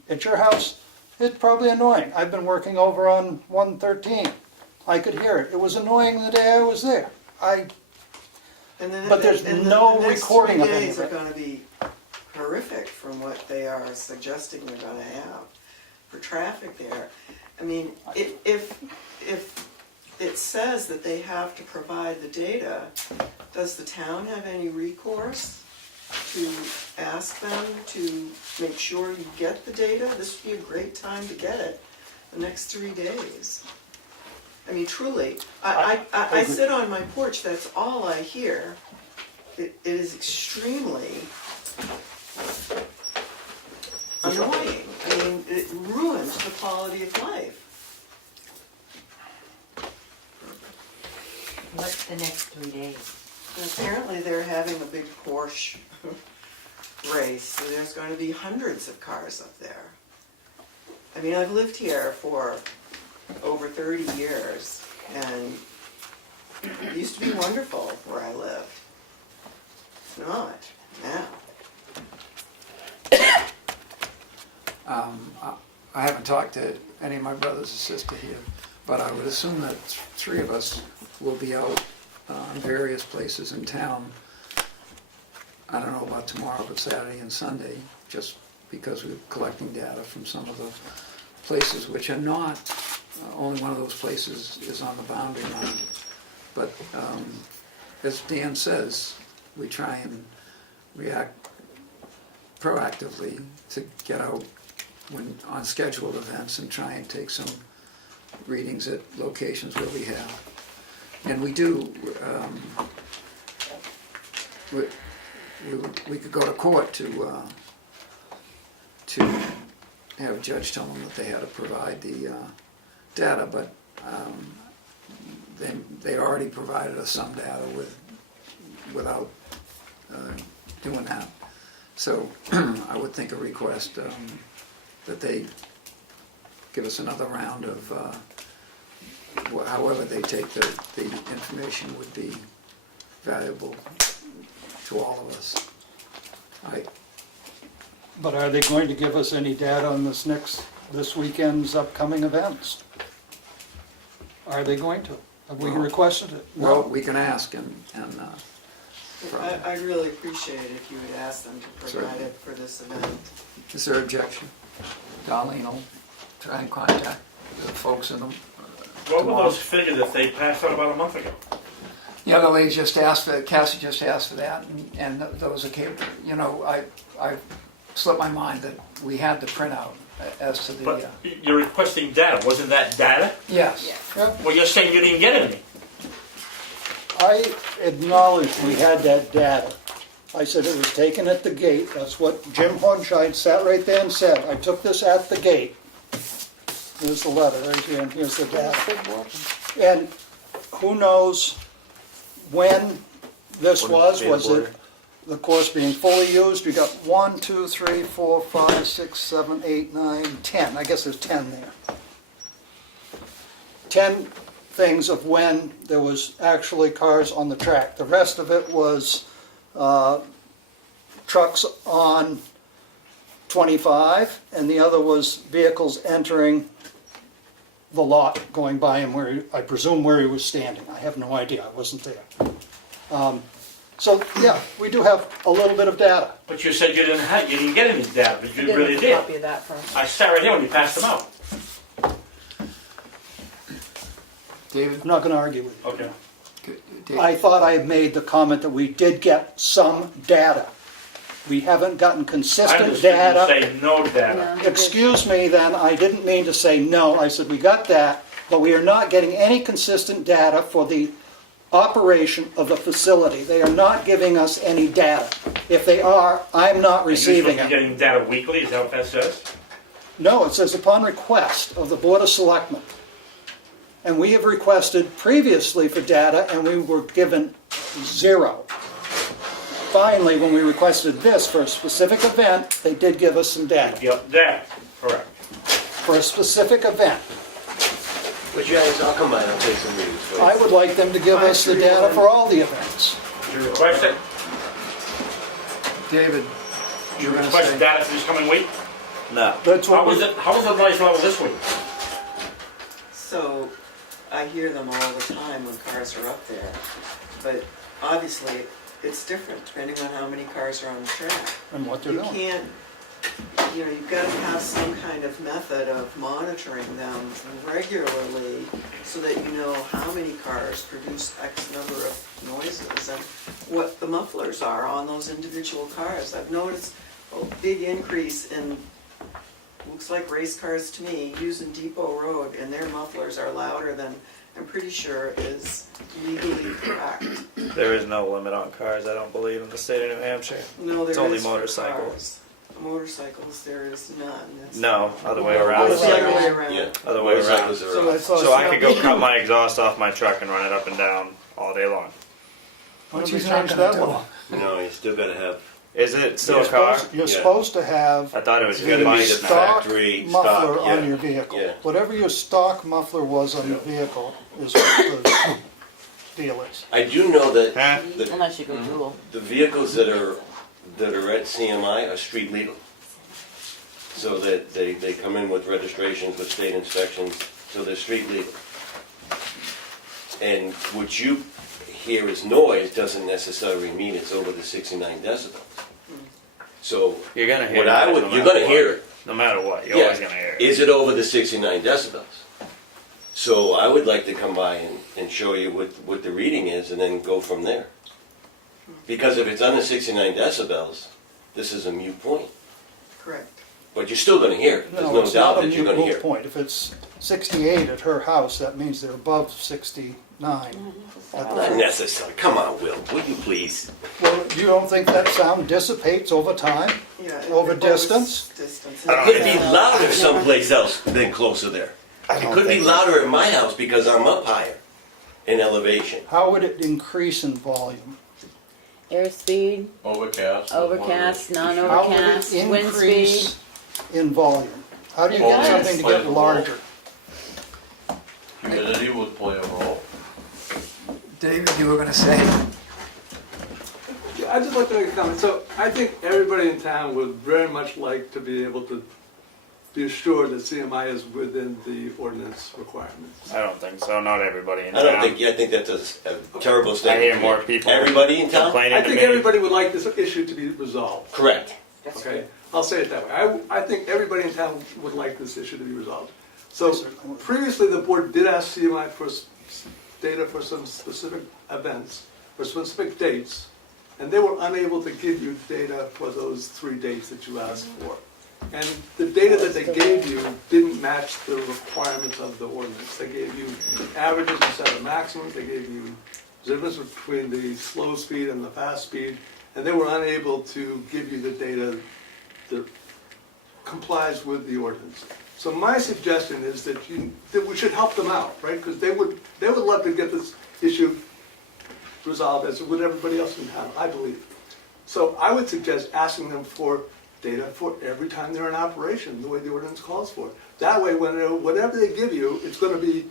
At your house, it's probably annoying. I've been working over on 113. I could hear it. It was annoying the day I was there. But there's no recording of any of The next 3 days are it. gonna be horrific from what they are suggesting they're gonna have for traffic there. I mean, if it says that they have to provide the data, does the town have any recourse to ask them to make sure you get the data? This would be a great time to get it, the next 3 days. I mean, truly, I sit on my porch, that's all I hear. It is extremely annoying. I mean, it ruins the quality of life. What's the next 3 days? And apparently they're having a big Porsche race, so there's going to be hundreds of cars up there. I mean, I've lived here for over 30 years, and it used to be wonderful where I lived. It's not now. I haven't talked to any of my brothers or sisters here, but I would assume that 3 of us will be out in various places in town. I don't know about tomorrow, but Saturday and Sunday, just because we're collecting data from some of the places which are not, only one of those places is on the boundary line. But as Dan says, we try and react proactively to get out when on scheduled events and try and take some readings at locations where we have. And we do, we could go to court to have a judge tell them that they had to provide the data, but they already provided us some data without doing that. So I would think a request that they give us another round of however they take the information would be valuable to all of us. But are they going to give us any data on this weekend's upcoming events? Are they going to? Have we requested it? Well, we can ask and I'd really appreciate it if you would ask them to provide Certainly. it for this event. Is there objection? Darlene will try and contact the folks in them. What were those figures that they passed out about a month ago? The other lady just asked for, Cassie just asked for that, and those are capable. You know, I slipped my mind that we had the printout as to the. But you're requesting data, wasn't that data? Yes. Well, you're saying you didn't get any. I acknowledged we had that data. I said it was taken at the gate. That's what Jim Hornscheid sat right there and said. I took this at the gate. Here's the letter, and here's the data. And who knows when this was it the course being fully used? We got 1, 2, 3, 4, 5, 6, 7, 8, 9, 10. I guess there's 10 there. 10 things of when there was actually cars on the track. The rest of it was trucks on 25, and the other was vehicles entering the lot, going by him where I presume where he was standing. I have no idea. I wasn't there. So yeah, we do have a little bit of data. But you said you didn't get any data, but you really did. Copy of that from. I sat right here when you passed them out. David? I'm not going to argue with you. Okay. I thought I made the comment that we did get some data. We haven't gotten I consistent understood data. you say no data. Excuse me then, I didn't mean to say no. I said we got that, but we are not getting any consistent data for the operation of the facility. They are not giving us any data. If they are, I'm not receiving Are you it. getting data weekly, is that what that says? No, it says upon request of the Board of Selectmen. And we have requested previously for data, and we were given 0. Finally, when we requested this for a specific event, they did give us some data. Yep, that, correct. For a specific event. But yeah, I'll come by and I'll take some readings. for you. I would like them to give us the data for all the events. Did you request it? David, Did you you're gonna request say, data for this coming week? No. That's what How was the noise level this week? So, I hear them all the time when cars are up there, but obviously, it's different depending on how many cars are on the track. And what they're You doing. can't, you've got to have some kind of method of monitoring them regularly so that you know how many cars produce X number of noises and what the mufflers are on those individual cars. I've noticed a big increase in, looks like race cars to me, using Depot Road, and their mufflers are louder than I'm pretty sure is legally correct. There is no limit on cars, I don't believe, in the state of New Hampshire. No, there It's only is for motorcycles. cars. Motorcycles, there is none. That's- No, other way Oh, around. it's the other way around. Yeah. Other way around. Motorcycles are So up. it's- So I could go cut my exhaust off my truck and run it up and down all day long. What's What he are we change talking that about? one? No, you still gotta have, Is it still You're a car? supposed- You're Yeah. supposed to have I thought it was It's gotta the be the stock factory muffler stock, yeah. on your vehicle. Yeah. Whatever your stock muffler was on your vehicle is what the deal is. I do know that Huh? Unless you go dual. the vehicles that are at CMI are street legal. So that they come in with registrations, with state inspections, so they're street legal. And what you hear as noise doesn't necessarily mean it's over the 69 decibels. So You're gonna hear what I it would, no you're matter gonna what. hear it. No matter what, you're Yeah. always gonna hear it. Is it over the 69 decibels? So I would like to come by and show you what the reading is and then go from there. Because if it's under 69 decibels, this is a moot point. Correct. But you're still gonna hear it. There's no it's doubt not a that you're gonna hear moot it. point. If it's 68 at her house, that means they're above 69. Not necessarily. Come on, Will, would you please? Well, you don't think that sound dissipates over time? Yeah. Over distance? Distance. It could be louder someplace else than closer there. It could be louder at my house because I'm up higher in elevation. How would it increase in volume? Airspeed, Overcast. overcast, How would non-overcast, it wind speed. increase in volume? How do you It get does. something to Play get the larger? Humidity would play a role. David, you were gonna say? I'd just like to make a comment. So I think everybody in town would very much like to be able to be assured that CMI is within the ordinance requirements. I don't think so, not everybody in I town. don't think, I think that's a terrible I statement. hear to more make. people Everybody in town? complaining I to think me. everybody would like this issue to be resolved. Correct. Okay, I'll say it that way. I think everybody in town would like this issue to be resolved. So previously, the board did ask CMI for data for some specific events, for specific dates, and they were unable to give you data for those 3 dates that you asked for. And the data that they gave you didn't match the requirements of the ordinance. They gave you averages instead of maximums, they gave you the difference between the slow speed and the fast speed, and they were unable to give you the data that complies with the ordinance. So my suggestion is that we should help them out, right? Because they would love to get this issue resolved as would everybody else in town, I believe. So I would suggest asking them for data for every time they're in operation, the way the ordinance calls for it. That way, whatever they give you, it's going to be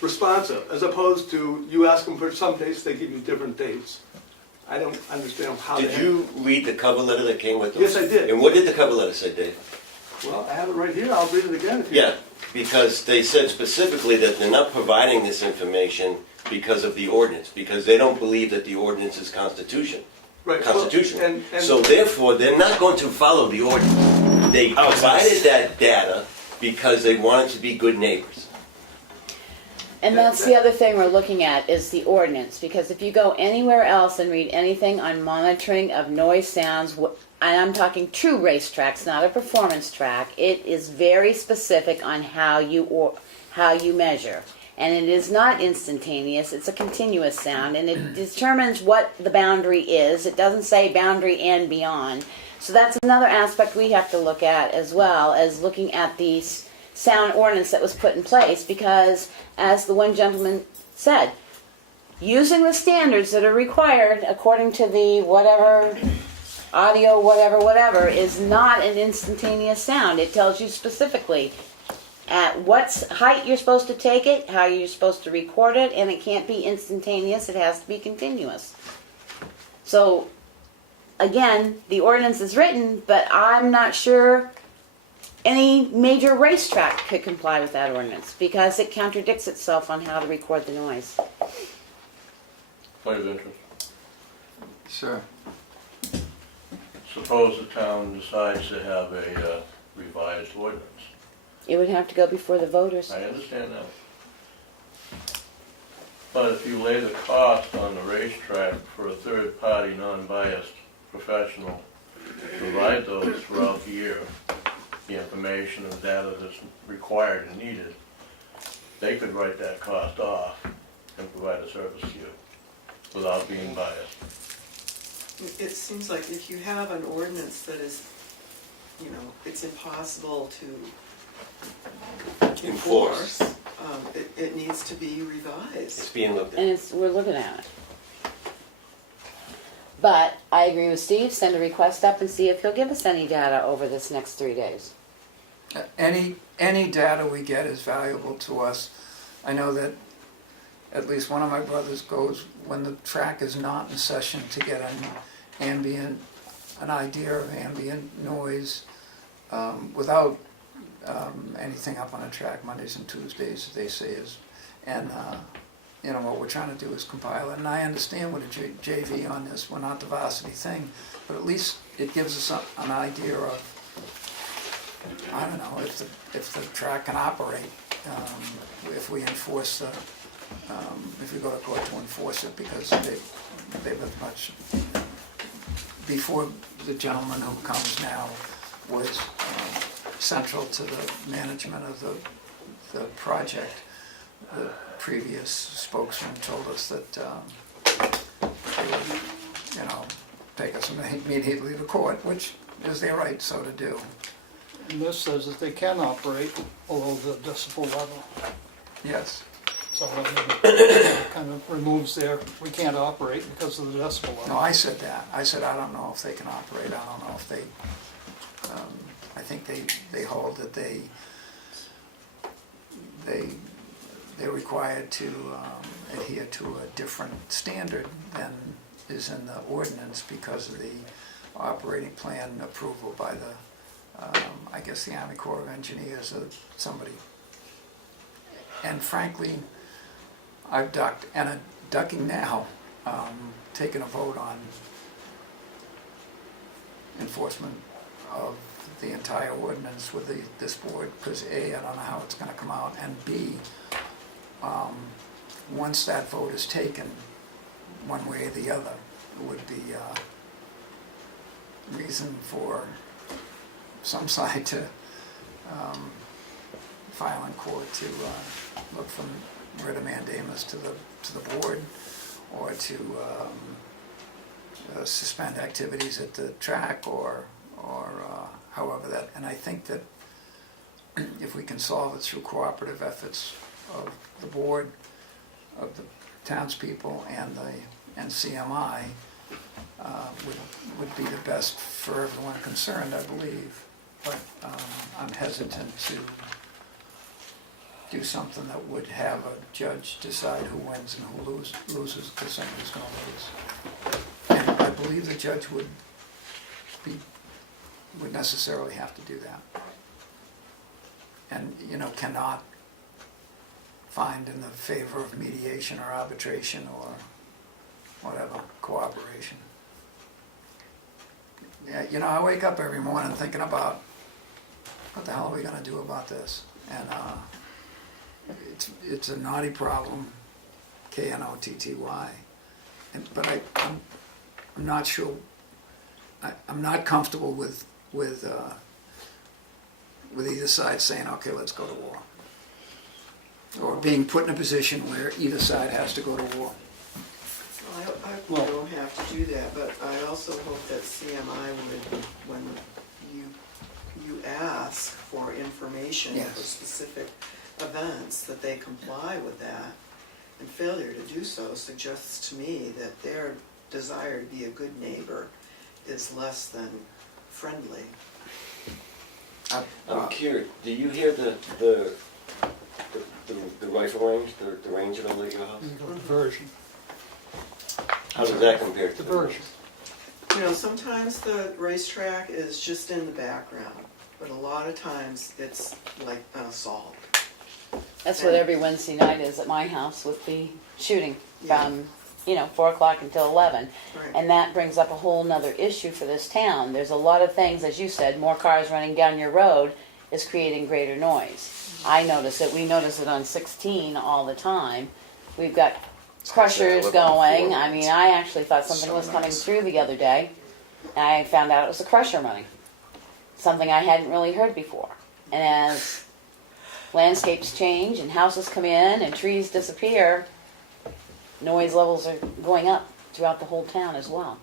responsive, as opposed to you ask them for some dates, they give you different dates. I don't understand how they... Did you read the cover letter that came with them? Yes, I did. And what did the cover letter say, Dave? Well, I have it right here, I'll read it again if you... Yeah, because they said specifically that they're not providing this information because of the ordinance, because they don't believe that the ordinance is constitutional. Right, well, Constitutional. and- So therefore, they're not going to follow the ordinance. They provided that data because they wanted to be good neighbors. And that's the other thing we're looking at is the ordinance, because if you go anywhere else and read anything on monitoring of noise sounds, and I'm talking true racetracks, not a performance track, it is very specific on how you measure. And it is not instantaneous, it's a continuous sound, and it determines what the boundary is. It doesn't say boundary and beyond. So that's another aspect we have to look at, as well as looking at the sound ordinance that was put in place, because as the one gentleman said, using the standards that are required according to the whatever audio whatever is not an instantaneous sound. It tells you specifically at what height you're supposed to take it, how you're supposed to record it, and it can't be instantaneous, it has to be continuous. So again, the ordinance is written, but I'm not sure any major racetrack could comply with that ordinance, because it contradicts itself on how to record the noise. Point of interest. Sure. Suppose the town decides to have a revised ordinance. It would have to go before the voters. I understand that. But if you lay the cost on the racetrack for a third-party, non-biased professional to provide those throughout the year, the information and data that's required and needed, they could write that cost off and provide a service to you without being biased. It seems like if you have an ordinance that is, you know, it's impossible to enforce, it needs to be revised. It's being looked at. And we're looking at it. But I agree with Steve, send a request up and see if he'll give us any data over this next 3 days. Any data we get is valuable to us. I know that at least one of my brothers goes when the track is not in session to get an idea of ambient noise without anything up on a track. Mondays and Tuesdays, they say is, and you know what we're trying to do is compile it. And I understand with a JV on this, we're not the varsity thing, but at least it gives us an idea of, I don't know, if the track can operate, if we enforce the, if we go to court to enforce it, because they've been much, before the gentleman who comes now was central to the management of the project. The previous spokesman told us that they would, you know, take us immediately to court, which is their right so to do. And this says that they can operate below the decibel level. Yes. So it kind of removes we can't operate because of the decibel level. No, I said that. I said I don't know if they can operate. I don't know if they, I think they hold that they're required to adhere to a different standard than is in the ordinance because of the operating plan approval by the, I guess the Army Corps of Engineers or somebody. And frankly, I've ducked, and I'm ducking now, taking a vote on enforcement of the entire ordinance with this board, because A, I don't know how it's going to come out, and B, once that vote is taken, one way or the other, it would be reason for some side to file in court to look from writ of mandamus to the board, or to suspend activities at the track, or however that. And I think that if we can solve it through cooperative efforts of the board, of the townspeople, and CMI, would be the best for everyone concerned, I believe. But I'm hesitant to do something that would have a judge decide who wins and who loses, because somebody's going to lose. And I believe the judge would necessarily have to do that. And, you know, cannot find in the favor of mediation or arbitration or whatever, cooperation. Yeah, you know, I wake up every morning thinking about what the hell are we going to do about this? And it's a naughty problem, Knotty. But I'm not sure. I'm not comfortable with either side saying, okay, let's go to war. or being put in a position where either side has to go to war. I don't have to do that, but I also hope that CMI would, when you ask for information Yes. for specific events, that they comply with that. And failure to do so suggests to me that their desire to be a good neighbor is less than friendly. I'm curious, do you hear the rifle range, the range of it at your house? Diversion. How does that compare to the Diversion. You know, sometimes the racetrack is just in the background, but a lot of times it's like an assault. That's what every Wednesday night is at my house with the shooting from, 4 o'clock until 11. Right. And that brings up a whole nother issue for this town. There's a lot of things, as you said, more cars running down your road is creating greater noise. I notice it. We notice it on 16 all the time. We've got crushers going. I mean, I actually thought something was coming through the other day. And I found out it was a crusher running. Something I hadn't really heard before. And as landscapes change and houses come in and trees disappear, noise levels are going up throughout the whole town as well.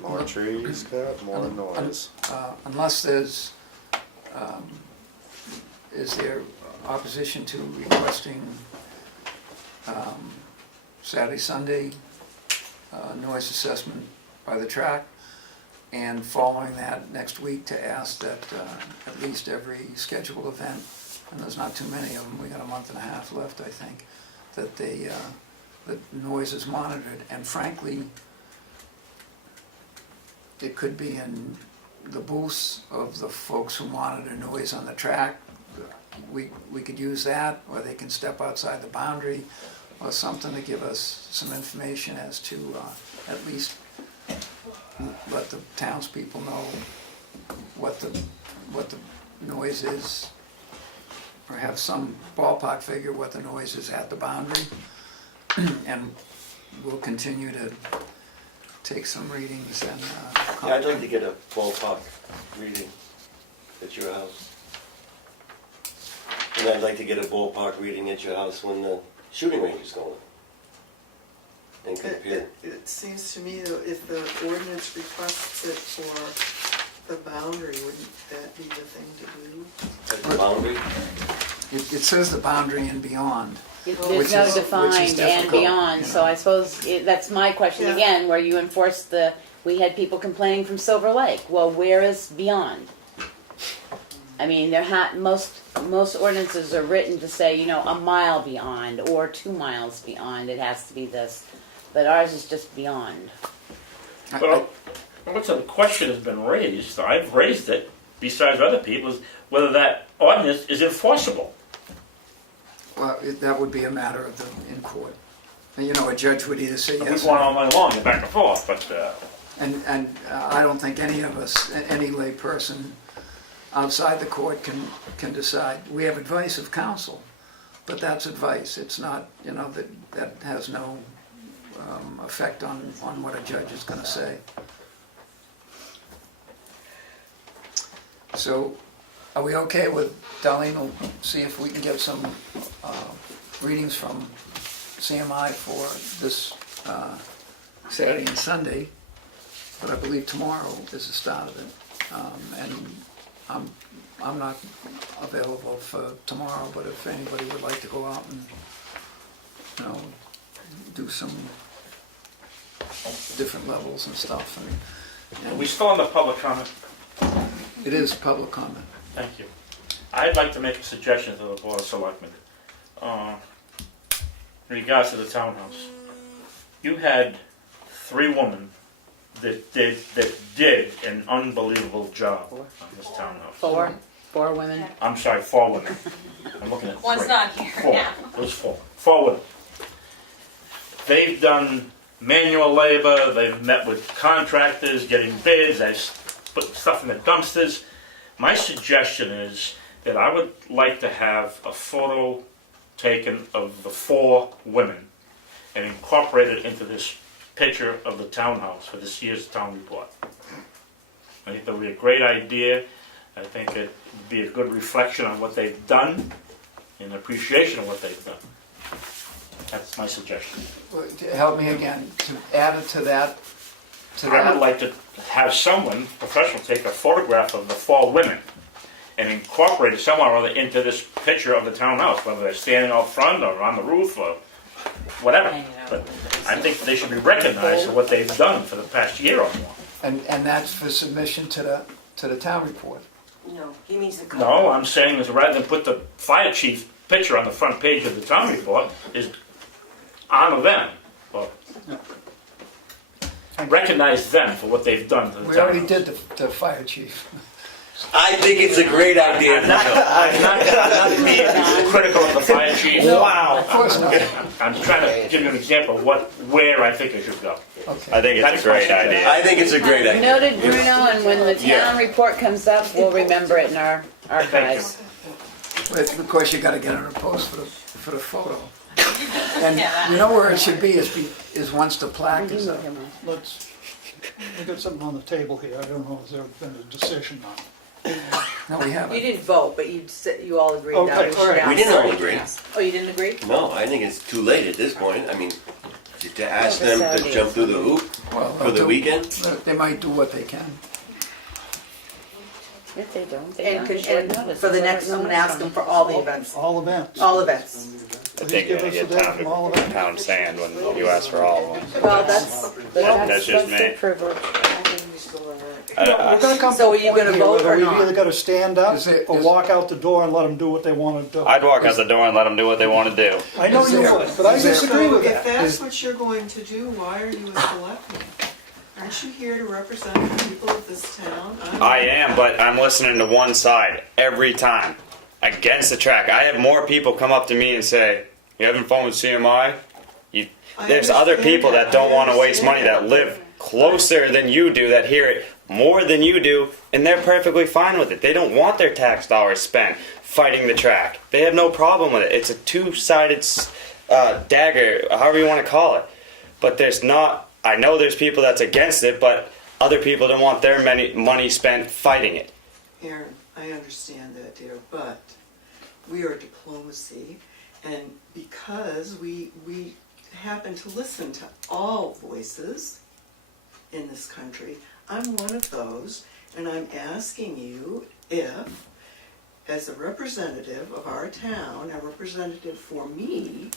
More trees cut, more noise. Unless there's, is there opposition to requesting Saturday, Sunday noise assessment by the track, and following that next week to ask that at least every scheduled event, and there's not too many of them, we got a month and a half left, I think, that the noise is monitored, and frankly, it could be in the booths of the folks who monitor noise on the track. We could use that, or they can step outside the boundary, or something to give us some information as to at least let the townspeople know what the noise is, or have some ballpark figure what the noise is at the boundary. And we'll continue to take some readings and. Yeah, I'd like to get a ballpark reading at your house. And I'd like to get a ballpark reading at your house when the shooting range is going on. And compare. It seems to me that if the ordinance requests it for the boundary, wouldn't that be the thing to do? At the boundary? It says the boundary and beyond. There's no defined and beyond, so I suppose that's my question again, where you enforce we had people complaining from Silver Lake. Well, where is beyond? I mean, most ordinances are written to say, a mile beyond or 2 miles beyond. It has to be this, but ours is just beyond. Well, what's the question has been raised, I've raised it, besides other people, is whether that ordinance is enforceable. Well, that would be a matter of in court. And, a judge would either say yes. We're going all night long and back and forth, but. And I don't think any of us, any lay person outside the court can decide. We have advice of counsel, but that's advice. It's not, that has no effect on what a judge is going to say. So, are we okay with, Darlene will see if we can get some readings from CMI for this Saturday and Sunday, but I believe tomorrow is the start of it. And I'm not available for tomorrow, but if anybody would like to go out and, do some different levels and stuff. Are we still on the public comment? It is public comment. Thank you. I'd like to make a suggestion to the Board of Selectmen. In regards to the townhouse, you had 3 women that did an unbelievable job on this townhouse. 4 women. I'm sorry, 4 women. I'm looking at 3. One's not here 4. now. It was 4. 4 women. They've done manual labor. They've met with contractors, getting bids. They've put stuff in the dumpsters. My suggestion is that I would like to have a photo taken of the 4 women and incorporate it into this picture of the townhouse for this year's town report. I think that would be a great idea. I think it would be a good reflection on what they've done in appreciation of what they've done. That's my suggestion. Help me again, to add it to that, I would like to have someone professional take a photograph of the four women and incorporate it somewhere or other into this picture of the townhouse, whether they're standing out front or on the roof or whatever. But I think they should be recognized for what they've done for the past year or more. and that's for submission to the town report. No, he means the cover. No, I'm saying is rather than put the fire chief picture on the front page of the town report, is honor them, or recognize them for what they've done to the town. We already did the fire chief. I think it's a great idea. I'm not being critical of the fire chief. Wow. Of course not. I'm trying to give you an example of where I think it should go. Okay. I think it's a great idea. I think it's a great idea. Noted, Bruno, and when the town Yeah. report comes up, we'll remember it in our archives. But of course, you gotta get on a post for the photo. And you know where it should be is once the plaque is up. Let's, we got something on the table here, I don't know if there's been a decision on it. No, we You haven't. didn't vote, but you all agreed that Okay, we should all right. ask. We didn't all agree. Oh, you didn't agree? No, I think it's too late at this point. I mean, to ask them to jump through the hoop Well, for the weekend? They might do what they can. If they don't, they And don't. and for the next, I'm gonna ask them for all the events, All events. all events. I think you're gonna get pound sand when you ask for all of them. Well, that's, That's just their me. privilege. We're gonna come to So a are you point gonna here vote whether or we've not? either gotta stand up Is it- or is- walk out the door and let them do what they wanna do. I'd walk out the door and let them do what they want to do. I know Is you there- would, but I is there- disagree with If that. that's what you're going to do, why are you a selectman? Aren't you here to represent the people of this town? I am, but I'm listening to one side every time. Against the track. I have more people come up to me and say, "You having fun with CMI?" There's other understand people that don't I want to waste money understand that live closer than you do, that hear it more than you do, and they're perfectly fine with it. They don't want their tax dollars spent fighting the track. They have no problem with it. It's a two-sided dagger, however you want to call it. But there's not. I know there's people that's against it, but other people don't want their money spent fighting it. Aarron, I understand that, dear, but we are diplomacy, and because we happen to listen to all voices in this country, I'm one of those, and I'm asking you if, as a representative of our town, a representative for me,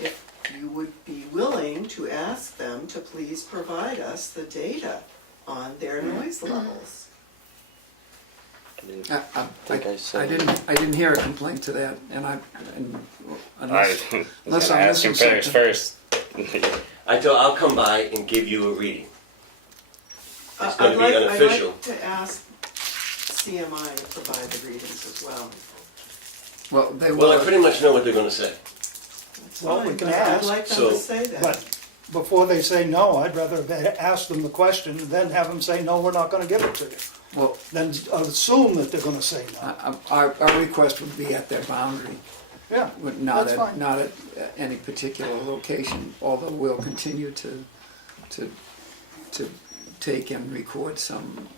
if you would be willing to ask them to please provide us the data on their noise levels. I didn't hear a complaint to that, and unless Unless I'm ask missing him finish something. first. I'll come by and give you a reading. It's gonna be I'd unofficial. like to ask CMI to provide the readings as well. Well, they Well, I will. pretty much know what they're gonna say. That's Well, we fine, can but ask, I'd like them so- to say that. But before they say no, I'd rather ask them the question and then have them say, no, we're not gonna give it to you. Well, Then assume that they're gonna say no. our request would be at their boundary, Yeah, not that's fine. at any particular location. Although we'll continue to take and record some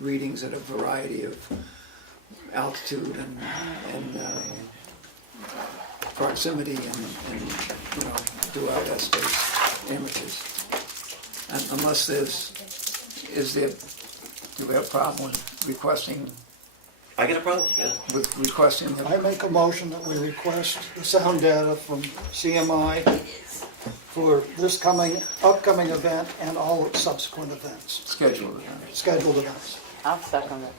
readings at a variety of altitude and proximity and do our best as amateurs. And unless do we have a problem with requesting, I got a problem, yeah. I make a motion that we request the sound data from CMI for this upcoming event and all subsequent events, schedule scheduled events. I'll second it.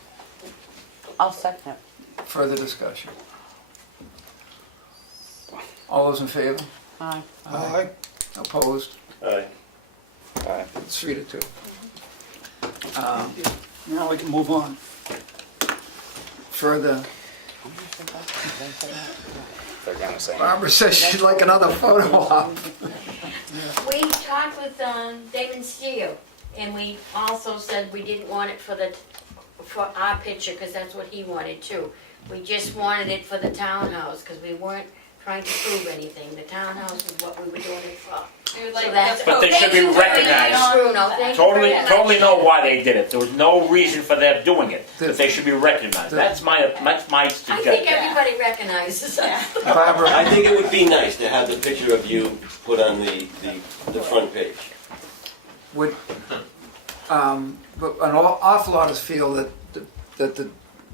I'll second it. further discussion? All those in favor? Aye. Aye. Opposed? Aye. Aye. 3-2. Now we can move on. Further, They're gonna say. Barbara says she'd like another photo op. We talked with Damon Steele, and we also said we didn't want it for our picture, because that's what he wanted too. We just wanted it for the townhouse, because we weren't trying to prove anything. The townhouse is what we were doing it for. We would So like that's- the But they should be thank you very recognized. much. Bruno, thank you Totally, very much. totally know why they did it. There was no reason for them doing it, but they should be recognized. That's my I think suggestion. everybody recognizes us. Barbara, I think it would be nice to have the picture of you put on the front page. would, but an awful lot of us feel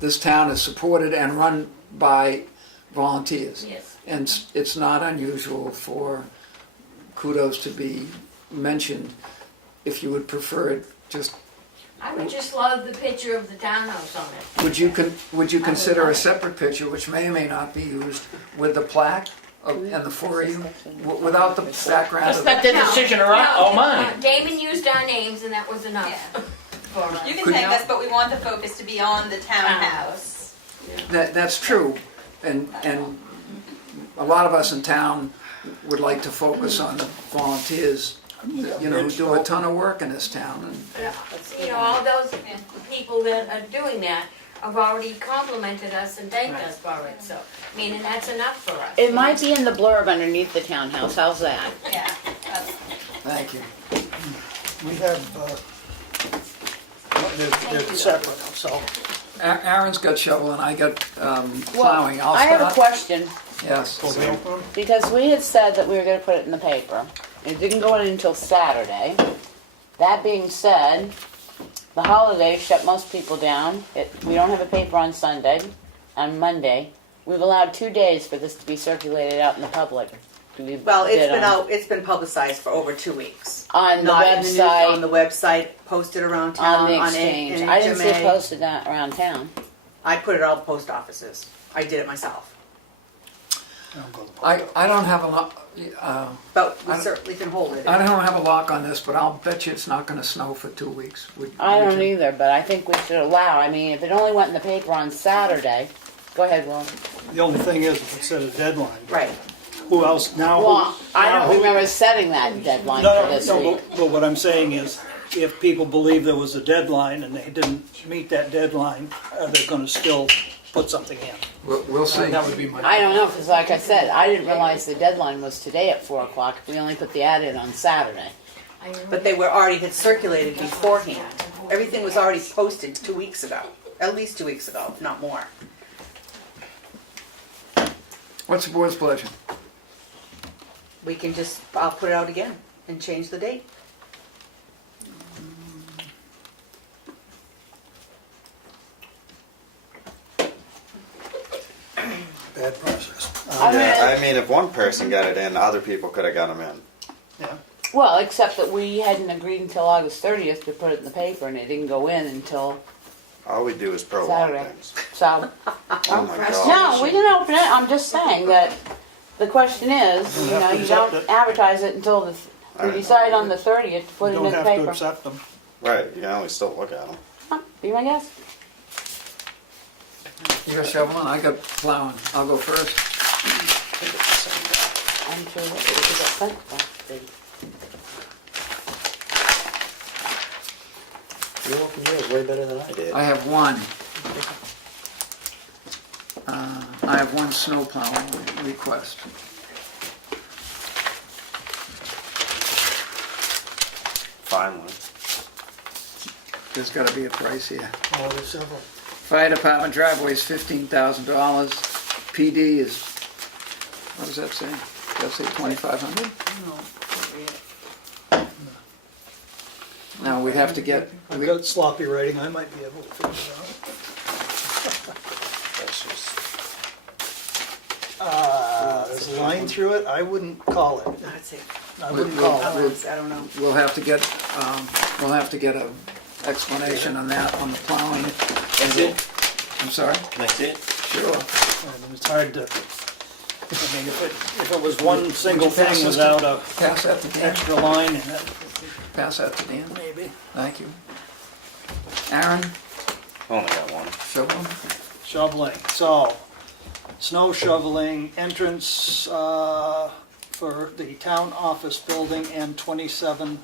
this town is supported and run by volunteers. Yes. And it's not unusual for kudos to be mentioned. If you would prefer it, just, I would just love the picture of the townhouse on it. would you consider a separate picture, which may or may not be used, with the plaque and the four of you, without the background That's of not their decision or mine. Damon used our names and that was enough. Yeah. For us. You can thank us, but we want the focus to be on the townhouse. That's true, and a lot of us in town would like to focus on the volunteers, you know, who do a ton of work in this town. And You know, all those people that are doing that have already complimented us and thanked us for it, so, I mean, and that's enough for us. It might be in the blurb underneath the townhouse, how's that? Yeah. thank you. We have, they're separate, so. Aaron's got shovel and I got plowing. I'll I have a start. question, Yes. because we had said that we were gonna put it in the paper. It didn't go in until Saturday. That being said, the holidays shut most people down. We don't have a paper on Sunday, on Monday. We've allowed 2 days for this to be circulated out in the public. Well, it's been publicized for over 2 weeks. On the Not in news, website. on the website, posted around town, On the on exchange. I didn't see it NHMA. posted that around town. I put it all at the post offices. I did it myself. I don't have a lock. But we certainly can hold it. I don't have a lock on this, but I'll bet you it's not going to snow for 2 weeks. I Would don't you? either, but I think we should allow, I mean, if it only went in the paper on Saturday, go ahead, Will. The only thing is, if it set a deadline, Right. who else now? Well, I now don't who- remember setting that deadline No, for this no, week. but what I'm saying is, if people believe there was a deadline and they didn't meet that deadline, are they gonna still put something in? We'll see. That would be my. I don't know, because like I said, I didn't realize the deadline was today at 4 o'clock. We only put the ad in on Saturday. But they were already had circulated beforehand. Everything was already posted 2 weeks ago, at least 2 weeks ago, if not more. What's the board's pleasure? We can just, I'll put it out again and change the date. Bad process. I mean, if one person got it in, other people could have got them in. Yeah. Well, except that we hadn't agreed until August 30th to put it in the paper, and it didn't go in until All we do is prolong Saturday. things. So, Oh my God. no, we didn't open it. I'm just saying that the question is, you know, you don't advertise it until we decide on the 30th to put it in You the don't have to paper. accept them. Right, you can only still look at them. Huh, be my guest. You got shoveling, I got plowing. I'll go first. I'm sure that it got sent last day. You're looking yours way better than I did. I have one. I have one snow plowing request. Finally. There's got to be a price here. Oh, there's several. Fire department driveway is $15,000. PD is, what does that say? Does that say 2,500? Now, we'd have to get, I've got sloppy writing, I might be able to figure it out. There's a line through it, I wouldn't call it. Let's see. I wouldn't call it. I don't know. we'll have to get a explanation on that, on the plowing. That's it? I'm sorry? That's it? Sure. And it's hard to, I mean, if it was one single thing without a Pass that to Dan. extra line in it, Pass that to Dan. maybe. Thank you. Aaron, Only got one. shoveling? Shoveling, so, snow shoveling, entrance for the town office building and 27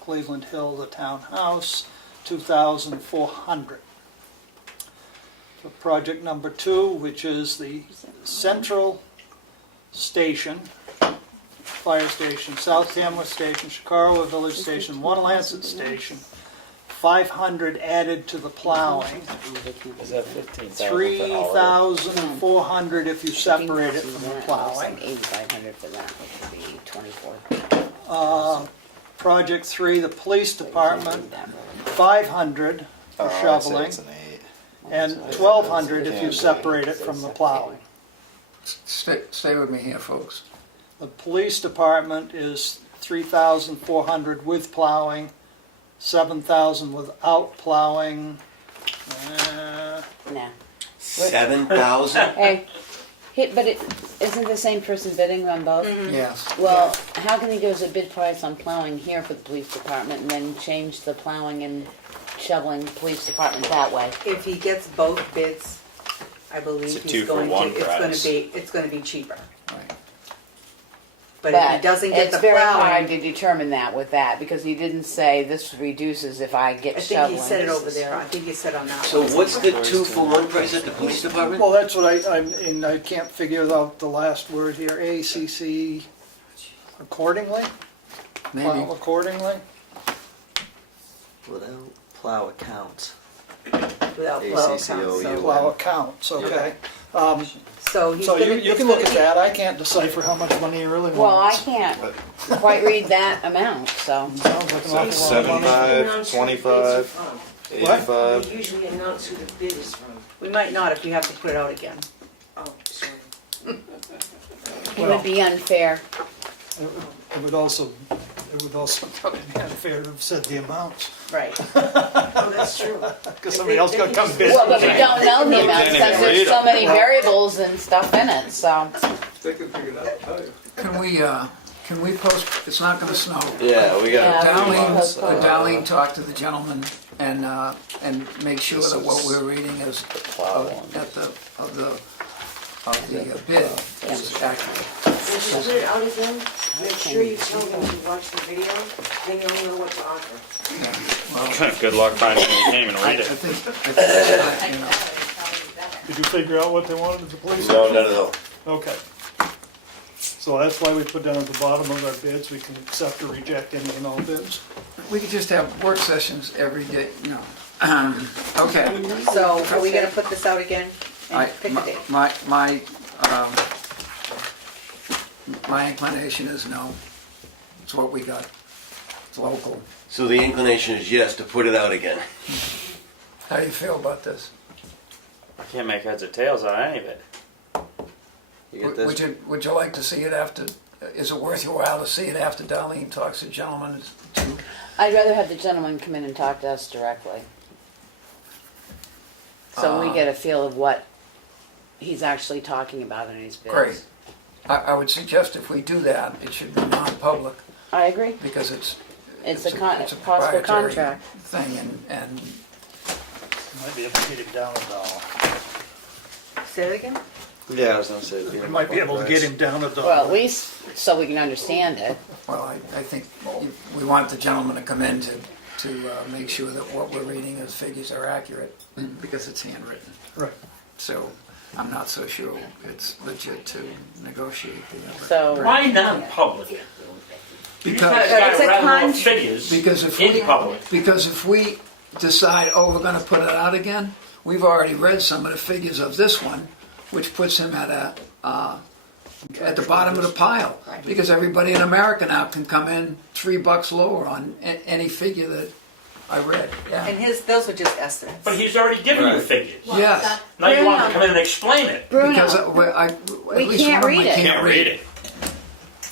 Cleveland Hill, the townhouse, 2,400. For project number 2, which is the central Station, Fire Station, South Tamworth Station, Chicago Village Station, 1 Lancet Station, 500 added to the plowing, Is that 15,000 for all of 3,400 if you separate it from the plowing. 8,500 for that, which would be 24. Project 3, the police department, 500 for shoveling, and 1,200 if you separate it from the plowing. Stay with me here, folks. The police department is 3,400 with plowing, 7,000 without plowing. Nah. 7,000? Hey, but isn't the same person bidding on both? Yes. Well, how can he go to bid price on plowing here for the police department and then change the plowing and shoveling police department that way? If he gets both bids, I believe It's a he's 2 for going 1 to, price. it's gonna be cheaper. Right. But if he doesn't get the it's very hard plowing, to determine that with that, because he didn't say this reduces if I get I shoveling. think he said it over there, I think he said on that So one. what's the 2 for 1 price at the police department? Well, that's what I can't figure out the last word here, ACC accordingly? Maybe. Plow accordingly? Without plow accounts. Without plow accounts, so. Plow accounts, okay. So he's So gonna. you it's can look gonna at be- that, I can't decipher how much money he really Well, I wants. can't quite read that amount, so. Sounds like an awful lot of money. 75, 25, What? 85. They usually announce who the bid is from. We might not if you have to put it out again. Oh, sorry. It would be unfair. It would also probably be unfair to have said the amounts, Right. Oh, that's true. because somebody else got to come bid. Well, but we don't know the amount can't because even there's read so them. many variables and stuff in it, so. They can figure it out, tell you. Can we post, it's not gonna snow. Yeah, we got Yeah, a few we Darlene, months. Darlene talked to the gentleman and make sure that what we're reading is plow one. of the bid is accurate. When you put it out again, make sure you tell them to watch the video, then you'll know what to offer. Good luck finding it. You can't even I read it. think, you know, Did you figure out what they wanted at the police? No, not at all. Okay. So that's why we put down at the bottom of our bids, we can accept or reject any and all bids. we could just have work sessions every day, no. Okay. So are we gonna put this out again I- and pick a date? My inclination is no. It's what we got. It's local. So the inclination is yes, to put it out again. How do you feel about this? I can't make heads or tails out of any of it. You get this? Would you like to see it after, is it worth your while to see it after Darlene talks to gentlemen? I'd rather have the gentleman come in and talk to us directly. So we get a feel of what he's actually talking about in his bids. Great. I would suggest if we do that, it should be non-public I agree. because it's It's a possible proprietary contract. thing and Might be able to get him down $1. Say it again? Yeah, I was gonna say. We might be able to get him down $1. Well, at least so we can understand it. well, I think we want the gentleman to come in to make sure that what we're reading as figures are accurate because it's handwritten. Right. So I'm not so sure it's legit to negotiate the. So Why not public? Because It's a rather more contract. figures Because if in we, public. because if we decide, oh, we're gonna put it out again, we've already read some of the figures of this one, which puts him at the bottom of the pile. Because everybody in America now can come in $3 lower on any figure that I read, And yeah. those are just estimates. But he's already given you Right. figures. Yes, Now you want to come in and explain it. because Bruno, at we least can't one of read them it. can't read it.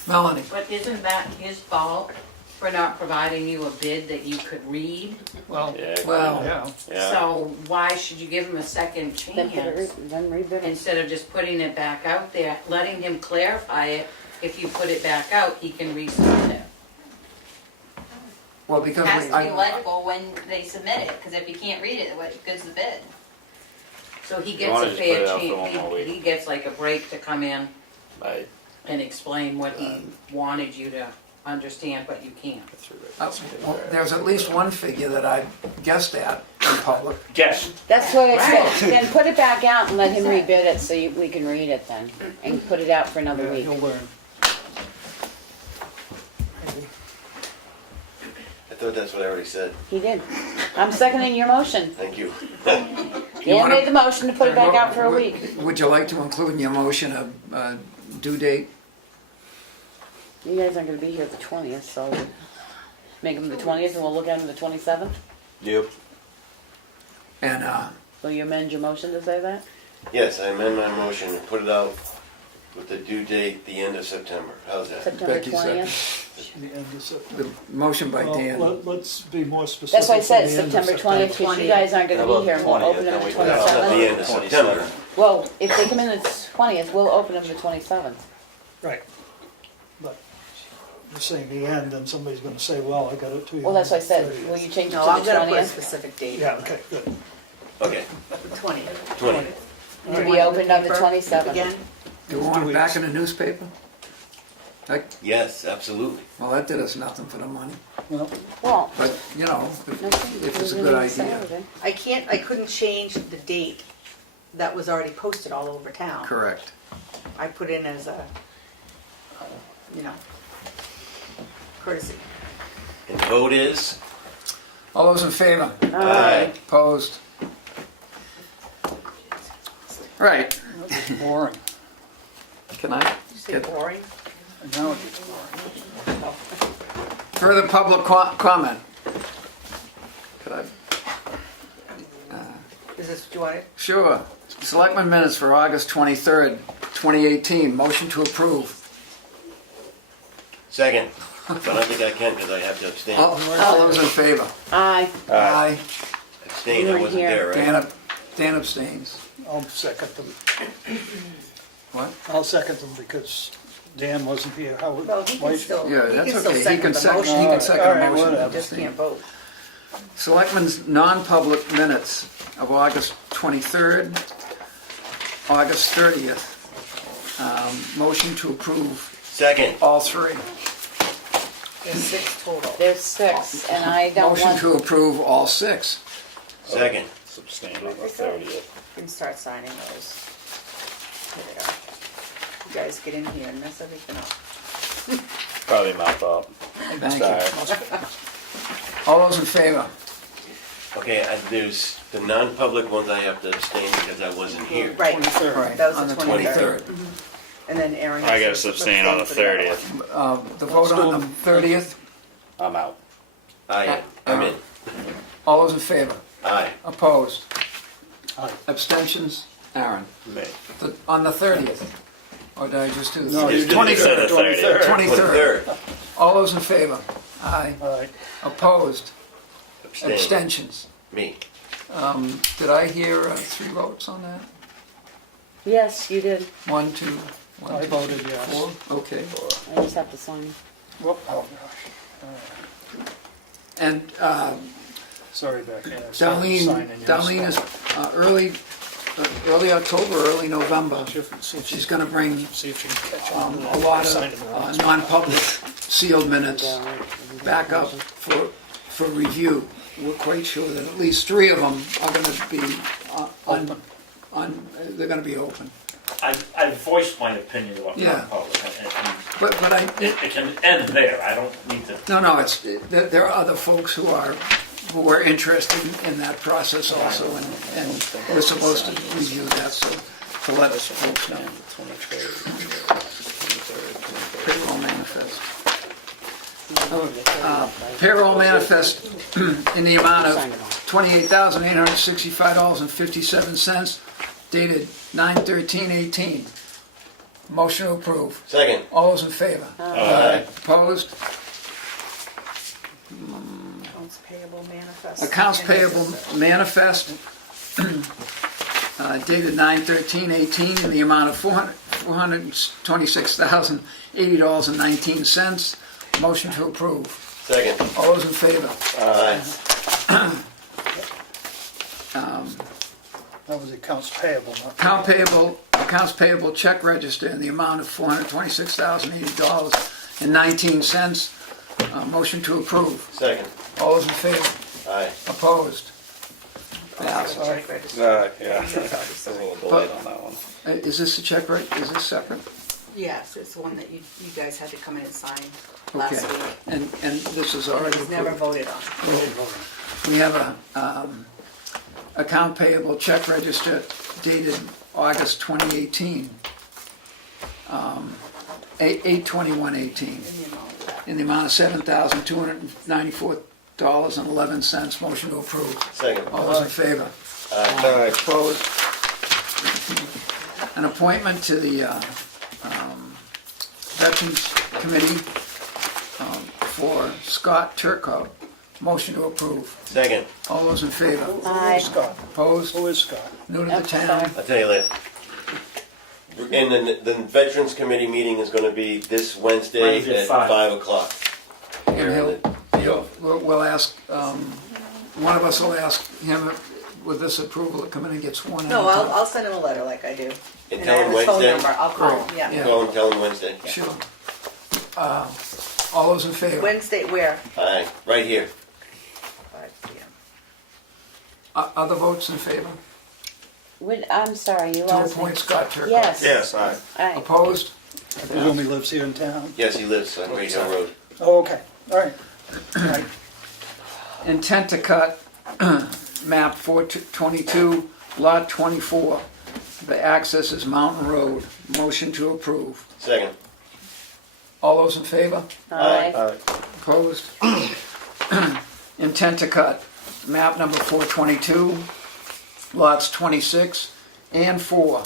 Melanie, But isn't that his fault for not providing you a bid that you could read? Well, Yeah. well, yeah. Yeah. So why should you give him a second then put it, chance then rebid it. instead of just putting it back out there, letting him clarify it? If you put it back out, he can resubmit it. well, It because has to be I, legible when they submit it, because if you can't read it, what good's the bid? So he You gets wanna a just put fair it out for one more chance, week. he gets like a break to come in Right. and explain what he wanted you to understand, but you can't. Well, there's at least one figure that I guessed at in public. Guess. That's what I said. Then put it back out and let him rebid it so we can read it then. And put it out for another week. He'll learn. I thought that's what I already said. He did. I'm seconding your motion. Thank you. Dan made the motion to put it back out for a week. Would you like to include in your motion a due date? You guys aren't gonna be here the 20th, so make them the 20th and we'll look at them the 27th? Yep. And, Will you amend your motion to say that? Yes, I amend my motion and put it out with the due date the end of September. How's that? September Becky said. 20th? The end of September. the motion by Well, Dan. let's be more specific. That's why I said to the end of September 20th, because you guys aren't gonna be here and we'll open them the At the end 27th. of September. Well, if they come in the 20th, we'll open them the 27th. Right. But you're saying the end, and somebody's gonna say, well, I got it to you. Well, that's why I said, on the will you change it No, to I'm the gonna put a 20th? specific date. 30th. Yeah, okay, good. Okay, The 20th. 20. To be opened on the 27th. Again? Do you want it back in the newspaper? Like, Yes, absolutely. well, that did us nothing for the money, Well, Well, but, you know, if it's a good idea. I couldn't change the date that was already posted all over town. Correct. I put in as a, you know, courtesy. And vote is? All those in favor? Aye. Opposed? Right, it's boring. can I Did you say get boring? And now it gets boring. further public comment? Could I? Is this what you wanted? Sure. Selectmen minutes for August 23rd, 2018. Motion to approve. Second. But I don't think I can because I have to abstain. All those in favor? Aye. Aye. Abstain, You I weren't wasn't here. there, right? Dan abstains. I'll second them. What? I'll second them because Dan wasn't here. How would? Well, he can still, Yeah, he that's can still okay. He second can the second, motion. he can second All a right, motion. whatever. to Just abstain. can't vote. Selectmen's non-public minutes of August 23rd, August 30th. Motion to approve Second. all three. There's 6 total. There's 6, and I don't Motion want... to approve all 6. Second. Abstain on the 30th. You can start signing those. Here they are. You guys get in here and mess everything up. Probably my fault. Thank Sorry. you. All those in favor? Okay, there's the non-public ones I have to abstain because I wasn't here. Right, 23rd. that was On the the 23rd. 23rd. And then Aaron. I has gotta to abstain on the for other 30th. one. The vote on the 30th. I'm out. I'm in. All those in favor? Aye. Opposed? Aye. Abstentions? Aaron? Me. On the 30th? Or did I just do the No, you 30th? did Said the 30th. 23rd. All those in favor? Aye. All right. Opposed? Abstain. Abstentions? Me. Did I hear 3 votes on that? Yes, you did. 1, 2, 1, I 2, voted yes. 4? Okay. I just have to sign. Whoop, oh gosh. And Sorry, Becky. I started signing yours. Darlene is early October, early November. She's gonna bring See if you can catch on. a lot of non-public sealed minutes back up for review. We're quite sure that at least 3 of them are gonna be they're gonna be open. I've voiced my opinion about Yeah. non-public, and But it can end there, I don't need to. no, there are other folks who are interested in that process also, and we're supposed to review that, so to let us folks know. Payroll manifest. Payroll manifest in the amount of $28,865.57, dated 9/13/18. Motion to approve. Second. All those in favor? Aye. Opposed? Accounts payable manifest. Accounts payable manifest dated 9/13/18 in the amount of $426,080.19. Motion to approve. Second. All those in favor? Aye. That was accounts payable, not. Accounts payable check register in the amount of $426,080 $1.19. Motion to approve. Second. All those in favor? Aye. Opposed? Pass. Check register. Yeah. There's a little delayed on that one. Is this a check right? Is this separate? Yes, it's the one that you guys had to come in and sign Okay. last week. And this is It already was never approved. voted on. We have a account payable check register dated August 2018, 8/21/18, in the amount of $7,294.11. Motion to approve. Second. All those in favor? Aye. Opposed? An appointment to the Veterans Committee for Scott Turco. Motion to approve. Second. All those in favor? Aye. Scott. Opposed? Who is Scott? New to the Yep, town. sorry. I'll tell you later. And then the Veterans Committee meeting is gonna be this Wednesday Wednesday at at 5 o'clock. And we'll ask, one of us will ask him with this approval to come in and get sworn in. No, I'll send him a letter like I do. And And tell I him have his phone Wednesday. number, I'll call him, Yeah. yeah. Go and tell him Wednesday. Sure. All those in favor? Wednesday, where? Aye, right here. 5 p.m. Other votes in favor? I'm sorry, you To lost me. appoint Scott Turco? Yes. aye. Aye. Opposed? I presume he lives here in town? Yes, he lives on Great Hill Road. Oh, okay, all right. All right. Intent to cut map 422, lot 24. The access is Mountain Road. Motion to approve. Second. All those in favor? Aye. Opposed? Intent to cut map number 422, lots 26 and 4.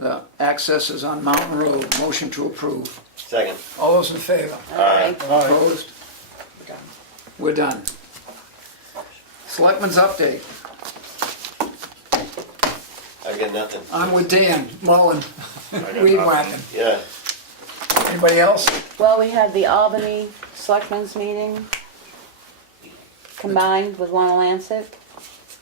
The access is on Mountain Road. Motion to approve. Second. All those in favor? Aye. Opposed? We're done. We're done. Selectmen's update. I got nothing. I'm with Dan Mullen, weed whacking. Yeah. Anybody else? Well, we had the Albany Selectmen's meeting combined with Wanalancet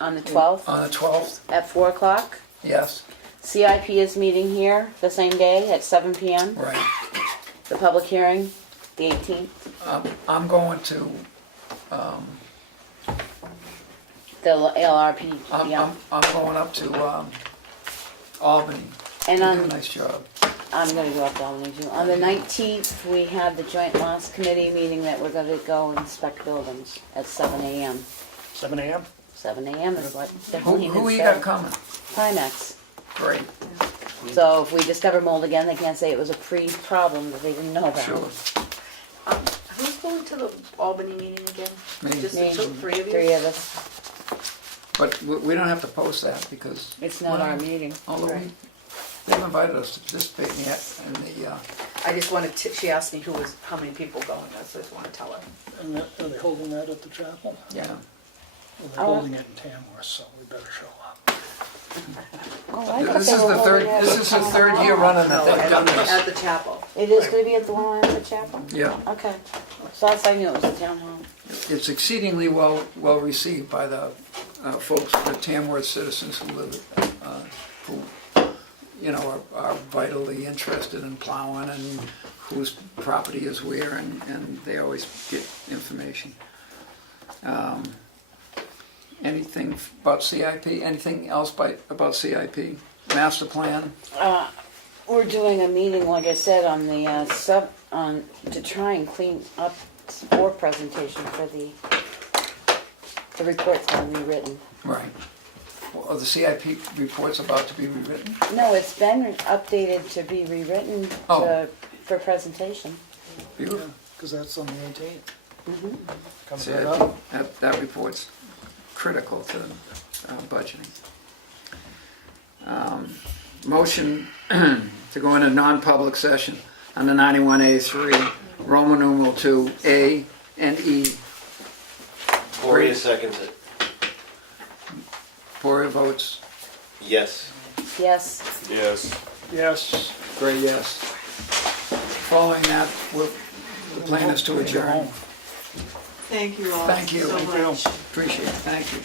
on the 12th On the 12th? at 4 o'clock. Yes, CIP is meeting here the same day at 7 p.m. right. The public hearing, the 18th. I'm going to, The LRP, yeah. I'm going up to Albany. And You on- do a nice job. I'm gonna go up to Albany too. On the 19th, we have the Joint Loss Committee meeting that we're gonna go inspect buildings at 7 a.m. 7 a.m.? 7 a.m. is what Who Darlene you had got coming? Primex. Great, So if we discover mold again, they can't say it was a pre-problem that they didn't know about. sure. Who's going to the Albany meeting again? Me. Just the Me. two, 3 of you? 3 of us. But we don't have to post that because. It's not our meeting. Although Right. they've invited us to participate in the, I just wanted to, she asked me how many people going, I just want to tell her. And are they holding that at the chapel? yeah. Well, they're holding it in Tamworth, so we better show up. Oh, I thought This they is were the holding third, it this at is the town third hall. year running No, that they've done at this. the chapel. It is gonna be at the Wanalancet Chapel? Yeah. Okay. So that's, I knew it was the town hall. It's exceedingly well received by the folks, the Tamworth citizens who live, who, you know, are vitally interested in plowing and whose property is where, and they always get information. Anything about CIP? Anything else about CIP? Master plan? We're doing a meeting, like I said, on the to try and clean up for presentation for the report's been rewritten. Right. Are the CIP reports about to be rewritten? No, it's been updated to be rewritten Oh. for presentation. Beautiful. Because that's on the 18th. Comes CIP, right up. that report's critical to budgeting. Motion to go into non-public session under 91A3, Roman numeral 2, A and E. Poirier seconds it. Poirier votes Yes. Yes. Yes. Yes. great yes. Following that, the plan is to adjourn. Thank you all Thank you. so Thank you. much. Appreciate it, thank you.